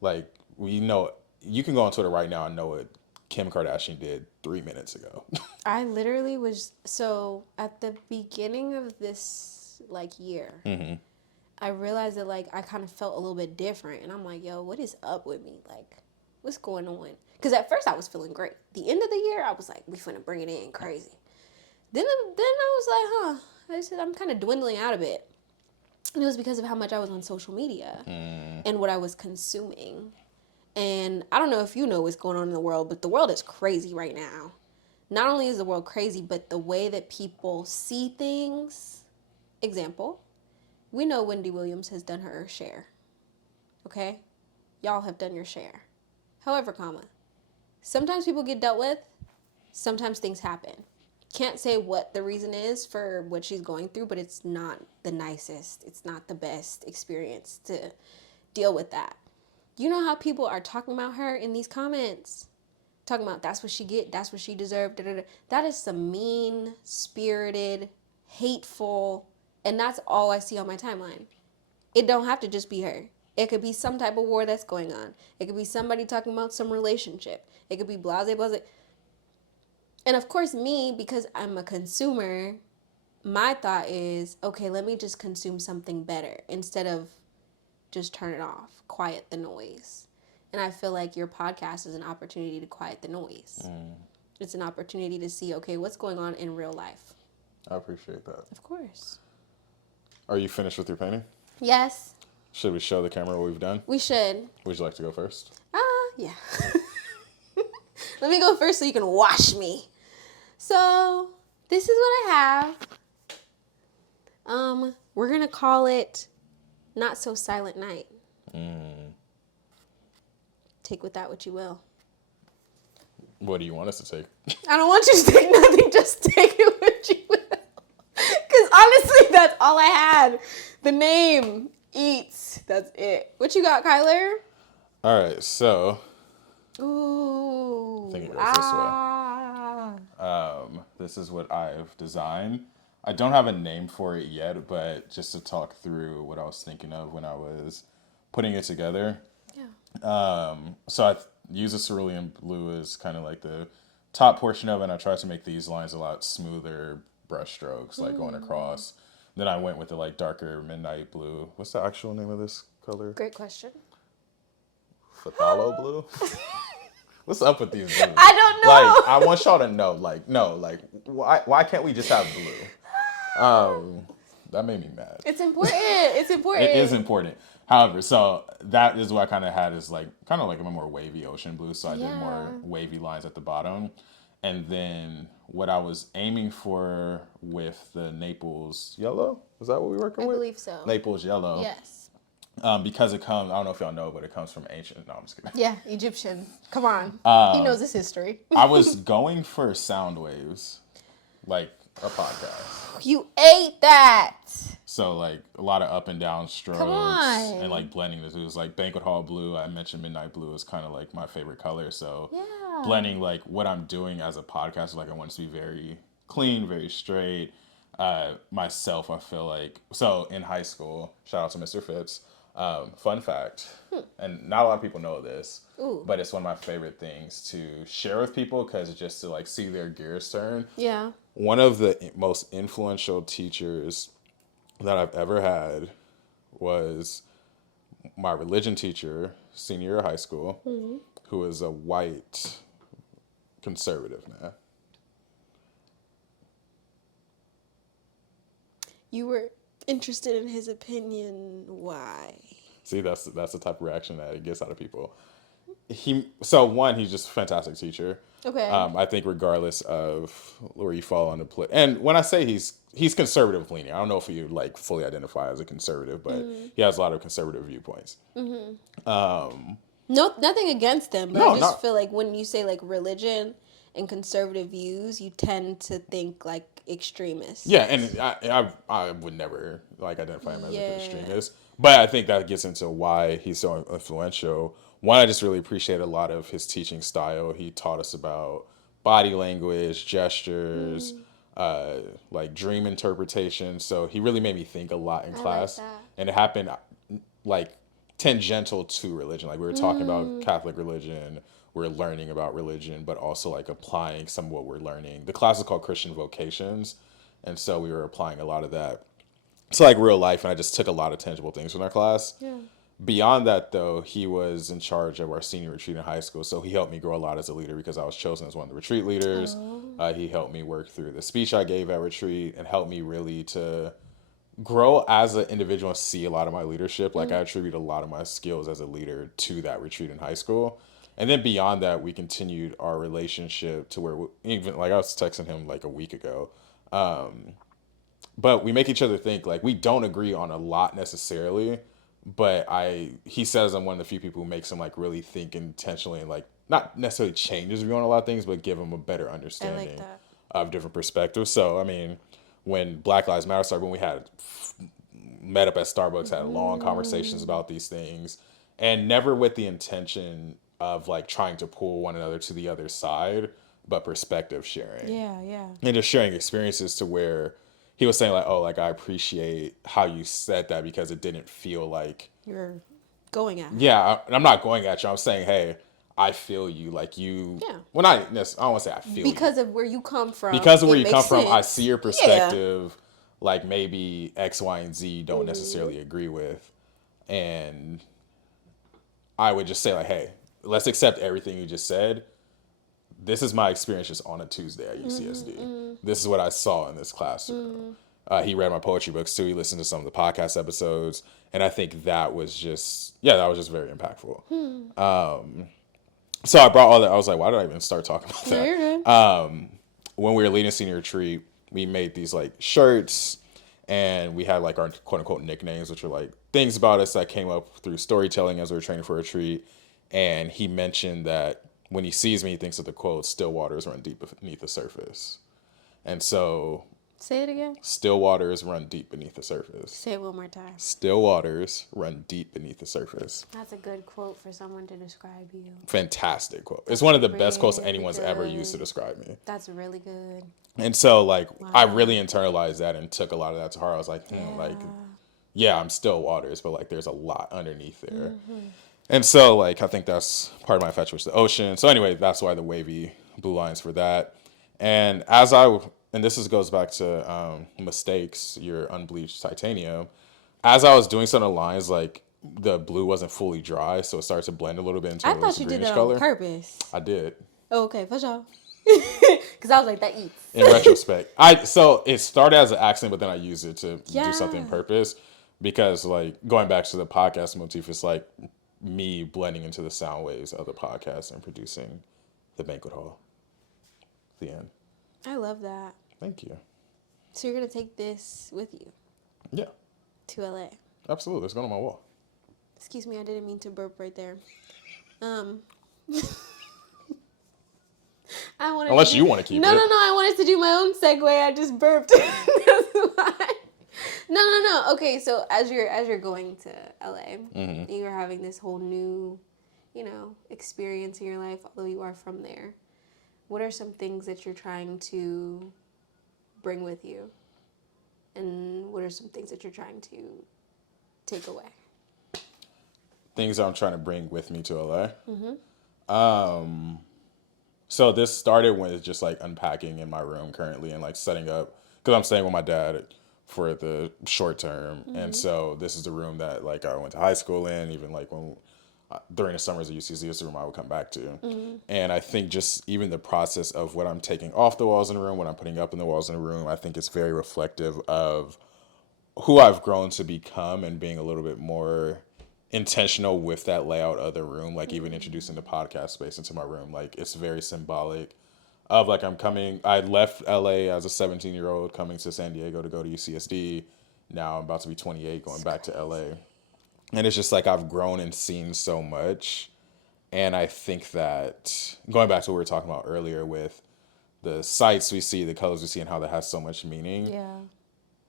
Like, we know, you can go on Twitter right now and know what Kim Kardashian did 3 minutes ago. I literally was, so at the beginning of this, like, year, I realized that, like, I kind of felt a little bit different. And I'm like, yo, what is up with me? Like, what's going on? Because at first I was feeling great. The end of the year, I was like, we finna bring it in crazy. Then I was like, I said, I'm kind of dwindling out a bit. And it was because of how much I was on social media and what I was consuming. And I don't know if you know what's going on in the world, but the world is crazy right now. Not only is the world crazy, but the way that people see things. Example, we know Wendy Williams has done her share. Okay? Y'all have done your share. However, sometimes people get dealt with, sometimes things happen. Can't say what the reason is for what she's going through, but it's not the nicest. It's not the best experience to deal with that. You know how people are talking about her in these comments? Talking about that's what she get, that's what she deserved. Da, da, da. That is some mean-spirited, hateful, and that's all I see on my timeline. It don't have to just be her. It could be some type of war that's going on. It could be somebody talking about some relationship. It could be blase, blase. And of course, me, because I'm a consumer, my thought is, okay, let me just consume something better instead of just turn it off, quiet the noise. And I feel like your podcast is an opportunity to quiet the noise. It's an opportunity to see, okay, what's going on in real life. I appreciate that. Of course. Are you finished with your painting? Yes. Should we show the camera what we've done? We should. Would you like to go first? Yeah. Let me go first so you can watch me. So, this is what I have. We're going to call it Not So Silent Night. Take with that what you will. What do you want us to take? I don't want you to take nothing, just take it what you will. Because honestly, that's all I had. The name, eats, that's it. What you got, Kyler? All right, so Ooh. I think it goes this way. This is what I've designed. I don't have a name for it yet, but just to talk through what I was thinking of when I was putting it together. Yeah. So I use a cerulean blue as kind of like the top portion of it, and I tried to make these lines a lot smoother brush strokes, like going across. Then I went with the like darker midnight blue. What's the actual name of this color? Great question. Phthalo blue? What's up with these blues? I don't know. Like, I want y'all to know, like, no, like, why can't we just have blue? That made me mad. It's important. It's important. It is important. However, so that is what I kind of had is like, kind of like a more wavy ocean blue. So I did more wavy lines at the bottom. And then what I was aiming for with the Naples yellow, is that what we were working with? I believe so. Naples yellow. Yes. Because it comes, I don't know if y'all know, but it comes from ancient, no, I'm just kidding. Yeah, Egyptian. Come on. He knows his history. I was going for sound waves, like a podcast. You ate that. So like a lot of up and down strokes. Come on. And like blending this. It was like Banquet Hall blue. I mentioned midnight blue is kind of like my favorite color. So blending like what I'm doing as a podcast, like I want it to be very clean, very straight. Myself, I feel like, so in high school, shout out to Mr. Phipps. Fun fact, and not a lot of people know this, but it's one of my favorite things to share with people because it's just to like see their gears turn. Yeah. One of the most influential teachers that I've ever had was my religion teacher, senior year of high school, who was a white conservative man. You were interested in his opinion. Why? See, that's the type of reaction that it gets out of people. He's just a fantastic teacher. Okay. I think regardless of where you fall on the play, and when I say he's conservative leaning, I don't know if you like fully identify as a conservative, but he has a lot of conservative viewpoints. No, nothing against them, but I just feel like when you say like religion and conservative views, you tend to think like extremists. Yeah, and I would never like identify him as an extremist, but I think that gets into why he's so influential. One, I just really appreciate a lot of his teaching style. He taught us about body language, gestures, like dream interpretation. So he really made me think a lot in class, like that. And it happened like tangential to religion. Like we were talking about Catholic religion. We're learning about religion, but also like applying some of what we're learning. The class is called Christian Vocations, and so we were applying a lot of that to like real life, and I just took a lot of tangible things from that class. Yeah. Beyond that, though, he was in charge of our senior retreat in high school, so he helped me grow a lot as a leader because I was chosen as one of the retreat leaders. He helped me work through the speech I gave at retreat and helped me really to grow as an individual and see a lot of my leadership. Like I attribute a lot of my skills as a leader to that retreat in high school. And then beyond that, we continued our relationship to where even like I was texting him like a week ago. But we make each other think. Like we don't agree on a lot necessarily, but he says I'm one of the few people who makes him like really think intentionally and like not necessarily change his view on a lot of things, but give him a better I like understanding that. of different perspectives. So I mean, when Black Lives Matter started, when we had met up at Starbucks, had long conversations about these things, and never with the intention of like trying to pull one another to the other side, but perspective sharing Yeah, yeah. and just sharing experiences to where he was saying like, oh, like I appreciate how you said that because it didn't feel like, You're going at it. yeah, I'm not going at you. I'm saying, hey, I feel you. Like you, Yeah. well, not I don't want to say I feel Because you. of where you come from. Because of where it you makes come from, I sense. see your Yeah. perspective. Like maybe X, Y, and Z don't necessarily agree with, and I would just say like, hey, let's accept everything you just said. This is my experience just on a Tuesday at UCSD. This is what I saw in this classroom. He read my poetry books too. He listened to some of the podcast episodes, and I think that was just very impactful. So I brought all that. I was like, why did I even start talking about No, that? you're good. When we were leading senior retreat, we made these like shirts, and we had like our quote unquote nicknames, which were like things about us that came up through storytelling as we were training for a retreat. And he mentioned that when he sees me, he thinks of the quote, "Still waters run deep beneath the surface." And so, Say it again. still waters run deep beneath the surface. Say it one more time. Still waters run deep beneath the surface. That's a good quote for someone to describe you. Fantastic quote. It's one of the best quotes really anyone's ever good. used to describe me. That's really good. And so, like, I Wow. really internalized that and took a lot of that to heart. I was like, yeah, I'm still waters, but like, there's a lot underneath there. And so, like, I think that's part of my infatuation with the ocean. So anyway, that's why the wavy blue lines for that. And goes back to mistakes, your unbleached titanium. As I was doing some of the lines, like the blue wasn't fully dry, so it started to blend a little bit into I a thought you did greenish that color. on purpose. I did. Oh, okay, for sure. Because I was like, that eats. In retrospect, so it started as an accident, but then I used it to do something on purpose. Because like going back to the podcast motif, it's like me blending into the sound waves of the podcast and producing the Banquet Hall. The end. I love that. Thank you. So you're going to take this with you Yeah, to LA. absolutely. It's going on my wall. Excuse me, I didn't mean to burp right there. Unless you want to keep it. No, I wanted to do my own segue. I just burped. That's why. No. Okay, so as you're going to LA, you're having this whole new, experience in your life, although you are from there. What are some things that you're trying to bring with you? And what are some things that you're trying to take away? Things I'm trying to bring with me to LA. So this started when it's just like unpacking in my room currently and like setting up, because I'm staying with my dad for the short term. And so this is the room that like I went to high school in, even like when during the summers at UCC, it's the room I would come back to. And I think just even the process of what I'm taking off the walls in the room, what I'm putting up in the walls in the room, I think it's very reflective of who I've grown to become and being a little bit more intentional with that layout of the room, like even introducing the podcast space into my room. Like it's very symbolic of like I left LA as a 17-year-old coming to San Diego to go to UCSD. Now I'm about to be 28 going back to LA. And it's just like I've grown and seen so much. And I think that going back to what we were talking about earlier with the sights we see, the colors we see, and how that has so much meaning. Yeah.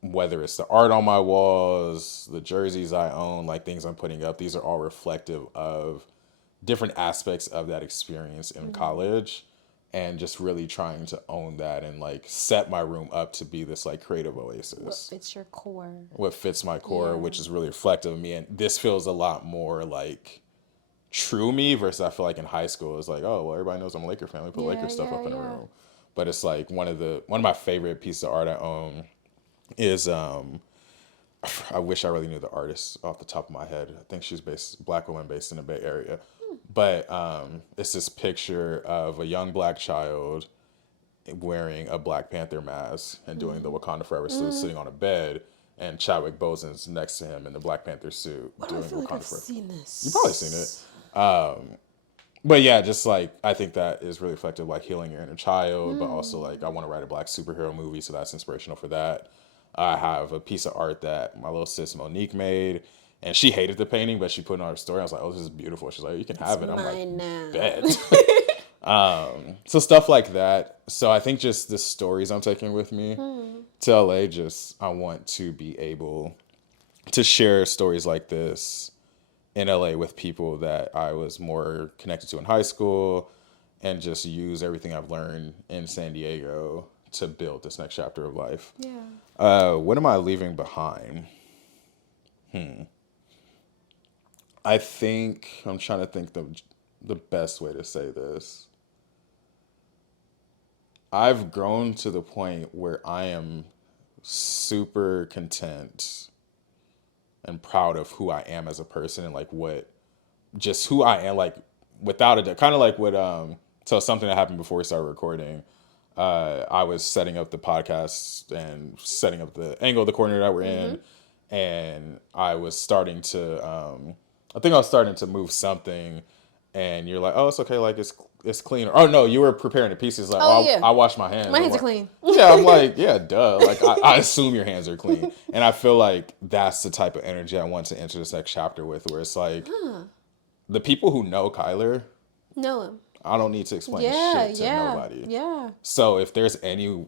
Whether it's the art on my walls, the jerseys I own, like things I'm putting up, these are all reflective of different aspects of that experience in college, and just really trying to own that and like set my room up to be this like creative oasis. What fits your core? What fits my core, which is really reflective of me. And this feels a lot more like true me versus I feel like in high school it's like, oh well, everybody knows I'm a Laker fan, we put Laker stuff up in the room. But it's like one of my favorite pieces of art I own is I wish I really knew the artist off the top of my head. I think she's black woman based in the Bay Area. But it's this picture of a young black child wearing a Black Panther mask and doing the Wakanda Forever salute, sitting on a bed. and Chadwick Boseman's next to him in the Black Panther suit doing I feel like Wakanda I've Forever. seen this. You've probably seen it. But yeah, just like I think that is really reflective, like healing your inner child, but also like I want to write a Black superhero movie, so that's inspirational for that. I have a piece of art that my little sis Monique made, and she hated the painting, but she put it on her story. I was like, "Oh, this is beautiful." She's like, "You can have it." I'm like, now. "Bet." So stuff like that. So I think just the stories I'm taking with me to LA, just I want to be able to share stories like this in LA with people that I was more connected to in high school, and just use everything I've learned in San Diego to build this next chapter of life. Yeah. What am I leaving behind? I think I'm trying to think the best way to say this. I've grown to the point where I am super content and proud of who I am as a person and like just who I am, like without a doubt, kind of like what so something that happened before we started recording. I was setting up the podcast and setting up the angle of the corner that we're in, and I was starting to I think I was starting to move something, and you're like, oh, it's okay, like it's clean. Oh no, you were preparing the pieces like, yeah. I wash my hands. My hands like, are clean. Yeah, I'm like, yeah, duh. Like I assume your hands are clean, and I feel like that's the type of energy I want to enter this next chapter with, where it's like the people who know Kyler, Know him. I don't need to explain shit to nobody. Yeah. So if there's any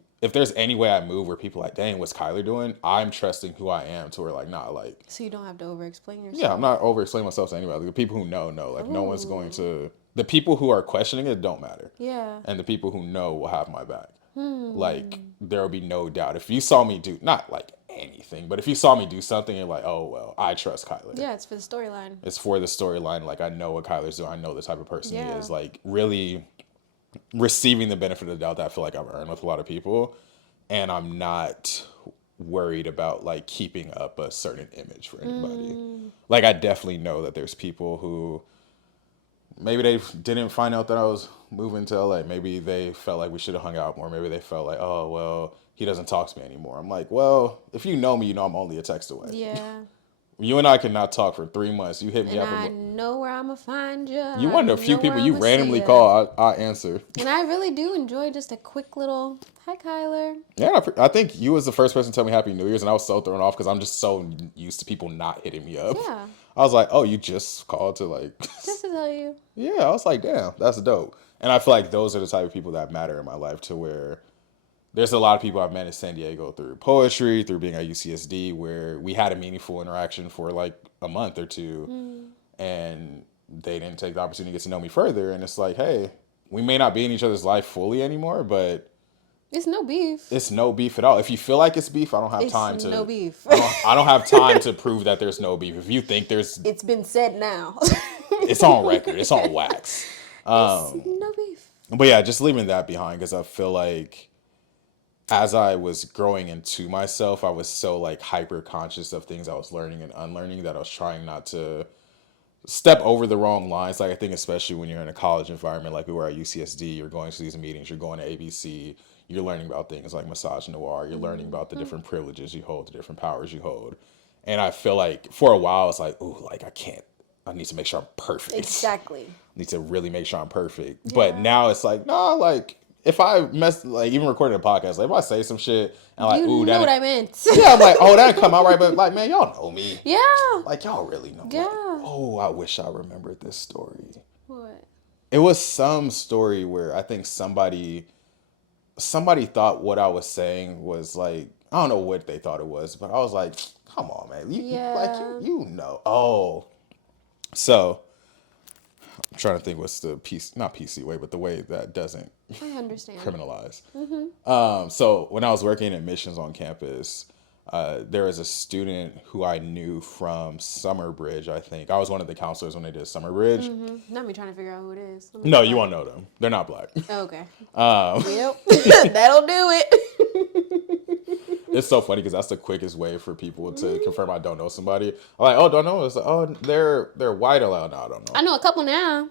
way I move where people are like, dang, what's Kyler doing? I'm trusting who I am to where like, nah, like. So you don't have to over-explain yourself. Yeah, I'm not over-explaining myself to anybody. Like, the people who know. Like, no one's going to. The people who are questioning it don't matter. Yeah. And the people who know will have my back. Like, there will be no doubt. If you saw me do, not like anything, but if you saw me do something, you're like, oh, well, I trust Kyler. Yeah, it's for the storyline. It's for the storyline. Like, I know what Kyler's doing. I know the type of person he is. Like, really receiving the benefit of the doubt that I feel like I've earned with a lot of people. And I'm not worried about, like, keeping up a certain image for anybody. Like, I definitely know that there's people who maybe they didn't find out that I was moving to LA. Maybe they felt like we should have hung out more. Maybe they felt like, oh, well, he doesn't talk to me anymore. I'm like, well, if you know me, you know I'm only a text away. Yeah. You and I cannot talk for 3 months. You hit me up. I know where I'm going to find you. You one of the few people you randomly call, I answer. And I really do enjoy just a quick little, hi, Kyler. Yeah, I think you was the first person to tell me Happy New Year's, and I was so thrown off because I'm just so used to people not hitting me up. Yeah. I was like, oh, you just called to like... Just to tell you. Yeah, I was like, damn, that's dope. And I feel like those are the type of people that matter in my life, to where there's a lot of people I've met in San Diego through poetry, through being at UCSD, where we had a meaningful interaction for like a month or two, and they didn't take the opportunity to get to know me further. And it's like, hey, we may not be in each other's life fully anymore, but it's no beef. It's no beef at all. If you feel like it's beef, I don't have time to. No beef. I don't have time to prove that there's no beef. If you think there's, it's been said now. It's on record. It's on wax. It's no beef. But yeah, just leaving that behind, because I feel like as I was growing into myself, I was so like hyper conscious of things I was learning and unlearning that I was trying not to step over the wrong lines. Like, I think especially when you're in a college environment like we were at UCSD, you're going to these meetings, you're going to ABC, you're learning about things like misogynoir, you're learning about the different privileges you hold, the different powers you hold. And I feel like for a while it's like, ooh, like I need to make sure I'm perfect. Exactly. I need to really make sure I'm perfect. Yeah. But now it's like, nah, like if I even recorded a podcast, like if I say some shit and like, ooh, know what I meant. Yeah, I'm like, oh, that come out right, but like, man, y'all know me. Yeah. Like, y'all really know me. Yeah. Like, oh, I wish I remembered this story. What? It was some story where I think somebody thought what I was saying was like, I don't know what they thought it was, but I was like, come on, man. You know. Oh. So, I'm trying to think what's the not PC way, but the way that doesn't I understand. criminalize. Mm-hmm. So when I was working in admissions on campus, there was a student who I knew from Summer Bridge, I think. I was one of the counselors when they did Summer Bridge. Mm-hmm. Not me trying to figure out who it is. No, you won't know them. They're not black. Oh, okay. Yep. That'll do it. It's so funny because that's the quickest way for people to confirm I don't know somebody. I'm like, oh, don't know. It's like, oh, they're white. No, I don't know. I know a couple now.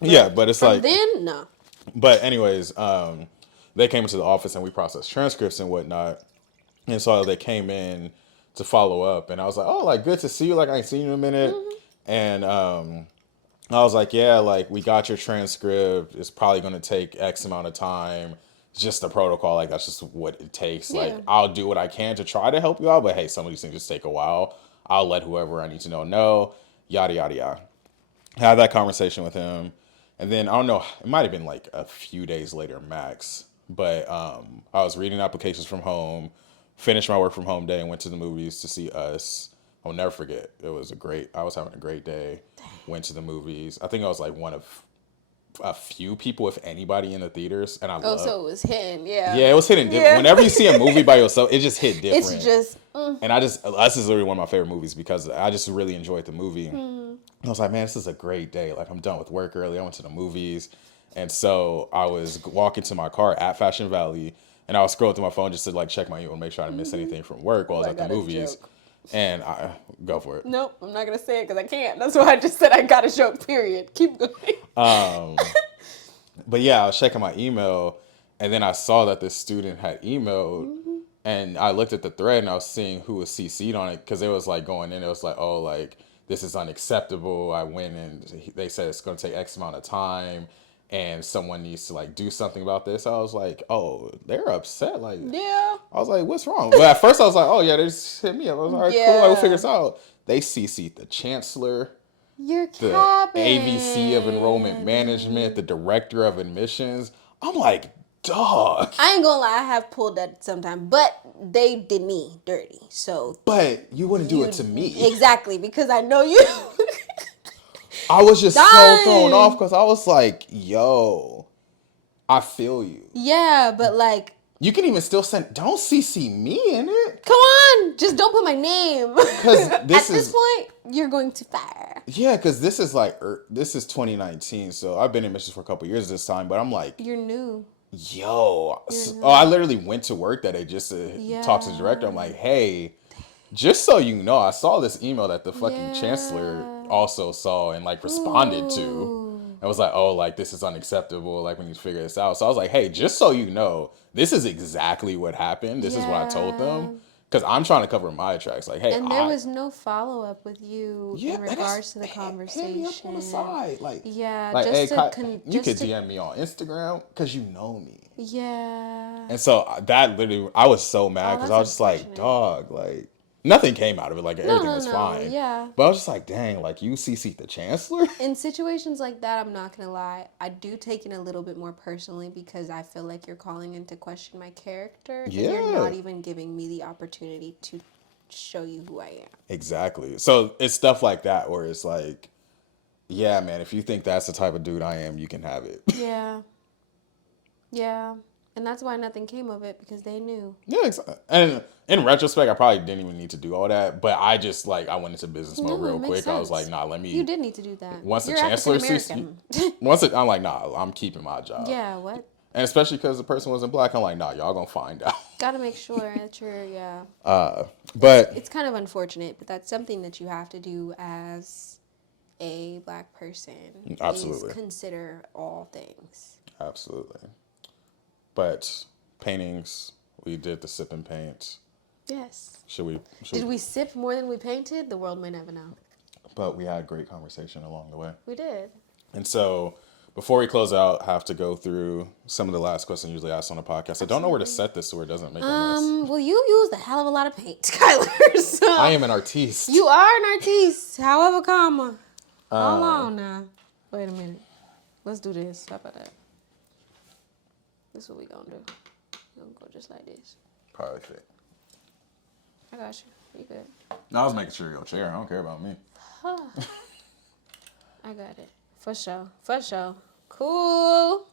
Yeah, but it's like then no. But anyways, they came into the office and we processed transcripts and whatnot. And so they came in to follow up, and I was like, oh, like good to see you. Like I ain't seen you in a minute, and I was like, yeah, like we got your transcript. It's probably going to take X amount of time. It's just the protocol. Like that's just what it takes. Yeah. Like I'll do what I can to try to help you out. But hey, some of these things just take a while. I'll let whoever I need to know. Yada, yada, yada. Had that conversation with him. And then I don't know, it might have been like a few days later max. But I was reading applications from home, finished my work from home day and went to the movies to see Us. I'll never forget. I was having a great day. Went to the movies. I think I was like one of a few people, if anybody, in the theaters. And so it was him, yeah. Yeah, it was hitting different. Yeah. Whenever you see a movie by yourself, it just hit different. It's just... And Us is literally one of my favorite movies because I just really enjoyed the movie. I was like, man, this is a great day. Like, I'm done with work early. I went to the movies. And so I was walking to my car at Fashion Valley, and I was scrolling through my phone just to, like, check my email and make sure I didn't miss anything from work while I was at the movies. And I... Go for it. Nope, I'm not going to say it because I can't. That's why I just said I got a joke, period. Keep going. But yeah, I was checking my email, and then I saw that this student had emailed, and I looked at the thread, and I was seeing who was CC'd on it, because it was, like, going in. It was like, oh, like... this is unacceptable. I went and they said it's going to take X amount of time and someone needs to like do something about this. I was like, oh, they're upset. Like, yeah. I was like, what's wrong? But at first I was like, oh yeah, they just hit me up. I was like, all right, cool. I will figure this out. They CC'd the chancellor, the AVC of enrollment management, the director of admissions. I'm like, dog. I ain't gonna lie, I have pulled that sometime, but they did me dirty, so. But you wouldn't do it to me. Exactly, because I know you. I was just so thrown off because I was like, yo, I feel you. Yeah, but like. You can even still don't CC me in it. Come on, just don't put my name. Because at this point, you're going to fire. Yeah, because this is 2019, so I've been in missions for a couple years this time, but I'm like. You're new. Yo, I literally went to work that day just to talk to the director. I'm like, hey, just so you know, I saw this email that the fucking chancellor also saw and like responded to. I was like, oh, like this is unacceptable. Like we need to figure this out. So I was like, hey, just so you know, this is exactly what happened. This is what I told them. Because I'm trying to cover my tracks. Like, hey, and there was no follow up with you in regards to the conversation. Hit me up on the side, like, like, just hey, you could DM me on Instagram because you know me. Yeah. And so that literally, I was so mad because I was just like, dog, like. Nothing came out of it. Like, everything was fine. Yeah. But I was just like, dang, like, you CC'd the chancellor? In situations like that, I'm not going to lie, I do take it a little bit more personally because I feel like you're calling into question my character. Yeah. And you're not even giving me the opportunity to show you who I am. Exactly. So it's stuff like that where it's like, yeah, man, if you think that's the type of dude I am, you can have it. Yeah. Yeah. And that's why nothing came of it, because they knew. Yeah, and in retrospect, I probably didn't even need to do all that. But I just, like, I went into business mode real quick. Sense. I was like, nah, let me... You did need to do that. Once You're the chancellor sees... I'm like, nah, I'm keeping my job. Yeah, what? And especially because the person wasn't black, I'm like, nah, y'all gonna find out. Gotta make sure that you're, yeah. But... It's kind of unfortunate, but that's something that you have to do as a black person. Absolutely. Is consider all things. Absolutely. But paintings, we did the sip and paint. Yes. Did we sip more than we painted? The world may never know. But we had great conversation along the way. We did. And so, before we close out, I have to go through some of the last questions usually asked on the podcast. Absolutely. I don't know where to set this so it doesn't make a mess. Well, you used a hell of a lot of paint, Kyler. So I am an artiste. You are an artiste. However, comma. Hold on now. Wait a minute. Let's do this. How about that? This is what we gonna do. We're gonna go just like this. Probably fit. I got you. You good. No, I was making sure you're chair. I don't care about me. I got it. For sure. For sure. Cool.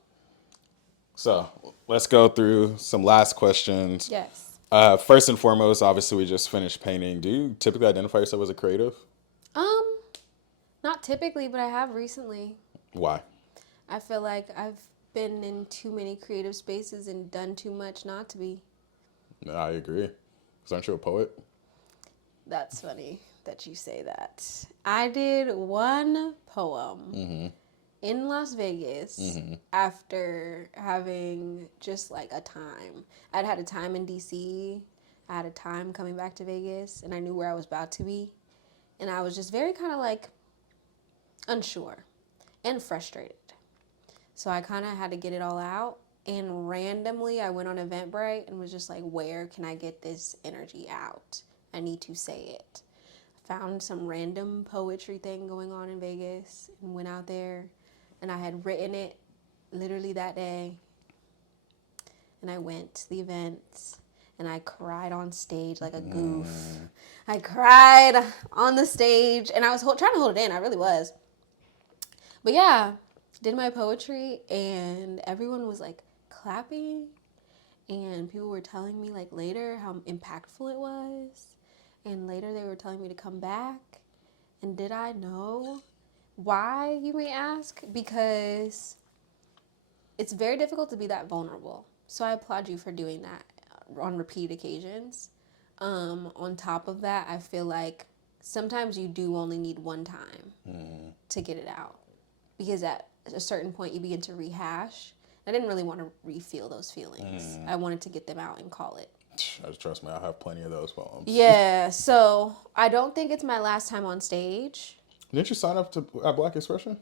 So, let's go through some last questions. Yes. First and foremost, obviously, we just finished painting. Do you typically identify yourself as a creative? Not typically, but I have recently. Why? I feel like I've been in too many creative spaces and done too much not to be. No, I agree. Because aren't you a poet? That's funny that you say that. I did one poem in Las Vegas after having just like a time. I'd had a time in DC I had a time coming back to Vegas, and I knew where I was about to be. And I was just very kind of like unsure and frustrated. So I kind of had to get it all out. And randomly, I went on Eventbrite and was just like, where can I get this energy out? I need to say it. Found some random poetry thing going on in Vegas and went out there. And I had written it literally that day. And I went to the events. And I cried on stage like a goof. I cried on the stage. And I was trying to hold it in. I really was. But yeah, did my poetry. And everyone was like clapping. And people were telling me like later how impactful it was. And later they were telling me to come back. And did I know why, you may ask? Because it's very difficult to be that vulnerable. So I applaud you for doing that on repeat occasions. On top of that, I feel like sometimes you do only need one time to get it out. Because at a certain point you begin to rehash. I didn't really want to re-feel those feelings. I wanted to get them out and call it. Trust me, I have plenty of those poems. Yeah, so I don't think it's my last time on stage. Didn't you sign up to at Black Expression?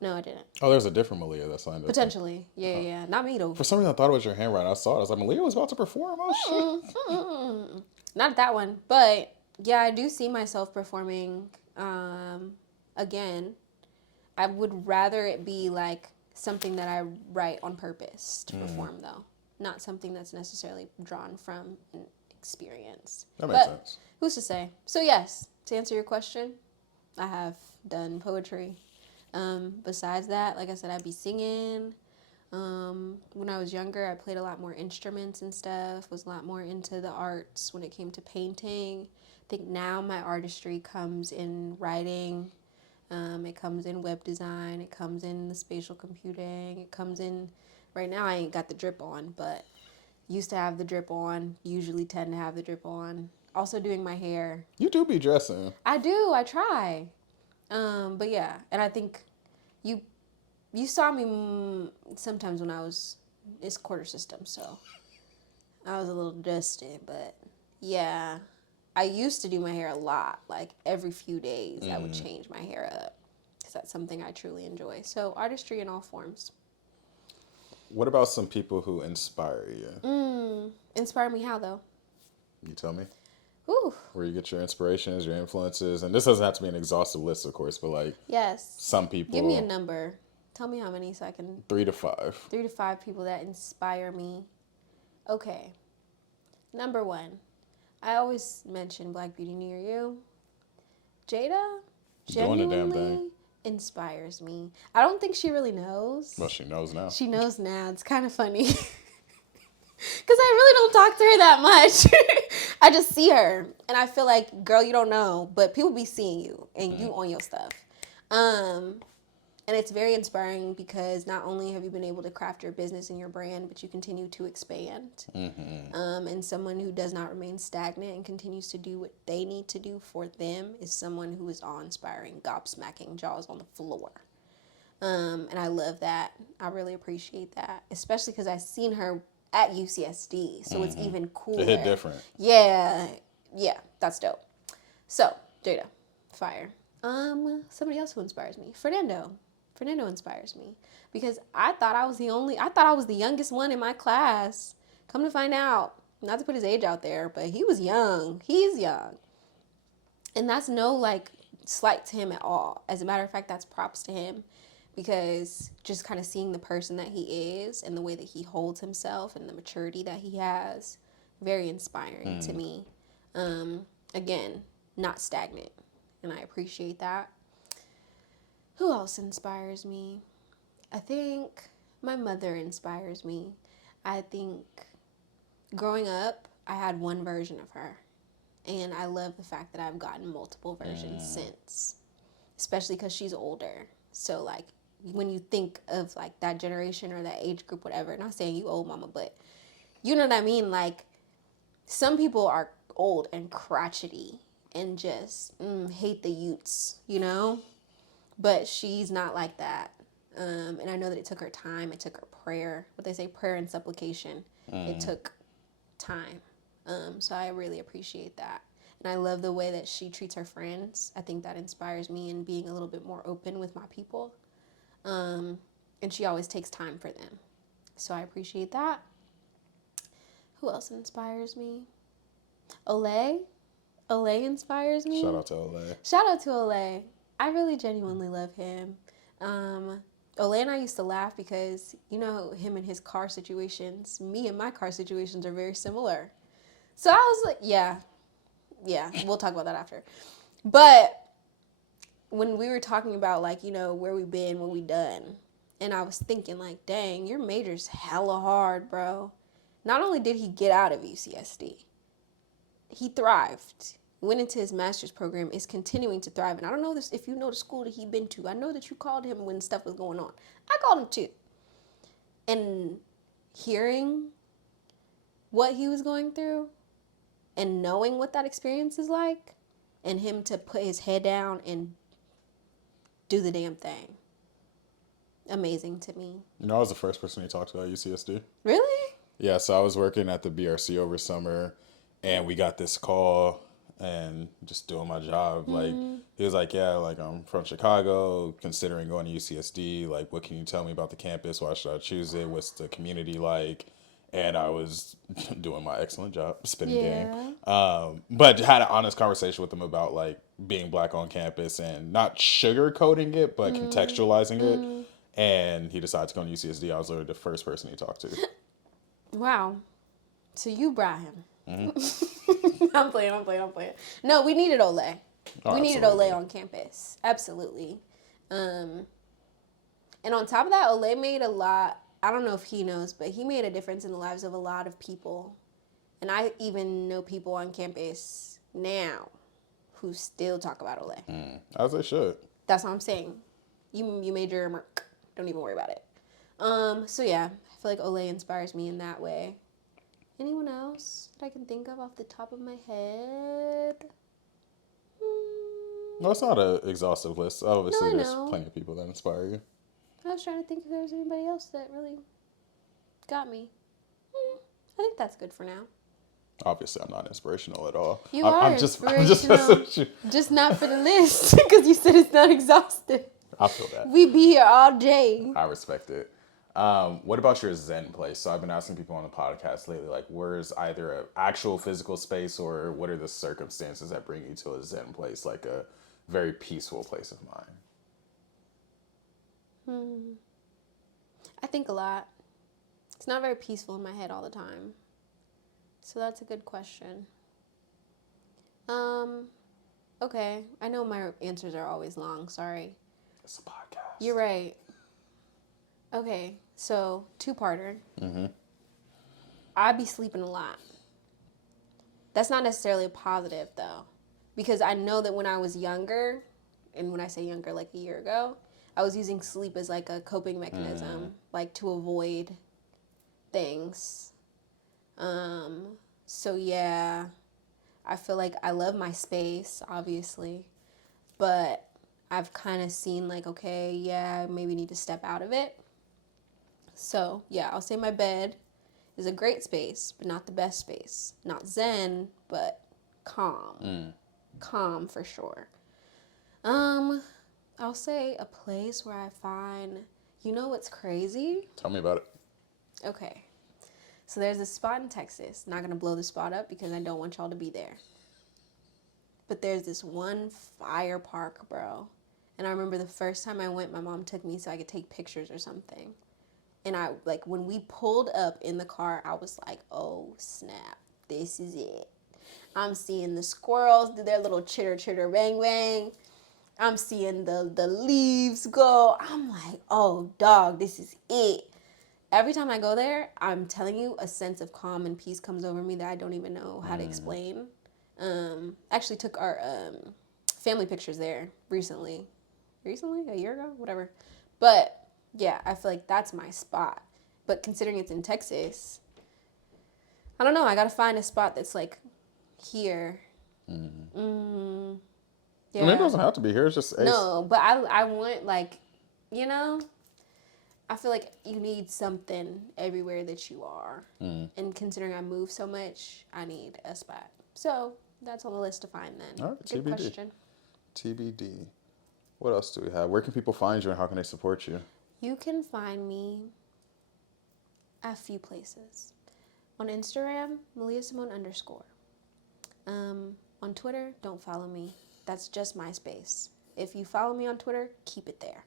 No, I didn't. Oh, there's a different Malia that signed up. Potentially. Yeah. Not me, though. For some reason, I thought it was your handwriting. I saw it. I was like, Malia was about to perform. Oh, shit. Not that one. But, yeah, I do see myself performing again. I would rather it be, like, something that I write on purpose to perform, though. Not something that's necessarily drawn from an experience. That makes sense. Who's to say? So, yes, to answer your question, I have done poetry. Besides that, like I said, I'd be singing. When I was younger, I played a lot more instruments and stuff, was a lot more into the arts when it came to painting. I think now my artistry comes in writing. It comes in web design. It comes in the spatial computing. It comes in, right now I ain't got the drip on, but used to have the drip on, usually tend to have the drip on. Also doing my hair. You do be dressing. I do, I try. But yeah, and I think you saw me sometimes when it's quarter system, so I was a little dusty, but yeah, I used to do my hair a lot, like every few days I would change my hair up, because that's something I truly enjoy. So artistry in all forms. What about some people who inspire you? Inspire me how, though? You tell me. Ooh. Where you get your inspirations, your influences, and this doesn't have to be an exhaustive list, of course, but like Yes. some people. Give me a number. Tell me how many so I can. 3 to 5. 3 to 5 people that inspire me. Okay. Number 1. I always mention Black Beauty Near You. Jada Doing the damn genuinely thing. inspires me. I don't think she really knows. Well, she knows now. She knows now. It's kind of funny. Because I really don't talk to her that much. I just see her. And I feel like, girl, you don't know. But people be seeing you. And you on your stuff. And it's very inspiring because not only have you been able to craft your business and your brand, but you continue to expand. And someone who does not remain stagnant and continues to do what they need to do for them is someone who is awe-inspiring, gobsmacking, jaws on the floor. And I love that. I really appreciate that. Especially because I've seen her at UCSD, so it's even cooler. It hit different. Yeah, that's dope. So, Jada, fire. Somebody else who inspires me, Fernando inspires me because I thought I was the youngest one in my class. Come to find out, not to put his age out there, but he was young. He's young. And that's no like slight to him at all. As a matter of fact, that's props to him. Because just kind of seeing the person that he is and the way that he holds himself and the maturity that he has, very inspiring to me. Again, not stagnant. And I appreciate that. Who else inspires me? I think my mother inspires me. I think growing up, I had one version of her. And I love the fact that I've gotten multiple versions since. Especially because she's older. So, like, when you think of like that generation or that age group, whatever, not saying you old mama, but you know what I mean? Like, some people are old and crotchety and just hate the youths, you know? But she's not like that. And I know that it took her time. It took her prayer. What they say, prayer and supplication. It took time. So I really appreciate that. And I love the way that she treats her friends. I think that inspires me in being a little bit more open with my people. And she always takes time for them. So I appreciate that. Who else inspires me? Olay. Olay inspires me. Shout out to Olay. Shout out to Olay. I really genuinely love him. Olay and I used to laugh because, you know, him and his car situations, me and my car situations are very similar. So I was like, yeah, we'll talk about that after. But when we were talking about, like, you know, where we been, what we done, and I was thinking, like, dang, your major's hella hard, bro. Not only did he get out of UCSD, he thrived. Went into his master's program, is continuing to thrive. And I don't know this if you know the school that he been to. I know that you called him when stuff was going on. I called him too. And hearing what he was going through and knowing what that experience is like, and him to put his head down and do the damn thing. Amazing to me. You know, I was the first person he talked to at UCSD. Really? Yeah, so I was working at the BRC over summer, and we got this call and just doing my job. Like, he was like, yeah, like, I'm from Chicago, considering going to UCSD. Like, what can you tell me about the campus? Why should I choose it? What's the community like? And I was doing my excellent job, spinning game. But had an honest conversation with him about, like, being black on campus and not sugarcoating it, but contextualizing it. And he decided to go to UCSD. I was literally the first person he talked to. Wow. So you brought him. I'm playing. No, we needed Olay. We needed Olay on campus. Absolutely. And on top of that, Olay made a lot, I don't know if he knows, but he made a difference in the lives of a lot of people. And I even know people on campus now who still talk about Olay. As they should. That's what I'm saying. You made your mark. Don't even worry about it. So yeah, I feel like Olay inspires me in that way. Anyone else that I can think of off the top of my head? No, it's not an exhaustive list. Obviously, No, I there's know. plenty of people that inspire you. I was trying to think if there was anybody else that really got me. I think that's good for now. Obviously, I'm not inspirational at all. You are I'm just messing inspirational. with you. Just not for the list, because you said it's not exhaustive. I feel that. We be here all day. I respect it. What about your Zen place? So I've been asking people on the podcast lately, like, where's either an actual physical space or what are the circumstances that bring you to a Zen place, like a very peaceful place of mind? I think a lot. It's not very peaceful in my head all the time. So that's a good question. Okay. I know my answers are always long. Sorry. It's a podcast. You're right. Okay. So, two-parter. I be sleeping a lot. That's not necessarily a positive, though. Because I know that when I was younger, and when I say younger, like a year ago, I was using sleep as like a coping mechanism, like to avoid things. So yeah, I feel like I love my space, obviously, but I've kind of seen like, okay, yeah, I maybe need to step out of it. So yeah, I'll say my bed is a great space, but not the best space. Not zen, but calm. Calm for sure. I'll say a place where I find, you know what's crazy? Tell me about it. Okay. So there's this spot in Texas. Not going to blow the spot up because I don't want y'all to be there. But there's this one fire park, bro. And I remember the first time I went, my mom took me so I could take pictures or something. And I, like, when we pulled up in the car, I was like, oh, snap. This is it. I'm seeing the squirrels do their little chitter, chitter, bang, bang. I'm seeing the leaves go. I'm like, oh, dog, this is it. Every time I go there, I'm telling you, a sense of calm and peace comes over me that I don't even know how to explain. Actually took our family pictures there recently, a year ago, whatever. But yeah, I feel like that's my spot. But considering it's in Texas, I don't know. I gotta find a spot that's like here. Yeah. I mean, it doesn't have to be here. It's just No, but I want, like, you know, I feel like you need something everywhere that you are. And considering I move so much, I need a spot. So that's on the list to find then. All right, Good TBD. question. TBD. What else do we have? Where can people find you and how can they support you? You can find me at a few places. On Instagram, Malia Simone _. On Twitter, don't follow me. That's just MySpace. If you follow me on Twitter, keep it there.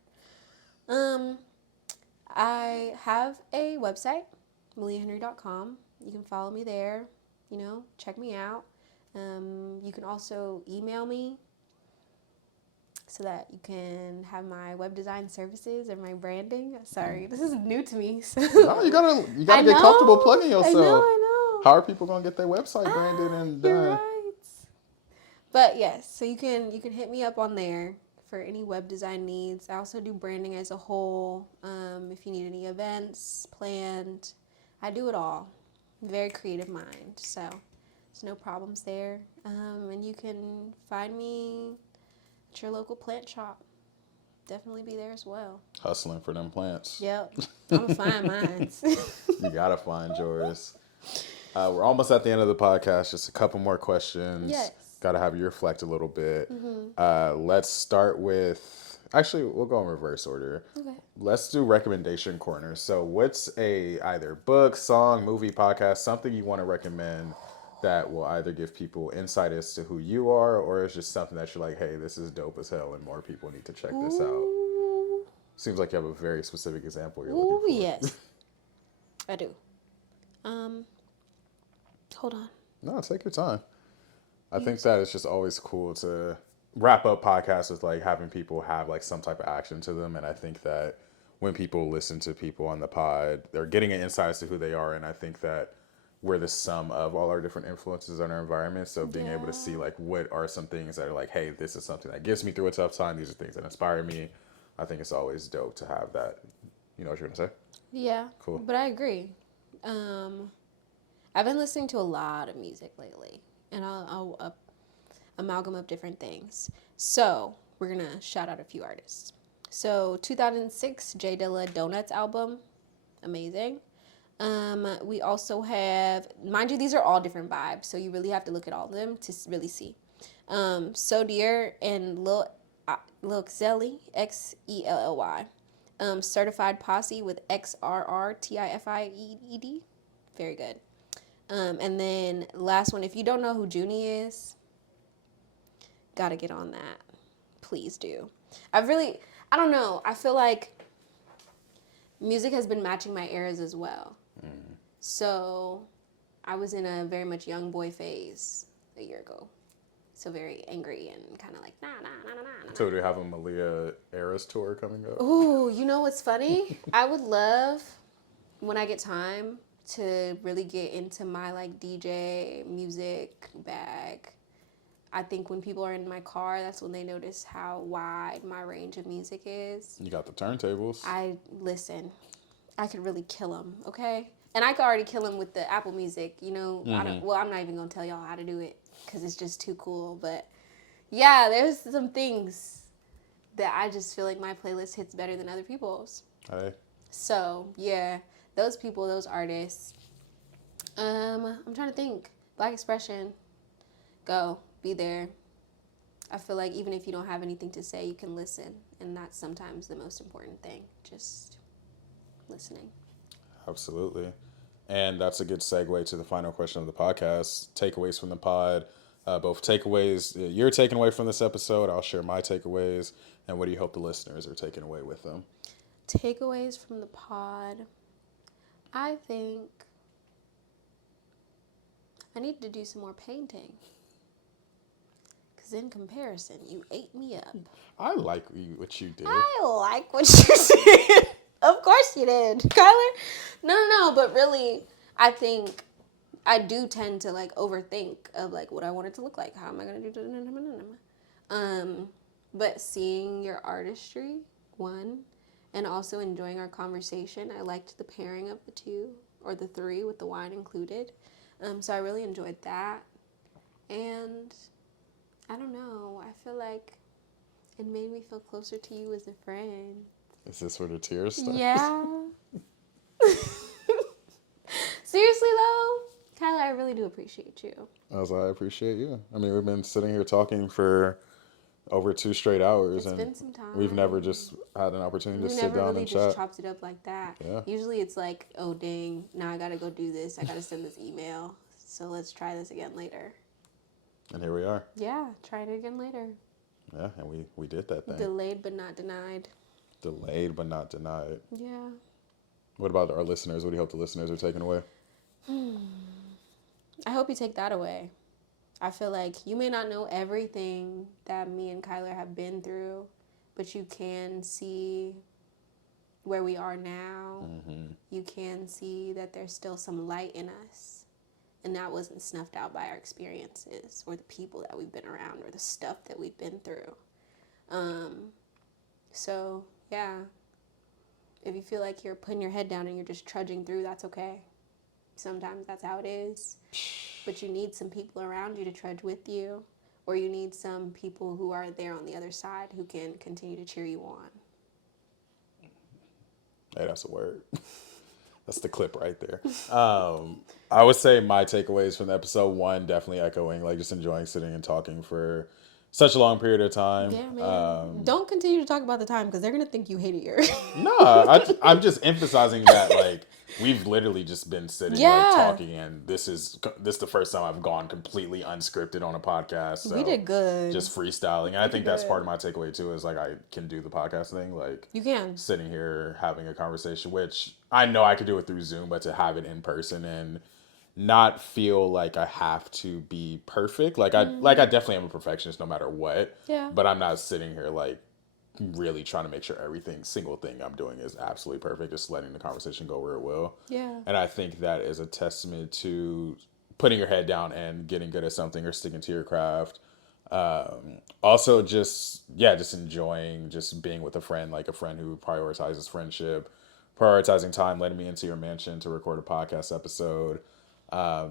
I have a website, maliahenry.com. You can follow me there. Check me out. You can also email me so that you can have my web design services and my branding. Sorry, this is new to me. So. No, you gotta get comfortable plugging yourself. I know. How are people gonna get their website branded and done? You're right. But yes, so you can hit me up on there for any web design needs. I also do branding as a whole. If you need any events planned, I do it all. Very creative mind, so there's no problems there. And you can find me at your local plant shop. Definitely be there as well. Hustling for them plants. Yep, I'm gonna find mine. You gotta find yours. We're almost at the end of the podcast. Just a couple more questions. Yes. Gotta have you reflect a little bit. Let's start with. Actually, we'll go in reverse order. Okay. Let's do recommendation corner. So, what's a either book, song, movie, podcast, something you want to recommend that will either give people insight as to who you are, or it's just something that you're like, hey, this is dope as hell, and more people need to check this out. Seems like you have a very specific example you're looking for. Yes, I do. Hold on. No, take your time. I think that it's just always cool to wrap up podcasts with like having people have like some type of action to them. And I think that when people listen to people on the pod, they're getting an insight as to who they are. And I think that we're the sum of all our different influences in our environment. So being able to see like what are some things that are like, hey, this is something that gets me through a tough time. These are things that inspire me. I think it's always dope to have that. You know what you're gonna say? Yeah. Cool. But I agree. I've been listening to a lot of music lately, and I'll amalgam of different things. So we're gonna shout out a few artists. So 2006 J Dilla Donuts album, amazing. We also have, mind you, these are all different vibes, so you really have to look at all of them to really see. So Dear and Lil Xelly, Xelly. Certified Posse with XRRTIFIED. Very good. And then last one, if you don't know who Junie is, gotta get on that. Please do. I don't know. I feel like music has been matching my eras as well. So I was in a very much young boy phase a year ago. So very angry and kind of like, nah. So do you have a Malia Eras tour coming up? Ooh, you know what's funny? I would love, when I get time, to really get into my like DJ music bag. I think when people are in my car, that's when they notice how wide my range of music is. You got the turntables. I could really kill them, okay? And I could already kill them with the Apple Music, you know. I'm not even gonna tell y'all how to do it because it's just too cool. But yeah, there's some things that I just feel like my playlist hits better than other people's. Hey. So yeah, those people, those artists. I'm trying to think. Black Expression, go, be there. I feel like even if you don't have anything to say, you can listen, and that's sometimes the most important thing. Just listening. Absolutely. And that's a good segue to the final question of the podcast. Takeaways from the pod. Both takeaways you're taking away from this episode. I'll share my takeaways. And what do you hope the listeners are taking away with them? Takeaways from the pod. I think I need to do some more painting. Because in comparison, you ate me up. I like what you did. I like what you did. Of course you did. Kyler? No. But really, I think I do tend to like overthink of like what I want it to look like. How am I going to do it? But seeing your artistry, one, and also enjoying our conversation. I liked the pairing of the two, or the three with the wine included. So I really enjoyed that. And I don't know. I feel like it made me feel closer to you as a friend. Is this where the tears start? Yeah. Seriously though, Kyler, I really do appreciate you. I appreciate you. I mean, we've been sitting here talking for over 2 straight hours, It's and been some time. we've never just had an opportunity to sit down really and just chat. chopped it up like that. Yeah. Usually it's like, oh dang, now I gotta go do this. I gotta send this email. So let's try this again later. And here we are. Yeah, try it again later. Yeah, and we did that thing. Delayed but not denied. Delayed but not denied. Yeah. What about our listeners? What do you hope the listeners are taking away? I hope you take that away. I feel like you may not know everything that me and Kyler have been through, but you can see where we are now. Mm-hmm. You can see that there's still some light in us. And that wasn't snuffed out by our experiences or the people that we've been around or the stuff that we've been through. So, yeah. If you feel like you're putting your head down and you're just trudging through, that's okay. Sometimes that's how it is. But you need some people around you to trudge with you. Or you need some people who are there on the other side who can continue to cheer you on. Hey, that's a word. That's the clip right there. I would say my takeaways from episode 1, definitely echoing, like just enjoying sitting and talking for such a long period of time. Yeah, man. Don't continue to talk about the time because they're going to think you hated yours. No, I'm just emphasizing that, like, we've literally just been sitting, like, talking, and this is the first time I've gone completely unscripted on a podcast. So we did good. Just freestyling. And I think that's part of my takeaway, too, is, like, I can do the podcast thing. Like, you can. Sitting here having a conversation, which I know I could do it through Zoom, but to have it in person and not feel like I have to be perfect. Like I definitely am a perfectionist no matter what. Yeah. But I'm not sitting here like really trying to make sure single thing I'm doing is absolutely perfect, just letting the conversation go where it will. Yeah. And I think that is a testament to putting your head down and getting good at something or sticking to your craft. Also just enjoying just being with a friend who prioritizes friendship, prioritizing time, letting me into your mansion to record a podcast episode. I'll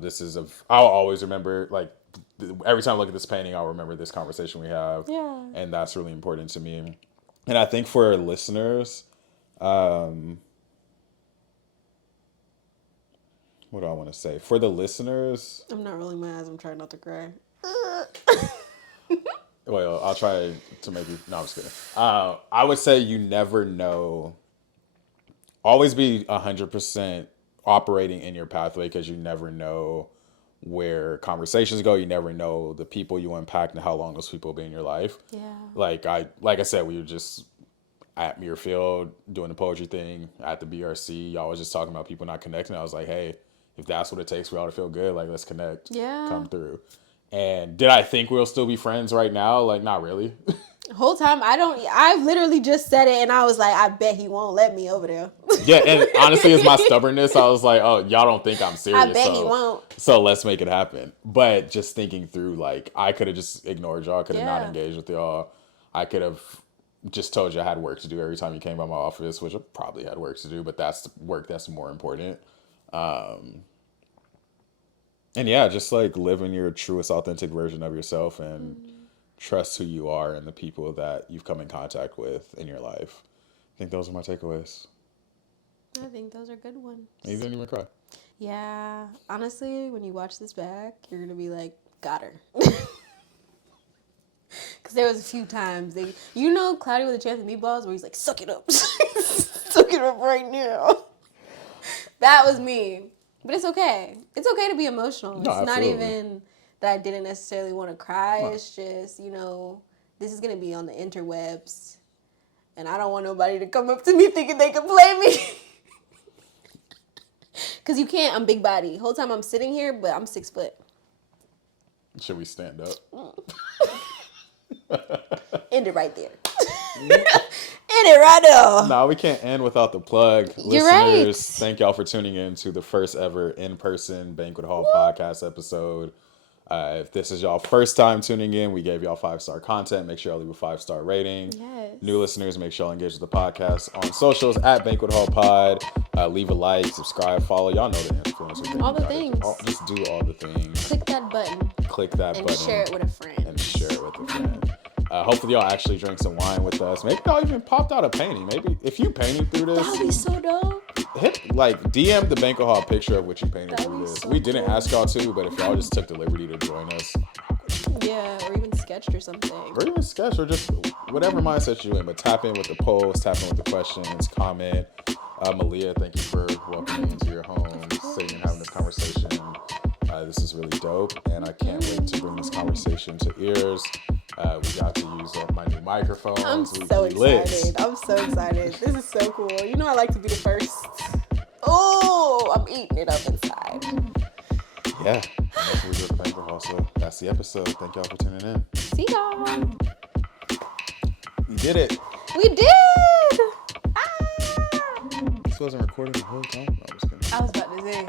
always remember, like, every time I look at this painting, I'll remember this conversation we have. Yeah. And that's really important to me. And I think for our listeners, what do I want to say? For the listeners... I'm not rolling my eyes. I'm trying not to cry. Well, I'll try to make you... No, I'm just kidding. I would say you never know. Always be 100% operating in your pathway because you never know where conversations go. You never know the people you impact and how long those people will be in your life. Yeah. Like I said, we were just at Muirfield doing the poetry thing at the BRC. Y'all was just talking about people not connecting. I was like, hey, if that's what it takes for y'all to feel good, like, let's connect. Yeah. Come through. And did I think we'll still be friends right now? Like, not really. Whole time I literally just said it and I was like, I bet he won't let me over there. Yeah, and honestly, it's my stubbornness. I was like, oh, y'all don't think I'm serious. I bet he won't. So let's make it happen. But just thinking through, like, I could have just ignored y'all. I could have not engaged with y'all. I could have just told you I had work to do every time you came by my office, which I probably had work to do, but that's work that's more important. And yeah, just like living your truest, authentic version of yourself and trust who you are and the people that you've come in contact with in your life. I think those are my takeaways. I think those are good ones. You didn't even cry. Yeah. Honestly, when you watch this back, you're going to be like, got her. Because there was a few times, Cloudy with a Chance of Meatballs, where he's like, suck it up. Suck it up right now. That was me. But it's okay. It's okay to be emotional. No, it's absolutely. not even that I didn't necessarily want to cry. No. It's just, this is going to be on the interwebs. And I don't want nobody to come up to me thinking they can play me. Because you can't. I'm big body. Whole time I'm sitting here, but I'm 6 foot. Should we stand up? End it right there. End it right there. No, we can't end without the plug. You're Listeners, right. Thank y'all for tuning in to the first ever in-person Banquet Hall podcast episode. If this is y'all first time tuning in, we gave y'all 5-star content. Make sure y'all leave a 5-star rating. Yes. New listeners, make sure y'all engage with the podcast on socials at Banquet Hall Pod. Leave a like, subscribe, follow. Y'all know the influencer. All the things. Just do all the things. Click that button. Click that button. And share it with a friend. And share it with a friend. Hopefully y'all actually drink some wine with us. Maybe y'all even popped out a painting. Maybe if you painted through this, That'd be so dope. DM the Banquet Hall picture of what you painted That'd through be this. so We didn't cool. ask y'all to, but if y'all just took the liberty to join us, Yeah, or even sketched or something. or even sketch, or just whatever mindset you're in, but tap in with the polls, tap in with the questions, comment. Malia, thank you for welcoming me into your home, sitting and having this conversation. This is really dope, and I can't wait to bring this conversation to ears. We got to use up my new microphones. I'm We so lit. excited. I'm so excited. This is so cool. You know I like to be the first. Oh, I'm eating it up inside. Yeah, that's what we do at the Banquet Hall. So that's the episode. Thank y'all for tuning in. See y'all. We did it. We did. This wasn't recording the whole time. No, I'm just kidding. I was about to say.